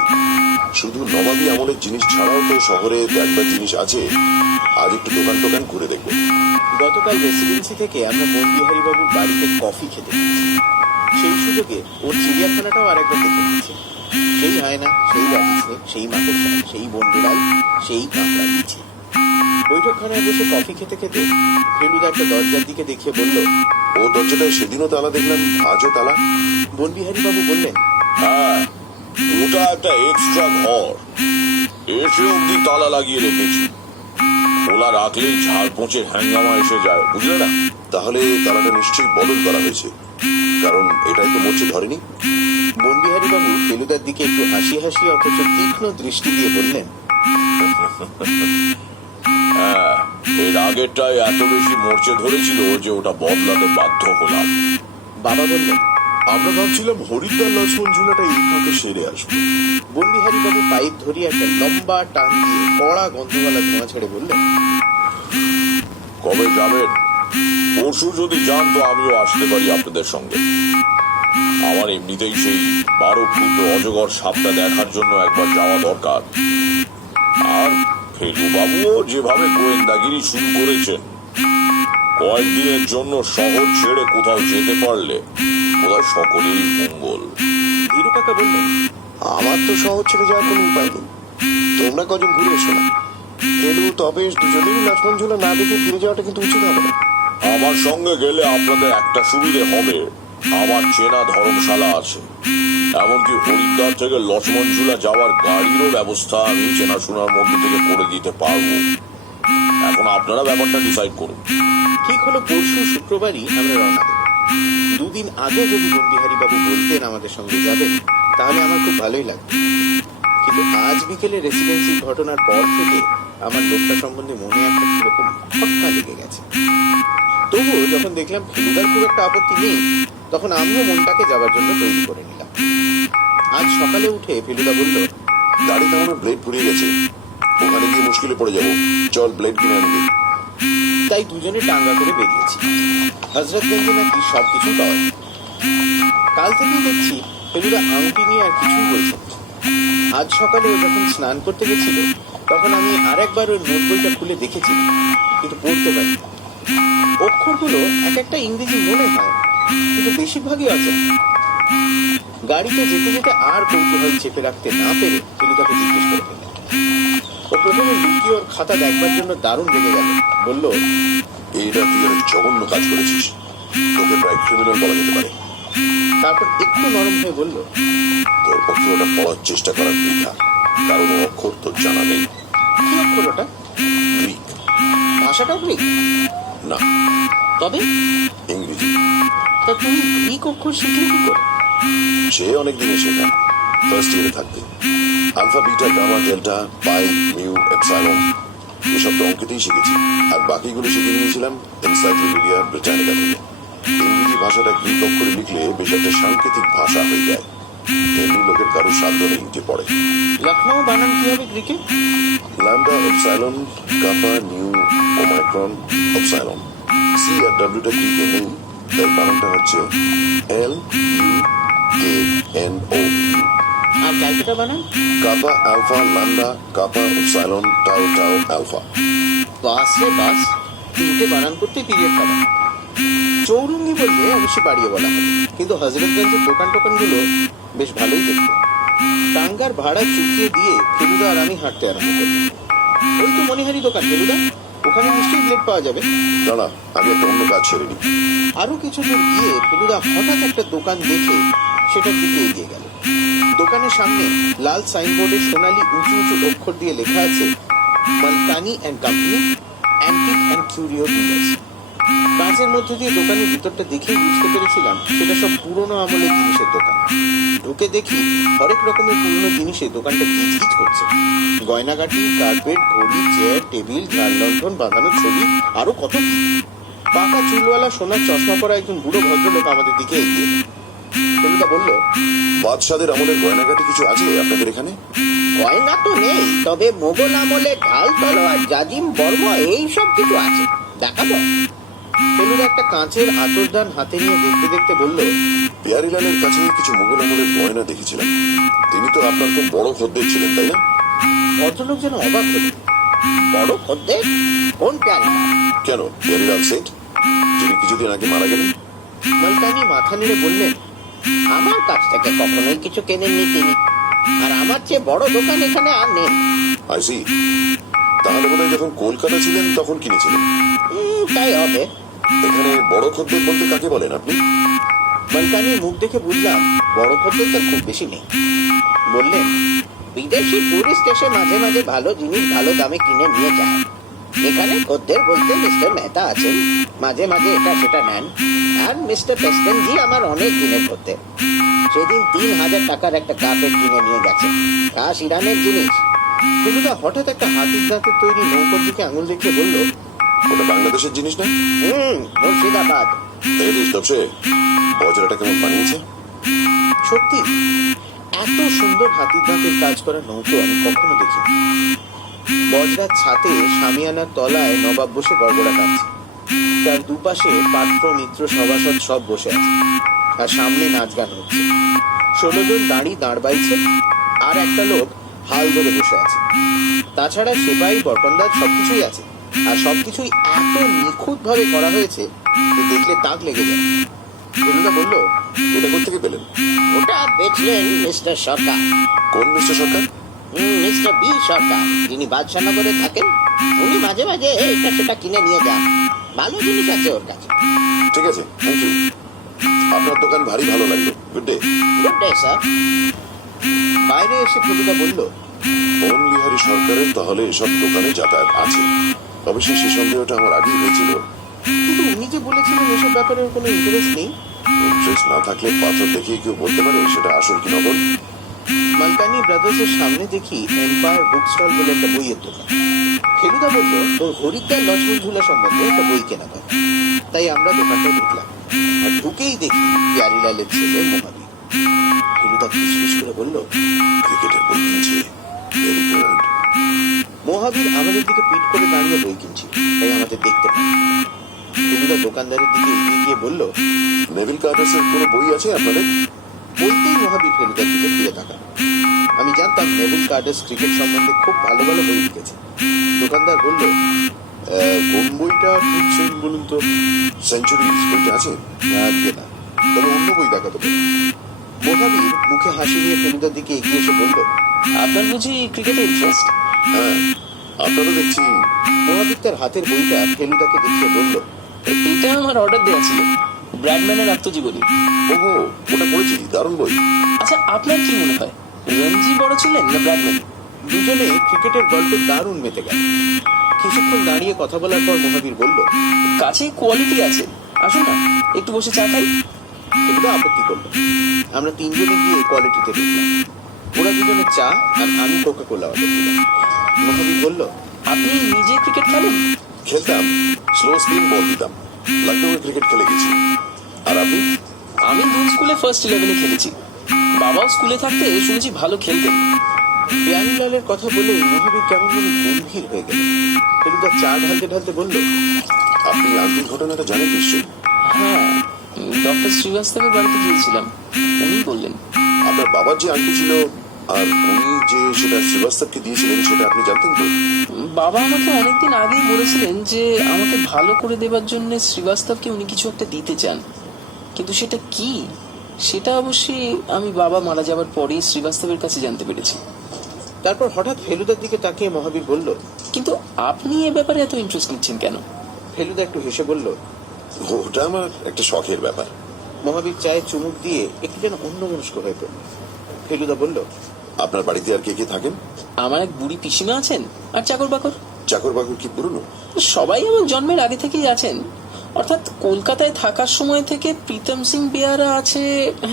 শুধু নবাবী আমলের জিনিস ছাড়াও তো শহরে দেখবার জিনিস আছে। আজ একটু দোকান টোকান ঘুরে দেখবো। গতকাল রেসিডেন্সি থেকে আমরা বনবিহারী বাবুর বাড়িতে কফি খেতে গেছি। সেই সুযোগে ওর চিড়িয়াখানাটাও আরেকবার দেখে নিয়েছি। সেই আয়না, সেই র্যাডিসনেক, সেই মাকড়সা, সেই বনবিড়াল, সেই কাঁকড়া দিচ্ছে। বৈঠকখানায় বসে কফি খেতে খেতে ফেলুদা একটা দরজার দিকে দেখিয়ে বলল, ও দরজাটায় সেদিনও তালা দেখলাম, আজও তালা। বনবিহারী বাবু বললেন, হ্যাঁ, ওটা একটা এক্সট্রা ঘর, এসে অব্দি তালা লাগিয়ে রেখেছি। খোলা রাখলেই ঝাড় পোঁচের হ্যাঙ্গামা এসে যায়, বুঝলে না? তাহলে তালাটা নিশ্চয়ই বদল করা হয়েছে, কারণ এটাই তো মোচে ধরেনি। বনবিহারী বাবু ফেলুদার দিকে একটু হাসি হাসি অথচ তীক্ষ্ণ দৃষ্টি দিয়ে বললেন, হ্যাঁ, এর আগেরটাই এত বেশি মরচে ধরেছিল যে ওটা বদলাতে বাধ্য হলাম। বাবা বললেন, আমরা ভাবছিলাম হরিদ্বার লক্ষ্মণ ঝুলাটা এই ফাঁকে সেরে আসবো। বনবিহারী বাবু পাইপ ধরিয়ে একটা লম্বা টান দিয়ে কড়া গন্ধওয়ালা ধোঁয়া ছেড়ে বললেন, কবে যাবেন? পরশু যদি যান তো আমিও আসতে পারি আপনাদের সঙ্গে। আমার এমনিতেই সেই 12 ফুট অজগর সাপটা দেখার জন্য একবার যাওয়া দরকার। আর ফেলুবাবুও যেভাবে গোয়েন্দাগিরি শুরু করেছেন, কয়েকদিনের জন্য শহর ছেড়ে কোথাও যেতে পারলে বোধহয় সকলেরই মঙ্গল। ধীরু কাকা বললেন, আমার তো শহর ছেড়ে যাওয়ার কোনো উপায় নেই, তোমরা কজন ঘুরে এসো না। ফেলু, তবে দুজনেরই লক্ষ্মণ ঝুলা না দেখে ফিরে যাওয়াটা কিন্তু উচিত হবে না। আমার সঙ্গে গেলে আপনাদের একটা সুবিধে হবে, আমার চেনা ধর্মশালা আছে। এমনকি হরিদ্বার থেকে লক্ষ্মণ ঝুলা যাওয়ার গাড়িরও ব্যবস্থা আমি চেনাশোনার মধ্যে থেকে করে দিতে পারবো। এখন আপনারা ব্যাপারটা ডিসাইড করুন। ঠিক হলো পরশু শুক্রবারই আমরা রওনা দেব। দুদিন আগে যদি বনবিহারী বাবু বলতেন আমাদের সঙ্গে যাবেন, তাহলে আমার খুব ভালোই লাগতো। কিন্তু আজ বিকেলে রেসিডেন্সির ঘটনার পর থেকে আমার লোকটা সম্বন্ধে মনে একটা কিরকম খটকা লেগে গেছে। তবুও যখন দেখলাম ফেলুদার খুব একটা আপত্তি নেই, তখন আমিও মনটাকে যাবার জন্য তৈরি করে নিলাম। আজ সকালে উঠে ফেলুদা বলল, দাড়িতে আমার ব্লেড ফুরিয়ে গেছে, ওখানে গিয়ে মুশকিলে পড়ে যাবো, চল ব্লেড কিনে আনবি। তাই দুজনে টাঙ্গা করে বেরিয়েছি। হজরতগঞ্জে নাকি সবকিছু পাওয়া যায়। কাল থেকেই দেখছি ফেলুদা আংটি নিয়ে আর কিছুই বলছে না। আজ সকালে ও যখন স্নান করতে গেছিল, তখন আমি আরেকবার ওর নোট বইটা খুলে দেখেছি, কিন্তু পড়তে পারি। অক্ষরগুলো এক একটা ইংরেজি মনে হয়, কিন্তু বেশিরভাগই আছে। গাড়িতে যেতে যেতে আর কৌতূহল চেপে রাখতে না পেরে ফেলুদাকে জিজ্ঞেস করে ফেললেন। ও প্রথমে লুকিয়ে ওর খাতা দেখবার জন্য দারুণ লেগে গেল। বলল, এইটা তুই একটা জঘন্য কাজ করেছিস, তোকে প্রায় ক্রিমিনাল বলা যেতে পারে। তারপর একটু নরম হয়ে বলল, তোর পক্ষে ওটা পড়ার চেষ্টা করার বৃথা, কারণ ও অক্ষর তোর জানা নেই। কি অক্ষর ওটা? গ্রিক ভাষাটাও গ্রিক? না, তবে ইংরেজি। তা তুমি গ্রিক অক্ষর শিখলে কি করে? সে অনেক দিনে শেখা, ফার্স্ট ইয়ারে থাকতে। আলফা, বিটা, গামা, ডেল্টা, পাই, মিউ, এপসাইলন এসব তো অঙ্কেতেই শিখেছি, আর বাকিগুলো শিখে নিয়েছিলাম এনসাইক্লোপিডিয়া ব্রিটানিকা থেকে। ইংরেজি ভাষাটা গ্রিক অক্ষরে লিখলে বেশ একটা সাংকেতিক ভাষা হয়ে যায়। এমনি লোকের কারোর সাধ্য নেই যে পড়ে। লখনৌ বানান কি হবে গ্রিকে? Lambda, epsilon, gamma, nu, omicron, epsilon. C আর ডাব্লিউটা গ্রিকে নেই, তাই বানানটা হচ্ছে LUKNO। আর ক্যালকাটা বানান? Kappa, alpha, lambda, kappa, epsilon, tau, tau, alpha. বাস রে বাস, তিনটে বানান করতে পিরিয়ড কাটা। চৌরঙ্গি বললে অবশ্য বাড়িয়ে বলা হয়, কিন্তু হজরতগঞ্জের দোকান টোকানগুলো বেশ ভালোই দেখতে। টাঙ্গার ভাড়া চুকিয়ে দিয়ে ফেলুদা আর আমি হাঁটতে আরম্ভ করলাম। ওই তো মনিহারি দোকান ফেলুদা, ওখানে নিশ্চয়ই ব্লেড পাওয়া যাবে। দাঁড়া, আমি একটা অন্য কাজ ছেড়ে নি। আরো কিছু দূর গিয়ে ফেলুদা হঠাৎ একটা দোকান দেখে সেটার দিকে এগিয়ে গেল। দোকানের সামনে লাল সাইনবোর্ডে সোনালী উঁচু উঁচু অক্ষর দিয়ে লেখা আছে, Malkani and company, antique and curio dealers. কাঁচের মধ্যে দিয়ে দোকানের ভিতরটা দেখেই বুঝতে পেরেছিলাম সেটা সব পুরনো আমলের জিনিসের দোকান। ঢুকে দেখি হরেক রকমের পুরনো জিনিসে দোকানটা গিজগিজ করছে। গয়নাগাটি, কার্পেট, ঘড়ি, চেয়ার, টেবিল, ঝাড় লণ্ঠন, বাঁধানো ছবি, আরো কত কি। পাকা চুলওয়ালা সোনার চশমা পরা একজন বুড়ো ভদ্রলোক আমাদের দিকে এগিয়ে এলেন। ফেলুদা বলল, বাদশাদের আমলের গয়নাগাটি কিছু আছে আপনাদের এখানে? গয়না তো নেই, তবে মোগল আমলে ঢাল তলোয়ার, জাজিম, বর্ম এই সব কিছু আছে, দেখাবো? ফেলুদা একটা কাঁচের আতরদান হাতে নিয়ে দেখতে দেখতে বলল, পিয়ারিলালের কাছে কিছু মুঘল আমলের গয়না দেখেছিলাম। তিনি তো আপনার খুব বড় খদ্দের ছিলেন, তাই না? ভদ্রলোক যেন অবাক হল। বড় খদ্দের? কোন প্যারি? কেন, পিয়ারিলাল সেট, যিনি কিছুদিন আগে মারা গেলেন? মালকানি মাথা নেড়ে বললেন, আমার কাছ থেকে কখনোই কিছু কেনেননি তিনি। আর আমার চেয়ে বড় দোকান এখানে আর নেই। আইসি, তাহলে বোধহয় যখন কলকাতা ছিলেন তখন কিনেছিলেন। তাই হবে। এখানে বড় খদ্দের বলতে কাকে বলেন আপনি? মালকানির মুখ দেখে বুঝলাম বড় খদ্দের তার খুব বেশি নেই। বললেন, বিদেশি টুরিস্ট এসে মাঝে মাঝে ভালো জিনিস ভালো দামে কিনে নিয়ে যায়। এখানে খদ্দের বলতে মিস্টার মেহতা আছেন, মাঝে মাঝে এটা সেটা নেন। আর মিস্টার পেস্টেনজি আমার অনেক দিনের খদ্দের। সেদিন 3,000 টাকার একটা কার্পেট কিনে নিয়ে গেছে, খাস ইরানের জিনিস। ফেলুদা হঠাৎ একটা হাতির দাঁতের তৈরি নৌকোর দিকে আঙুল দেখিয়ে বলল, ওটা বাংলাদেশের জিনিস না? মুর্শিদাবাদ। দেখেছিস তপসে, বজরাটা কেমন বানিয়েছে? সত্যি এত সুন্দর হাতির দাঁতের কাজ করা নৌকো আমি কখনো দেখিনি। বজরার ছাতে শামিয়ানার তলায় নবাব বসে গড়গড়া টানছে। তার দুপাশে পাত্র মিত্র সভাসদ সব বসে আছে, আর সামনে নাচ গান হচ্ছে। 16 জন দাঁড় বাইছে, আর একটা লোক হাল ধরে বসে আছে। তাছাড়া সেপাই বরকন্দাজ সবকিছুই আছে, আর সবকিছুই এত নিখুঁত ভাবে করা হয়েছে যে দেখলে তাক লেগে যায়। ফেলুদা বলল, এটা কোথেকে পেলেন? ওটা বেচলেন মিস্টার সরকার। কোন মিস্টার সরকার? মিস্টার বি সরকার, যিনি বাদশাহনগরে থাকেন। উনি মাঝে মাঝে এটা সেটা কিনে নিয়ে যান। ভালো জিনিস আছে ওর কাছে। ঠিক আছে, থ্যাংক ইউ। আপনার দোকান ভারী ভালো লাগলো। Good day. Good day sir. বাইরে এসে ফেলুদা বলল, বন বিহারী সরকারের তাহলে এসব দোকানে যাতায়াত আছে। অবশ্যই সে সন্দেহটা আমার আগেই হয়েছিল। কিন্তু উনি যে বলেছিলেন এসব ব্যাপারে ওর কোনো ইন্টারেস্ট নেই। ইন্টারেস্ট না থাকলে পাথর দেখিয়ে কেউ বলতে পারে সেটা আসল কি নকল? মালকানি ব্রাদার্সের সামনে দেখি এম্পায়ার বুক স্টল বলে একটা বইয়ের দোকান। ফেলুদা বলল, তোর হরিদ্বার লক্ষ্মণ ঝুলা সম্বন্ধে একটা বই কেনা হয়। তাই আমরা দোকানটায় ঢুকলাম, আর ঢুকেই দেখি প্যারিলালের ছেলে মহাবীর। ফেলুদা ফিসফিস করে বলল, ক্রিকেটের বই কিনছে, ভেরি গুড। মহাবীর আমাদের দিকে পিঠ করে দাঁড়িয়ে বই কিনছিল, তাই আমাদের দেখতে পাই। ফেলুদা দোকানদারের দিকে এগিয়ে গিয়ে বলল, নেভিল কার্টাসের কোনো বই আছে আপনাদের? বলতেই মহাবীর ফেলুদার দিকে ফিরে তাকান। আমি জানতাম নেভিল কার্টাস ক্রিকেট সম্বন্ধে খুব ভালো ভালো বই লিখেছে। দোকানদার বলল, কোন বইটা খুঁজছেন বলুন তো? সেঞ্চুরি বইটা আছে? আজকে না, তবে অন্য বই দেখাতে পারেন। মহাবীর মুখে হাসি নিয়ে ফেলুদার দিকে এগিয়ে এসে বলল, আপনার বুঝি ক্রিকেটে ইন্টারেস্ট? হ্যাঁ, আপনারও দেখছি। মহাবীর তার হাতের বইটা ফেলুদাকে দেখিয়ে বলল, এটা আমার অর্ডার দেওয়া ছিল, ব্র্যাডম্যানের আত্মজীবনী। ওহো, ওটা পড়েছি, দারুণ বই। আচ্ছা, আপনার কি মনে হয় রঞ্জি বড় ছিলেন না ব্র্যাডম্যান? দুজনে ক্রিকেটের গল্পে দারুণ মেতে গেল। কিছুক্ষণ দাঁড়িয়ে কথা বলার পর মহাবীর বলল, কাছে কোয়ালিটি আছে, আসুন না একটু বসে চা খাই। ফেলুদা আপত্তি করল। আমরা তিনজনে গিয়ে কোয়ালিটিতে ঢুকলাম। ওরা দুজনে চা আর আমি কোকা কোলা অর্ডার দিলাম। মহাবীর বলল, আপনি নিজে ক্রিকেট খেলেন? খেলতাম, স্লো স্পিন বল দিতাম, লখনৌ ক্রিকেট খেলে গেছি। আর আপনি? আমি দুই স্কুলে ফার্স্ট 11-এ খেলেছি। বাবাও স্কুলে থাকতে শুনেছি ভালো খেলতেন। প্যারিলালের কথা বলে মহাবীর কেমন যেন গম্ভীর হয়ে গেল। ফেলুদা চা ঢালতে ঢালতে বলল, আপনি আন্টির ঘটনাটা জানেন নিশ্চয়ই? হ্যাঁ, ডক্টর শ্রীবাস্তবের বাড়িতে গিয়েছিলাম, উনি বললেন। আপনার বাবার যে আন্টি ছিল আর উনি যে সেটা শ্রীবাস্তবকে দিয়েছিলেন সেটা আপনি জানতেন তো? বাবা আমাকে অনেকদিন আগেই বলেছিলেন যে আমাকে ভালো করে দেবার জন্য শ্রীবাস্তবকে উনি কিছু একটা দিতে চান, কিন্তু সেটা কি সেটা অবশ্যই আমি বাবা মারা যাবার পরেই শ্রীবাস্তবের কাছে জানতে পেরেছি। তারপর হঠাৎ ফেলুদার দিকে তাকিয়ে মহাবীর বলল, কিন্তু আপনি এ ব্যাপারে এত ইন্টারেস্ট নিচ্ছেন কেন? ফেলুদা একটু হেসে বলল, ওটা আমার একটা শখের ব্যাপার। মহাবীর চায়ে চুমুক দিয়ে একটু যেন অন্যমনস্ক হয়ে পড়ল। ফেলুদা বলল, আপনার বাড়িতে আর কে কে থাকেন? আমার এক বুড়ি পিসিমা আছেন, আর চাকর বাকর। চাকর বাকর কি পুরনো? সবাই আমার জন্মের আগে থেকেই আছেন, অর্থাৎ কলকাতায় থাকার সময় থেকে প্রীতম সিং বেয়ারা আছে।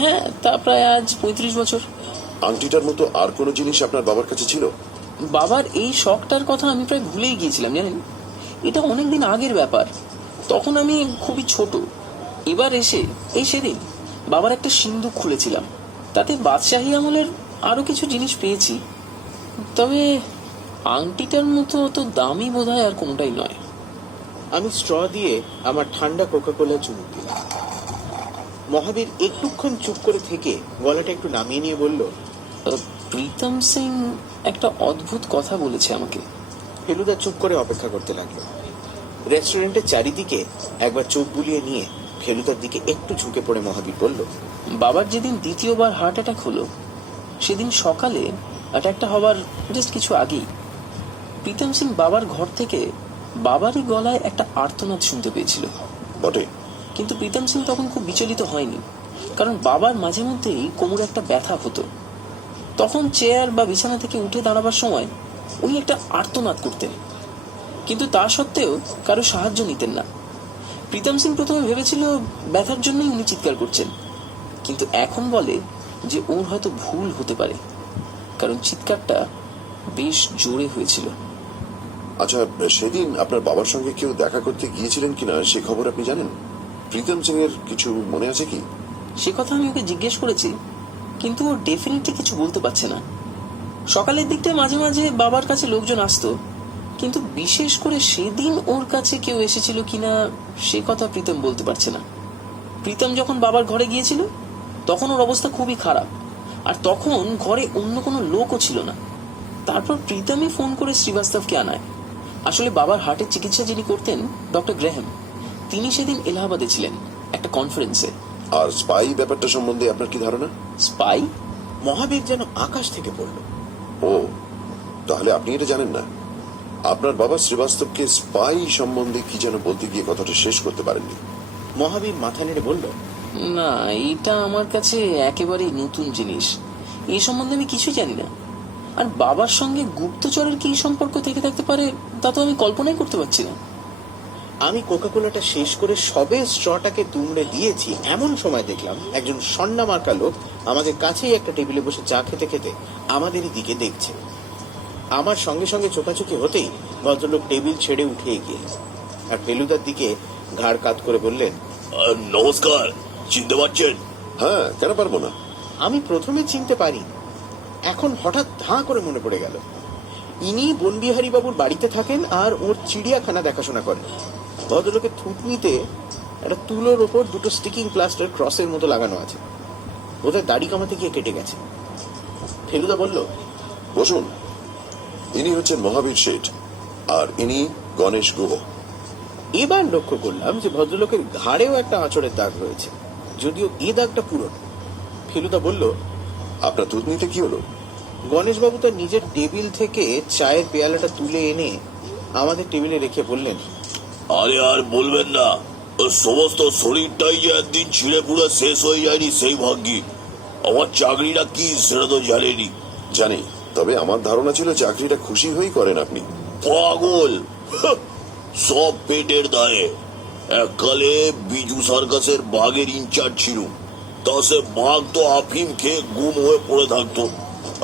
হ্যাঁ, তা প্রায় আজ 35 বছর। আংটিটার মতো আর কোনো জিনিস আপনার বাবার কাছে ছিল? বাবার এই শখটার কথা আমি প্রায় ভুলেই গিয়েছিলাম, জানেন। এটা অনেকদিন আগের ব্যাপার, তখন আমি খুবই ছোট। এবার এসে এই সেদিন বাবার একটা সিন্দুক খুলেছিলাম, তাতে বাদশাহী আমলের আরো কিছু জিনিস পেয়েছি। তবে আংটিটার মতো অত দামি বোধহয় আর কোনটাই নয়। আমি স্ট্র দিয়ে আমার ঠান্ডা কোকাকোলা চুমুক দিলাম। মহাবীর একটুক্ষণ চুপ করে থেকে গলাটা একটু নামিয়ে নিয়ে বলল, প্রীতম সিং একটা অদ্ভুত কথা বলেছে আমাকে। ফেলুদা চুপ করে অপেক্ষা করতে লাগলো। রেস্টুরেন্টের চারিদিকে একবার চোখ বুলিয়ে নিয়ে ফেলুদার দিকে একটু ঝুঁকে পড়ে মহাবীর বলল, বাবার যেদিন দ্বিতীয়বার হার্ট অ্যাটাক হলো সেদিন সকালে অ্যাটাকটা হবার জাস্ট কিছু আগেই প্রীতম সিং বাবার ঘর থেকে বাবারই গলায় একটা আর্তনাদ শুনতে পেয়েছিল। বটে। কিন্তু প্রীতম সিং তখন খুব বিচলিত হয়নি, কারণ বাবার মাঝে মধ্যেই কোমরে একটা ব্যথা হতো। তখন চেয়ার বা বিছানা থেকে উঠে দাঁড়াবার সময় উনি একটা আর্তনাদ করতেন, কিন্তু তা সত্ত্বেও কারো সাহায্য নিতেন না। প্রীতম সিং প্রথমে ভেবেছিল ব্যথার জন্যই উনি চিৎকার করছেন, কিন্তু এখন বলে যে ওর হয়তো ভুল হতে পারে, কারণ চিৎকারটা বেশ জোরে হয়েছিল। আচ্ছা, সেদিন আপনার বাবার সঙ্গে কেউ দেখা করতে গিয়েছিলেন কিনা সে খবর আপনি জানেন? প্রীতম সিং এর কিছু মনে আছে কি? সে কথা আমি ওকে জিজ্ঞেস করেছি, কিন্তু ও ডেফিনেটলি কিছু বলতে পারছে না। সকালের দিকটায় মাঝে মাঝে বাবার কাছে লোকজন আসতো, কিন্তু বিশেষ করে সেদিন ওর কাছে কেউ এসেছিল কিনা সে কথা প্রীতম বলতে পারছে না। প্রীতম যখন বাবার ঘরে গিয়েছিল তখন ওর অবস্থা খুবই খারাপ, আর তখন ঘরে অন্য কোনো লোকও ছিল না। তারপর প্রীতমই ফোন করে শ্রীবাস্তবকে আনায়। আসলে বাবার হার্টের চিকিৎসা যিনি করতেন, ডক্টর গ্রেহাম, তিনি সেদিন এলাহাবাদে ছিলেন একটা কনফারেন্সে। আর স্পাই ব্যাপারটা সম্বন্ধে আপনার কি ধারণা? স্পাই? মহাবীর যেন আকাশ থেকে পড়ল। ও, তাহলে আপনি এটা জানেন না? আপনার বাবা শ্রীবাস্তবকে স্পাই সম্বন্ধে কি যেন বলতে গিয়ে কথাটা শেষ করতে পারেননি। মহাবীর মাথা নেড়ে বলল, না, এটা আমার কাছে একেবারেই নতুন জিনিস। এই সম্বন্ধে আমি কিছুই জানি না। আর বাবার সঙ্গে গুপ্তচরের কি সম্পর্ক থেকে থাকতে পারে তা তো আমি কল্পনাই করতে পারছি না। আমি কোকাকোলাটা শেষ করে সবে স্ট্রটাকে দুমড়ে দিয়েছি এমন সময় দেখলাম একজন সন্না মার্কা লোক আমাদের কাছেই একটা টেবিলে বসে চা খেতে খেতে আমাদেরই দিকে দেখছে। আমার সঙ্গে সঙ্গে চোখাচোখি হতেই ভদ্রলোক টেবিল ছেড়ে উঠে এগিয়ে এলেন আর ফেলুদার দিকে ঘাড় কাত করে বললেন, নমস্কার, চিনতে পারছেন? হ্যাঁ, কেন পারবো না? আমি প্রথমে চিনতে পারি, এখন হঠাৎ ধাঁ করে মনে পড়ে গেল ইনি বনবিহারী বাবুর বাড়িতে থাকেন আর ওর চিড়িয়াখানা দেখাশোনা করেন। ভদ্রলোকের থুতনিতে একটা তুলোর ওপর দুটো স্টিকিং প্লাস্টার ক্রসের মতো লাগানো আছে, বোধহয় দাড়ি কামাতে গিয়ে কেটে গেছে। ফেলুদা বলল, বসুন। ইনি হচ্ছেন মহাবীর শেঠ, আর ইনি গণেশ গুহ। এবার লক্ষ্য করলাম যে ভদ্রলোকের ঘাড়েও একটা আঁচড়ের দাগ রয়েছে, যদিও এ দাগটা পুরনো। ফেলুদা বলল, আপনার থুতনিতে কি হলো? গণেশবাবু তার নিজের টেবিল থেকে চায়ের পেয়ালাটা তুলে এনে আমাদের টেবিলে রেখে বললেন, আরে আর বলবেন না, ওর সমস্ত শরীরটাই যে একদিন ছিঁড়ে পুরো শেষ হয়ে যায়নি সেই ভাগ্যি। আমার চাকরিটা কি সেটা তো জানেনি। জানি, তবে আমার ধারণা ছিল চাকরিটা খুশি হয়েই করেন আপনি। পাগল, সব পেটের দায়ে। এককালে বিজু সার্কাসের বাঘের ইনচার্জ ছিল, তা সে বাঘ তো আফিম খেয়ে গুম হয়ে পড়ে থাকতো।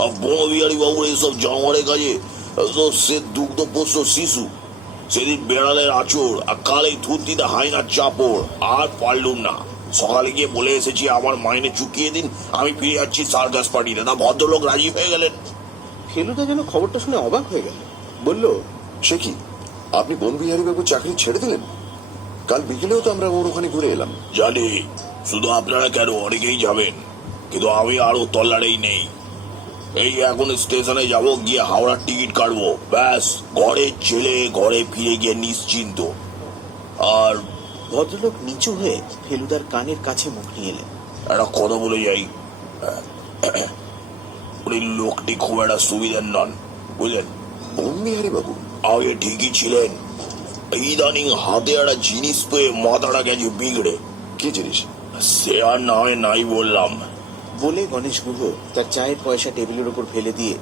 আর বনবিহারী বাবুর এইসব জানোয়ারের কাজে তো সে দুগ্ধপোষ্য শিশু। সেদিন বেড়ালের আঁচড় আর কাল এই থুতনিতে হাইনার চাপড়, আর পারলুম না। সকালে গিয়ে বলে এসেছি আমার মাইনে চুকিয়ে দিন, আমি ফিরে যাচ্ছি সার্কাস পার্টিতে। না, ভদ্রলোক রাজি হয়ে গেলেন। ফেলুদা যেন খবরটা শুনে অবাক হয়ে গেল, বলল, সে কি, আপনি বনবিহারী বাবুর চাকরি ছেড়ে দিলেন? কাল বিকেলেও তো আমরা ওর ওখানে ঘুরে এলাম। জানি, শুধু আপনারা কেন, অনেকেই যাবেন, কিন্তু আমি আরো তল্লাড়েই নেই। এই এখন স্টেশনে যাব, গিয়ে হাওড়ার টিকিট কাটবো, ব্যাস ঘরে ছেলে ঘরে ফিরে গিয়ে নিশ্চিন্ত। আর ভদ্রলোক নিচু হয়ে ফেলুদার কানের কাছে মুখ নিয়ে এলেন। একটা কথা বলে যাই, উনি লোকটি খুব একটা সুবিধার নন, বুঝলেন? বনবিহারী বাবু আগে ঠিকই ছিলেন, ইদানিং হাতে একটা জিনিস পেয়ে মাথাটা গেছে বিগড়ে। কি জিনিস? সে আর না হয় নাই বললাম। বলে গণেশ গুহ তার চায়ের পয়সা টেবিলের উপর ফেলে দিয়ে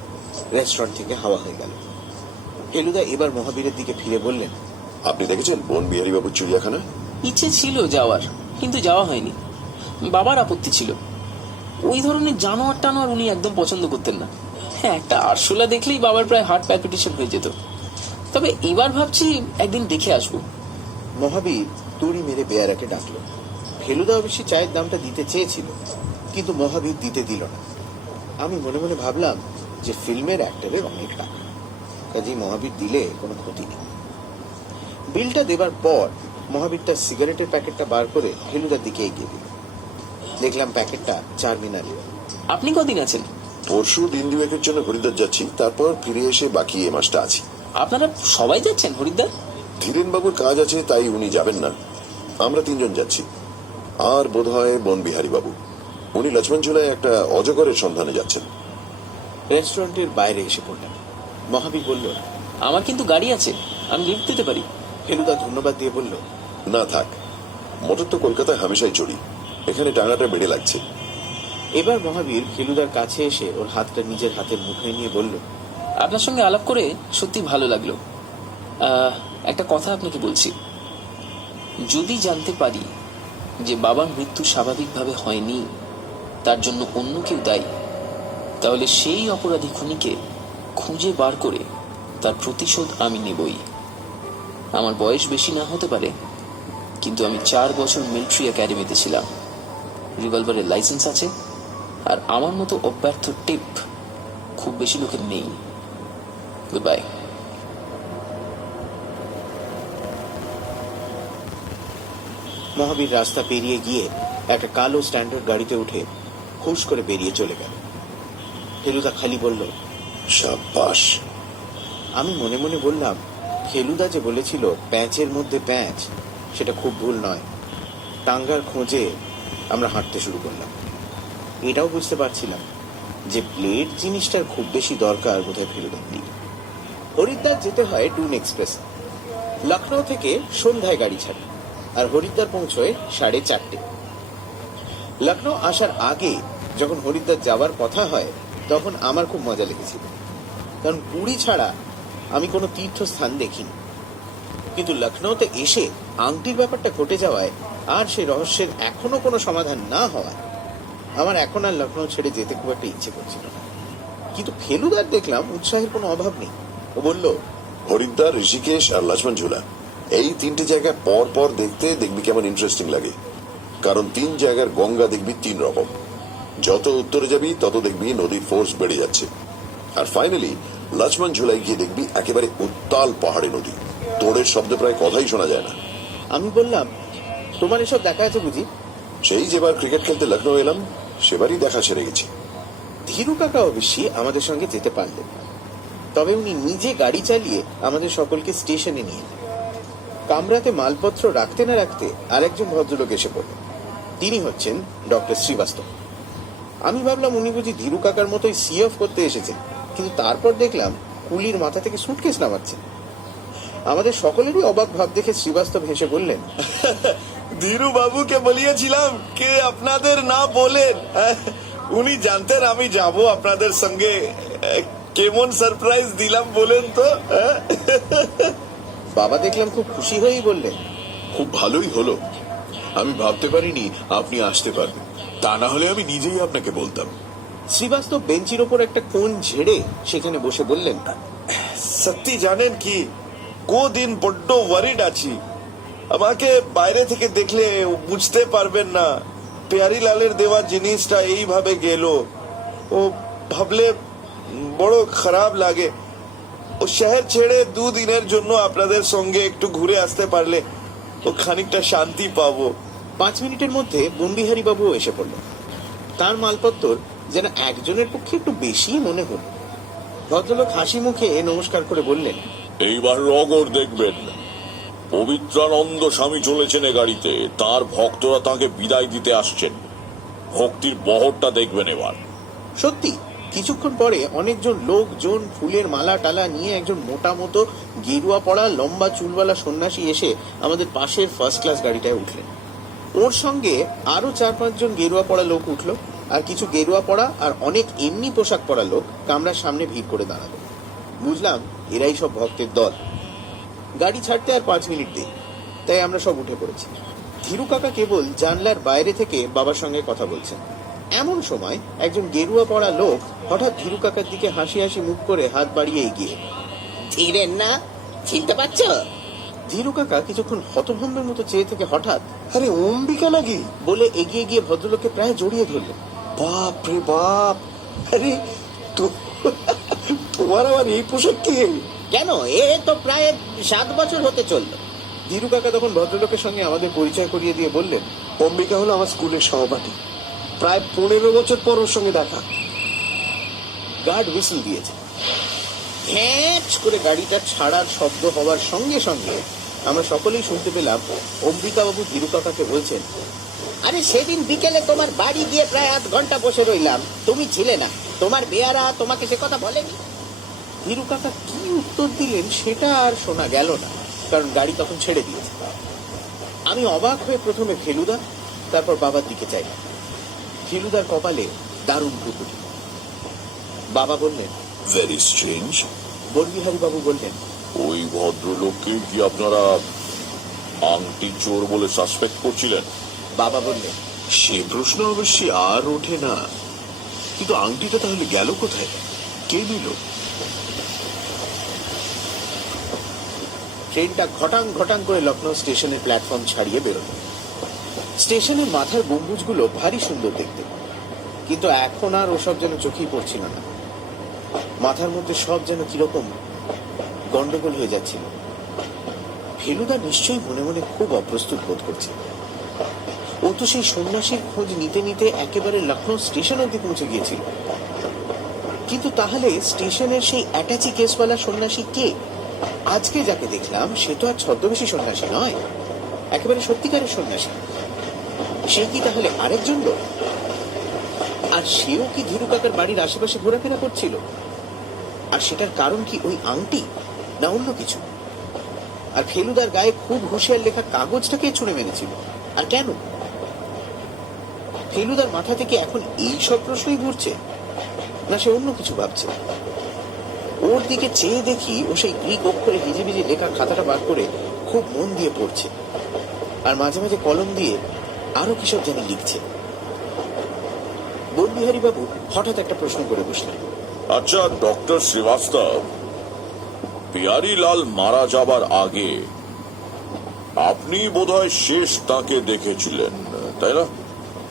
রেস্টুরেন্ট থেকে হাওয়া হয়ে গেল। ফেলুদা এবার মহাবীরের দিকে ফিরে বললেন, আপনি দেখেছেন বনবিহারী বাবুর চিড়িয়াখানা? ইচ্ছে ছিল যাওয়ার, কিন্তু যাওয়া হয়নি। বাবার আপত্তি ছিল, ওই ধরনের জানোয়ার টানোয়ার উনি একদম পছন্দ করতেন না। হ্যাঁ, একটা আরশোলা দেখলেই বাবার প্রায় হার্ট প্যালপিটেশন হয়ে যেত। তবে এবার ভাবছি একদিন দেখে আসবো। মহাবীর তুড়ি মেরে বেয়ারাকে ডাকলো। ফেলুদা অবশ্যই চায়ের দামটা দিতে চেয়েছিল, কিন্তু মহাবীর দিতে দিল না। আমি মনে মনে ভাবলাম যে ফিল্মের অ্যাক্টরের অনেক টাকা, কাজেই মহাবীর দিলে কোনো ক্ষতি নেই। বিলটা দেবার পর মহাবীর তার সিগারেটের প্যাকেটটা বার করে ফেলুদার দিকে এগিয়ে দিল। দেখলাম প্যাকেটটা চারমিনারে। আপনি কদিন আছেন? পরশু দিন দুয়েকের জন্য হরিদ্বার যাচ্ছি, তারপর ফিরে এসে বাকি এ মাসটা আছি। আপনারা সবাই যাচ্ছেন হরিদ্বার? ধীরেন বাবুর কাজ আছে, তাই উনি যাবেন না। আমরা তিনজন যাচ্ছি, আর বোধহয় বনবিহারী বাবু। উনি লক্ষ্মণ ঝুলায় একটা অজগরের সন্ধানে যাচ্ছেন। রেস্টুরেন্টের বাইরে এসে পড়লাম। মহাবীর বলল, আমার কিন্তু গাড়ি আছে, আমি লিফট দিতে পারি। ফেলুদা ধন্যবাদ দিয়ে বলল, না থাক, মোটর তো কলকাতায় হামেশাই চড়ি, এখানে টানাটা বেড়ে লাগছে। এবার মহাবীর ফেলুদার কাছে এসে ওর হাতটা নিজের হাতের মুঠোয় নিয়ে বলল, আপনার সঙ্গে আলাপ করে সত্যি ভালো লাগলো। একটা কথা আপনাকে বলছি, যদি জানতে পারি যে বাবার মৃত্যু স্বাভাবিকভাবে হয়নি, তার জন্য অন্য কেউ দায়ী, তাহলে সেই অপরাধী খুনিকে খুঁজে বার করে তার প্রতিশোধ আমি নেবই। আমার বয়স বেশি না হতে পারে, কিন্তু আমি 4 বছর মিলিটারি একাডেমিতে ছিলাম, রিভলভারের লাইসেন্স আছে, আর আমার মতো অব্যর্থ টিপ খুব বেশি লোকের নেই। Good bye. মহাবীর রাস্তা পেরিয়ে গিয়ে একটা কালো স্ট্যান্ডার্ড গাড়িতে উঠে হুশ করে বেরিয়ে চলে গেল। ফেলুদা খালি বলল, সাব্বাস। আমি মনে মনে বললাম, ফেলুদা যে বলেছিল প্যাঁচের মধ্যে প্যাঁচ, সেটা খুব ভুল নয়। টাঙ্গার খোঁজে আমরা হাঁটতে শুরু করলাম। এটাও বুঝতে পারছিলাম যে ব্লেড জিনিসটার খুব বেশি দরকার বোধহয় ফেলুদার নেই। হরিদ্বার যেতে হয় ডুন এক্সপ্রেস। লখনৌ থেকে সন্ধ্যায় গাড়ি ছাড়ে, আর হরিদ্বার পৌঁছয় 4:30। লখনৌ আসার আগে যখন হরিদ্বার যাওয়ার কথা হয়, তখন আমার খুব মজা লেগেছিল, কারণ পুরী ছাড়া আমি কোনো তীর্থস্থান দেখিনি। কিন্তু লখনৌতে এসে আংটির ব্যাপারটা ঘটে যাওয়ায় আর সেই রহস্যের এখনো কোনো সমাধান না হওয়ায় আমার এখন আর লখনৌ ছেড়ে যেতে খুব একটা ইচ্ছে করছিল না। কিন্তু ফেলুদার দেখলাম উৎসাহের কোনো অভাব নেই। ও বলল, হরিদ্বার, ঋষিকেশ আর লক্ষ্মণ ঝুলা, এই 3টে জায়গা পর পর দেখতে দেখবি কেমন ইন্টারেস্টিং লাগে। কারণ 3 জায়গার গঙ্গা দেখবি 3 রকম। যত উত্তরে যাবি তত দেখবি নদীর ফোর্স বেড়ে যাচ্ছে। আর ফাইনালি লক্ষ্মণ ঝুলাই গিয়ে দেখবি একেবারে উত্তাল পাহাড়ি নদী, তোড়ের শব্দ প্রায় কথাই শোনা যায় না। আমি বললাম, তোমার এসব দেখা আছে বুঝি? সেই যেবার ক্রিকেট খেলতে লখনৌ এলাম, সেবারই দেখা সেরে গেছে। ধীরু কাকা অবশ্যই আমাদের সঙ্গে যেতে পারলেন না, তবে উনি নিজে গাড়ি চালিয়ে আমাদের সকলকে স্টেশনে নিয়ে এলেন। কামরাতে মালপত্র রাখতে না রাখতে আরেকজন ভদ্রলোক এসে পড়লেন। তিনি হচ্ছেন ডক্টর শ্রীবাস্তব। আমি ভাবলাম উনি বুঝি ধীরু কাকার মতোই সি অফ করতে এসেছেন, কিন্তু তারপর দেখলাম কুলির মাথা থেকে সুটকেস নামাচ্ছেন। আমাদের সকলেরই অবাক ভাব দেখে শ্রীবাস্তব হেসে বললেন, ধীরু বাবুকে বলিয়েছিলাম কে আপনাদের না বলেন। উনি জানতেন আমি যাব আপনাদের সঙ্গে। কেমন সারপ্রাইজ দিলাম বলেন তো। বাবা দেখলাম খুব খুশি হয়েই বললেন, খুব ভালোই হলো। আমি ভাবতে পারিনি আপনি আসতে পারবেন, তা না হলে আমি নিজেই আপনাকে বলতাম। শ্রীবাস্তব বেঞ্চির ওপর একটা কোণ ঝেড়ে সেখানে বসে বললেন, সত্যি জানেন কি, কদিন বড্ড ওয়ারিড আছি। আমাকে বাইরে থেকে দেখলে বুঝতে পারবেন না পেয়ারিলালের দেওয়া জিনিসটা এইভাবে গেল। ও ভাবলে বড় খারাপ লাগে। ও শহর ছেড়ে 2 দিনের জন্য আপনাদের সঙ্গে একটু ঘুরে আসতে পারলে ও খানিকটা শান্তি পাবো। 5 মিনিটের মধ্যে বনবিহারী বাবুও এসে পড়লেন। তার মালপত্র যেন একজনের পক্ষে একটু বেশি মনে হল। ভদ্রলোক হাসি মুখে নমস্কার করে বললেন, এইবার রগর দেখবেন। পবিত্রানন্দ স্বামী চলেছেন এ গাড়িতে, তার ভক্তরা তাকে বিদায় দিতে আসছেন। ভক্তির বহরটা দেখবেন এবার। সত্যি কিছুক্ষণ পরে অনেকজন লোকজন ফুলের মালা টালা নিয়ে একজন মোটা মতো গেরুয়া পড়া লম্বা চুলওয়ালা সন্ন্যাসী এসে আমাদের পাশের ফার্স্ট ক্লাস গাড়িটায় উঠলেন। ওর সঙ্গে আরো 4-5 জন গেরুয়া পড়া লোক উঠলো, আর কিছু গেরুয়া পড়া আর অনেক এমনি পোশাক পরা লোক কামরার সামনে ভিড় করে দাঁড়ালো। বুঝলাম এরাই সব ভক্তের দল। গাড়ি ছাড়তে আর 5 মিনিট দেরি, তাই আমরা সব উঠে পড়েছি। ধীরু কাকা কেবল জানলার বাইরে থেকে বাবার সঙ্গে কথা বলছেন। এমন সময় একজন গেরুয়া পড়া লোক হঠাৎ ধীরু কাকার দিকে হাসি হাসি মুখ করে হাত বাড়িয়ে এগিয়ে। ধীরেন না, চিনতে পারছো? ধীরু কাকা কিছুক্ষণ হতভম্বের মতো চেয়ে থেকে হঠাৎ আরে অম্বিকা নাকি বলে এগিয়ে গিয়ে ভদ্রলোককে প্রায় জড়িয়ে ধরলেন। বাপ রে বাপ! আরে তোমার আবার এই পোশাক কে? কেন, এ তো প্রায় 7 বছর হতে চললো। ধীরু কাকা তখন ভদ্রলোকের সঙ্গে আমাদের পরিচয় করিয়ে দিয়ে বললেন, অম্বিকা হলো আমার স্কুলের সহপাঠী। প্রায় 15 বছর পর ওর সঙ্গে দেখা। গার্ড হুইসেল দিয়েছে। ঘ্যাঁচ করে গাড়িটা ছাড়ার শব্দ হওয়ার সঙ্গে সঙ্গে আমরা সকলেই শুনতে পেলাম অম্বিকাবাবু ধীরু কাকাকে বলছেন, আরে সেদিন বিকেলে তোমার বাড়ি গিয়ে প্রায় 8 ঘন্টা বসে রইলাম, তুমি ছিলে না। তোমার বেয়ারা তোমাকে সে কথা বলেনি? ধীরু কাকা কি উত্তর দিলেন সেটা আর শোনা গেল না, কারণ গাড়ি তখন ছেড়ে দিয়েছে। আমি অবাক হয়ে প্রথমে ফেলুদা, তারপর বাবার দিকে চাইলাম। ফেলুদার কপালে দারুণ ভ্রুকুটি। বাবা বললেন, ভেরি স্ট্রেঞ্জ। বনবিহারী বাবু বললেন, ওই ভদ্রলোককে কি আপনারা আংটি চোর বলে সাসপেক্ট করছিলেন? বাবা বললেন, সে প্রশ্ন অবশ্যই আর ওঠে না, কিন্তু আংটিটা তাহলে গেল কোথায়? কে নিল? ট্রেনটা ঘটাং ঘটাং করে লখনৌ স্টেশনের প্ল্যাটফর্ম ছাড়িয়ে বেরোল। স্টেশনের মাথার গম্বুজগুলো ভারী সুন্দর দেখতে, কিন্তু এখন আর ওসব যেন চোখেই পড়ছিল না। মাথার মধ্যে সব যেন কিরকম গন্ডগোল হয়ে যাচ্ছিল। ফেলুদা নিশ্চয়ই মনে মনে খুব অপ্রস্তুত বোধ করছে। ও তো সেই সন্ন্যাসীর খোঁজ নিতে নিতে একেবারে লখনৌ স্টেশন অব্দি পৌঁছে গিয়েছিল। কিন্তু তাহলে স্টেশনের সেই অ্যাটাচি কেসওয়ালা সন্ন্যাসী কে? আজকে যাকে দেখলাম সে তো আর ছদ্মবেশী সন্ন্যাসী নয়, একেবারে সত্যিকারের সন্ন্যাসী। সে কি তাহলে আরেকজন লোক? আর সেও কি ধীরু কাকার বাড়ির আশেপাশে ঘোরাফেরা করছিল? আর সেটার কারণ কি ওই আংটি, না অন্য কিছু? আর ফেলুদার গায়ে খুব হুঁশিয়ার লেখা কাগজটাকে ছুঁড়ে মেরেছিল, আর কেন? ফেলুদার মাথা থেকে এখন এই সব প্রশ্নই ঘুরছে, না সে অন্য কিছু ভাবছে? ওর দিকে চেয়ে দেখি ও সেই গ্রিক অক্ষরে হিজিবিজি লেখা খাতাটা বার করে খুব মন দিয়ে পড়ছে, আর মাঝে মাঝে কলম দিয়ে আরো কিসব যেন লিখছে। বনবিহারী বাবু হঠাৎ একটা প্রশ্ন করে বসলেন, আচ্ছা ডক্টর শ্রীবাস্তব, পিয়ারিলাল মারা যাবার আগে আপনি বোধহয় শেষ তাকে দেখেছিলেন, তাই না?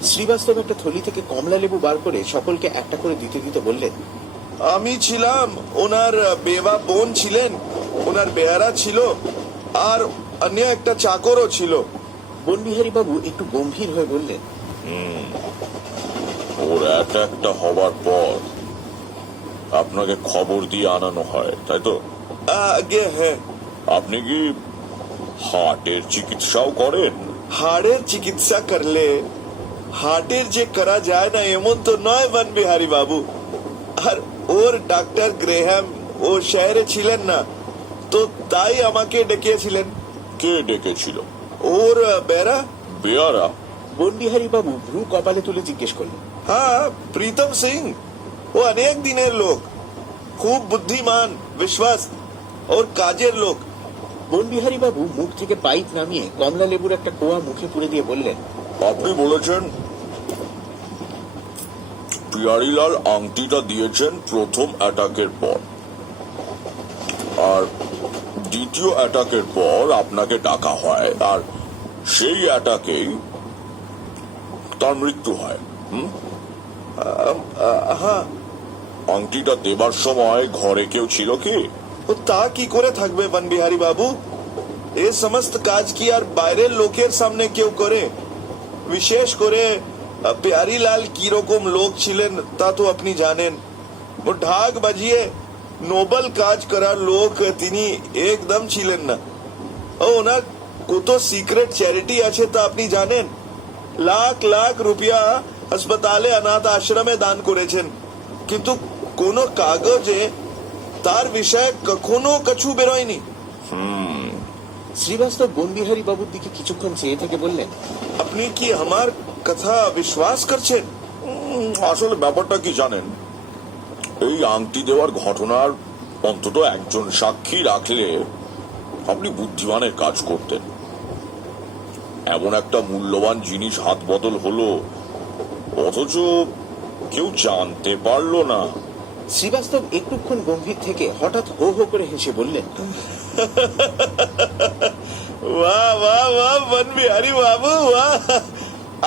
শ্রীবাস্তব একটা থলি থেকে কমলা লেবু বার করে সকলকে একটা করে দিতে দিতে বললেন, আমি ছিলাম, ওনার বেবা বোন ছিলেন, ওনার বেহারা ছিল, আর অন্য একটা চাকরও ছিল। বনবিহারী বাবু একটু গম্ভীর হয়ে বললেন, ওর অ্যাটাকটা হবার পর আপনাকে খবর দিয়ে আনানো হয়, তাই তো? আগে হ্যাঁ। আপনি কি হার্টের চিকিৎসাও করেন? হাড়ের চিকিৎসা করলে হার্টের যে করা যায় না এমন তো নয় বনবিহারী বাবু। আর ওর ডাক্তার গ্রেহাম ও শহরে ছিলেন না, তো তাই আমাকে ডেকেছিলেন। কে ডেকেছিল? ওর বেরা। বেয়ারা? বনবিহারী বাবু ভ্রু কপালে তুলে জিজ্ঞেস করলেন, হ্যাঁ, প্রীতম সিং। ও অনেক দিনের লোক, খুব বুদ্ধিমান, বিশ্বাস ওর কাজের লোক। বনবিহারী বাবু মুখ থেকে পাইপ নামিয়ে কমলা লেবুর একটা কোয়া মুখে পুরে দিয়ে বললেন, আপনি বলেছেন পিয়ারিলাল আংটিটা দিয়েছেন প্রথম অ্যাটাকের পর, আর দ্বিতীয় অ্যাটাকের পর আপনাকে ডাকা হয়, আর সেই অ্যাটাকেই তার মৃত্যু হয়। হ্যাঁ। আংটিটা দেবার সময় ঘরে কেউ ছিল কি? ও তা কি করে থাকবে বনবিহারী বাবু? এ সমস্ত কাজ কি আর বাইরের লোকের সামনে কেউ করে? বিশেষ করে প্যারিলাল কিরকম লোক ছিলেন তা তো আপনি জানেন। ও ঢাক বাজিয়ে নোবেল কাজ করার লোক তিনি একদম ছিলেন না। ও ওনার কত সিক্রেট চ্যারিটি আছে তা আপনি জানেন। লাখ লাখ রুপিয়া হাসপাতালে, অনাথ আশ্রমে দান করেছেন, কিন্তু কোনো কাগজে তার বিষয়ে কখনো কিছু বেরোয়নি। শ্রীবাস্তব বনবিহারী বাবুর দিকে কিছুক্ষণ চেয়ে থেকে বললেন, আপনি কি আমার কথা বিশ্বাস করছেন? আসলে ব্যাপারটা কি জানেন, এই আংটি দেওয়ার ঘটনার অন্তত একজন সাক্ষী রাখলে আপনি বুদ্ধিমানের কাজ করতেন। এমন একটা মূল্যবান জিনিস হাত বদল হলো, অথচ কেউ জানতে পারলো না। শ্রীবাস্তব একটুক্ষণ গম্ভীর থেকে হঠাৎ হো হো করে হেসে বললেন, বাহ বাহ বাহ বনবিহারী বাবু, বাহ!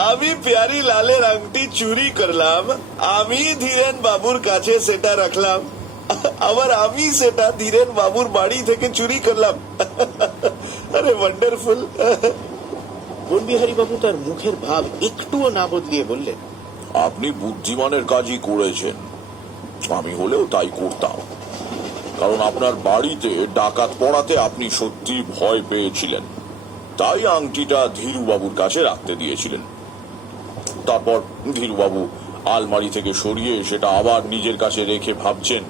আমি প্যারি লালের আংটি চুরি করলাম, আমি ধীরেন বাবুর কাছে সেটা রাখলাম, আবার আমি সেটা ধীরেন বাবুর বাড়ি থেকে চুরি করলাম। अरे वंडरफुल। বনবিহারী বাবু তার মুখের ভাব একটুও না বদলিয়ে বললেন, আপনি বুদ্ধিমানের কাজই করেছেন, আমি হলেও তাই করতাম। কারণ আপনার বাড়িতে ডাকাত পড়াতে আপনি সত্যি ভয় পেয়েছিলেন, তাই আংটিটা ধীরুবাবুর কাছে রাখতে দিয়েছিলেন। তারপর ধীরুবাবু আলমারি থেকে সরিয়ে সেটা আবার নিজের কাছে রেখে ভাবছেন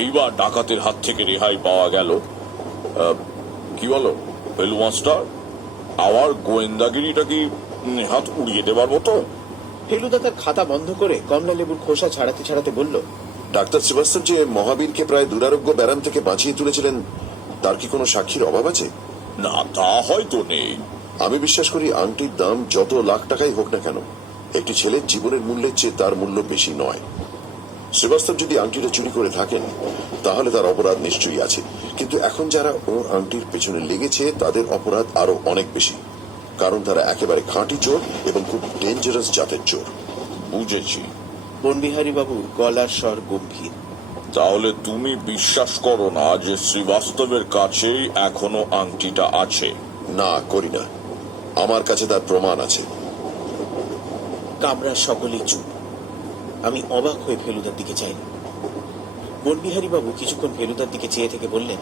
এইবার ডাকাতের হাত থেকে রেহাই পাওয়া গেল। কি বলো ফেলু মাস্টার, আমার গোয়েন্দাগিরিটা কি হাত উড়িয়ে দেবার মতো? ফেলুদা তার খাতা বন্ধ করে কমলা লেবুর খোসা ছাড়াতে ছাড়াতে বলল, ডাক্তার শ্রীবাস্তব যে মহাবীরকে প্রায় দুরারোগ্য ব্যারাম থেকে বাঁচিয়ে তুলেছিলেন, তার কি কোনো সাক্ষীর অভাব আছে? না, তা হয়তো নেই। আমি বিশ্বাস করি আংটির দাম যত লাখ টাকাই হোক না কেন, একটি ছেলের জীবনের মূল্যের চেয়ে তার মূল্য বেশি নয়। শ্রীবাস্তব যদি আংটিটা চুরি করে থাকেন তাহলে তার অপরাধ নিশ্চয়ই আছে, কিন্তু এখন যারা ওর আংটির পেছনে লেগেছে তাদের অপরাধ আরো অনেক বেশি, কারণ তারা একেবারে খাঁটি চোর এবং খুব ডেঞ্জারাস জাতের চোর। বুঝেছি। বনবিহারী বাবুর গলার স্বর গম্ভীর। তাহলে তুমি বিশ্বাস করো না যে শ্রীবাস্তবের কাছেই এখনো আংটিটা আছে? না, করি না। আমার কাছে তার প্রমাণ আছে। কামরা সকলেই চুপ। আমি অবাক হয়ে ফেলুদার দিকে চাই। বনবিহারী বাবু কিছুক্ষণ ফেলুদার দিকে চেয়ে থেকে বললেন,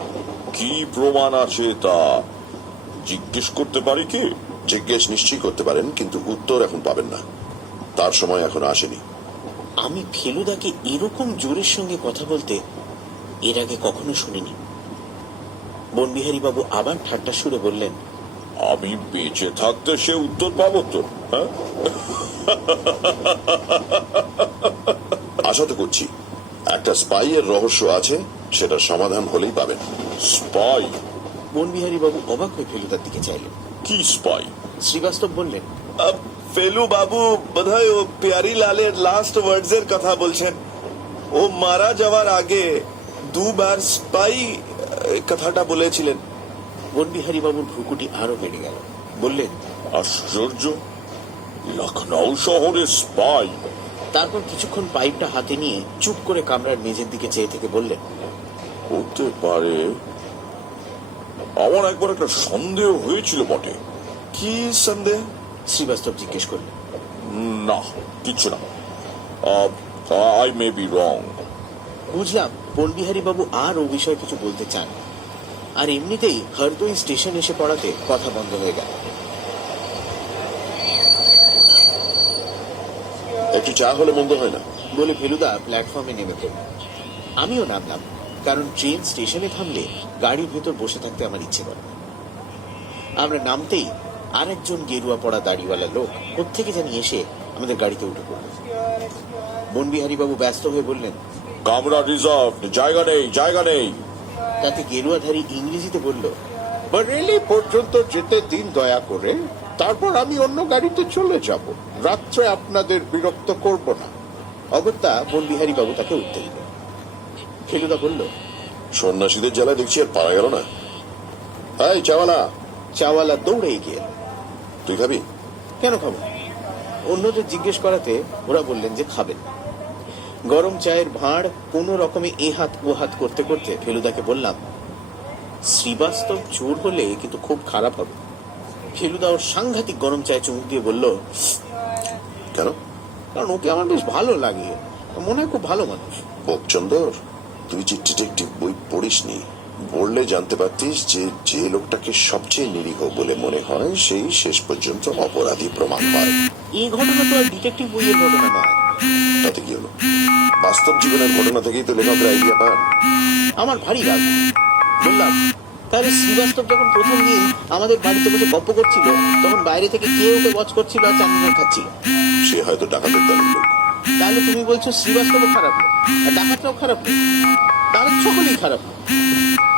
কি প্রমাণ আছে তা জিজ্ঞেস করতে পারি কি? জিজ্ঞেস নিশ্চয়ই করতে পারেন, কিন্তু উত্তর এখন পাবেন না, তার সময় এখন আসেনি। আমি ফেলুদাকে এরকম জোরের সঙ্গে কথা বলতে এর আগে কখনো শুনিনি। বনবিহারী বাবু আবার ঠাট্টা সুরে বললেন, আমি বেঁচে থাকতে সে উত্তর পাবো তো? হ্যাঁ, আশা তো করছি একটা স্পাই এর রহস্য আছে, সেটার সমাধান হলেই পাবেন। স্পাই? বনবিহারী বাবু অবাক হয়ে ফেলুদার দিকে চাইলেন। কি স্পাই? শ্রীবাস্তব বললেন, ফেলু বাবু বোধহয় ও পিয়ারি লালের লাস্ট ওয়ার্ডস এর কথা বলছেন। ও মারা যাওয়ার আগে দুবার স্পাই কথাটা বলেছিলেন। বনবিহারী বাবুর ভ্রুকুটি আরো বেড়ে গেল। বললেন, আশ্চর্য, লখনৌ শহরে স্পাই? তারপর কিছুক্ষণ পাইপটা হাতে নিয়ে চুপ করে কামরার মেঝের দিকে চেয়ে থেকে বললেন, হতে পারে। আমার একবার একটা সন্দেহ হয়েছিল বটে। কি সন্দেহ? শ্রীবাস্তব জিজ্ঞেস করলেন। না, কিছু না। I may be wrong. বুঝলাম বনবিহারী বাবু আর ও বিষয়ে কিছু বলতে চান, আর এমনিতেই হরদই স্টেশন এসে পড়াতে কথা বন্ধ হয়ে গেল। একটু চা হলে মন্দ হয় না। বলে ফেলুদা প্ল্যাটফর্মে নেমে পড়ল। আমিও নামলাম, কারণ ট্রেন স্টেশনে থামলে গাড়ির ভেতর বসে থাকতে আমার ইচ্ছে করে। আমরা নামতেই আরেকজন গেরুয়া পড়া দাড়িওয়ালা লোক কোত্থেকে জানি এসে আমাদের গাড়িতে উঠে পড়ল। বনবিহারী বাবু ব্যস্ত হয়ে বললেন, কামরা রিজার্ভ, জায়গা নেই, জায়গা নেই। তাতে গেরুয়াধারী ইংরেজিতে বলল, বরেলি পর্যন্ত যেতে দিন দয়া করে, তারপর আমি অন্য গাড়িতে চলে যাব। রাত্রে আপনাদের বিরক্ত করব না। অগত্যা বনবিহারী বাবু তাকে উঠতে দিলেন। ফেলুদা বলল, সন্ন্যাসীদের জ্বালা দেখছি আর পারা গেল না। হাই চাওয়ালা। চাওয়ালা দৌড়ে এগিয়ে এলো। তুই খাবি? কেন খাবো? অন্যদের জিজ্ঞেস করাতে ওরা বললেন যে খাবেন। গরম চায়ের ভাঁড় কোনো রকমে এ হাত ও হাত করতে করতে ফেলুদাকে বললাম, শ্রীবাস্তব চোর হলে কিন্তু খুব খারাপ হবে। ফেলুদা ওর সাংঘাতিক গরম চায়ে চুমুক দিয়ে বলল, কেন? কারণ ওকে আমার বেশ ভালো লাগে, মনে হয় খুব ভালো মানুষ। বোকচন্দর, তুই যে ডিটেকটিভ বই পড়িসনি, পড়লে জানতে পারতিস যে যে লোকটাকে সবচেয়ে নিরীহ বলে মনে হয় সেই শেষ পর্যন্ত অপরাধী প্রমাণ হয়। এই ঘটনা তো আর ডিটেকটিভ বইয়ের ঘটনা নয়। তাতে কি হলো? বাস্তব জীবনের ঘটনা থেকেই তো লেখকরা আইডিয়া পান। আমার ভারী রাগ। বললাম, তাহলে শ্রীবাস্তব যখন প্রথম দিন আমাদের বাড়িতে বসে গপ্প করছিল, তখন বাইরে থেকে কে ওকে ওয়াচ করছিল আর চান্দিনা খাচ্ছিল? সে হয়তো ডাকাতের দলের লোক। তাহলে তুমি বলছো শ্রীবাস্তবও খারাপ লোক আর ডাকাতরাও খারাপ লোক? তাহলে সকলেই খারাপ লোক,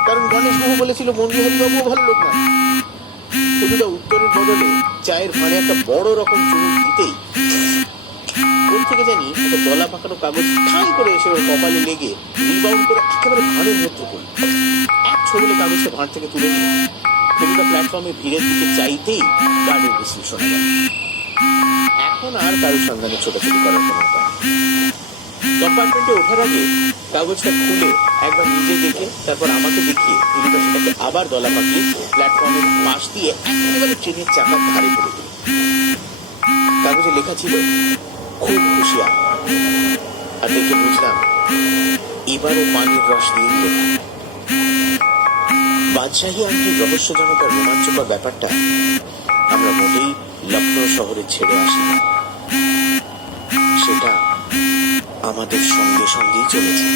কারণ গণেশ বাবু বলেছিল বনবিহারী বাবুও ভালো লোক না। ফেলুদা উত্তরের বদলে চায়ের ভাঁড়ে একটা বড় রকম চুমুক দিতেই ওর থেকে জানি একটা দলা পাকানো কাগজ ঠাঁই করে এসে ওর কপালে লেগে রিবাউন্ড করে একেবারে ভাঁড়ের মধ্যে পড়ল। এক ছবলে কাগজটা ভাঁড় থেকে তুলে নিয়ে ফেলুদা প্ল্যাটফর্মে ভিড়ের দিকে চাইতেই গার্ডের হুইসেল শোনা গেল। এখন আর কারোর সন্ধানে ছোটাছুটি করার কোনো উপায়। কম্পার্টমেন্টে ওঠার আগে কাগজটা খুলে একবার নিজে দেখে তারপর আমাকে দেখিয়ে দিলীপা সেটাকে আবার দলা পাকিয়ে প্ল্যাটফর্মের পাশ দিয়ে একেবারে ট্রেনের চাকার ধারে ফেলে দিল। কাগজে লেখা ছিল খুব হুঁশিয়ার। আর দেখে বুঝলাম এবারও পানির রস দিয়ে লেখা। বাদশাহী আংটির রহস্যজনক আর রোমাঞ্চকর ব্যাপারটা আমরা মোটেই লখনৌ শহরে ছেড়ে আসিনি, সেটা আমাদের সঙ্গে সঙ্গেই চলেছে।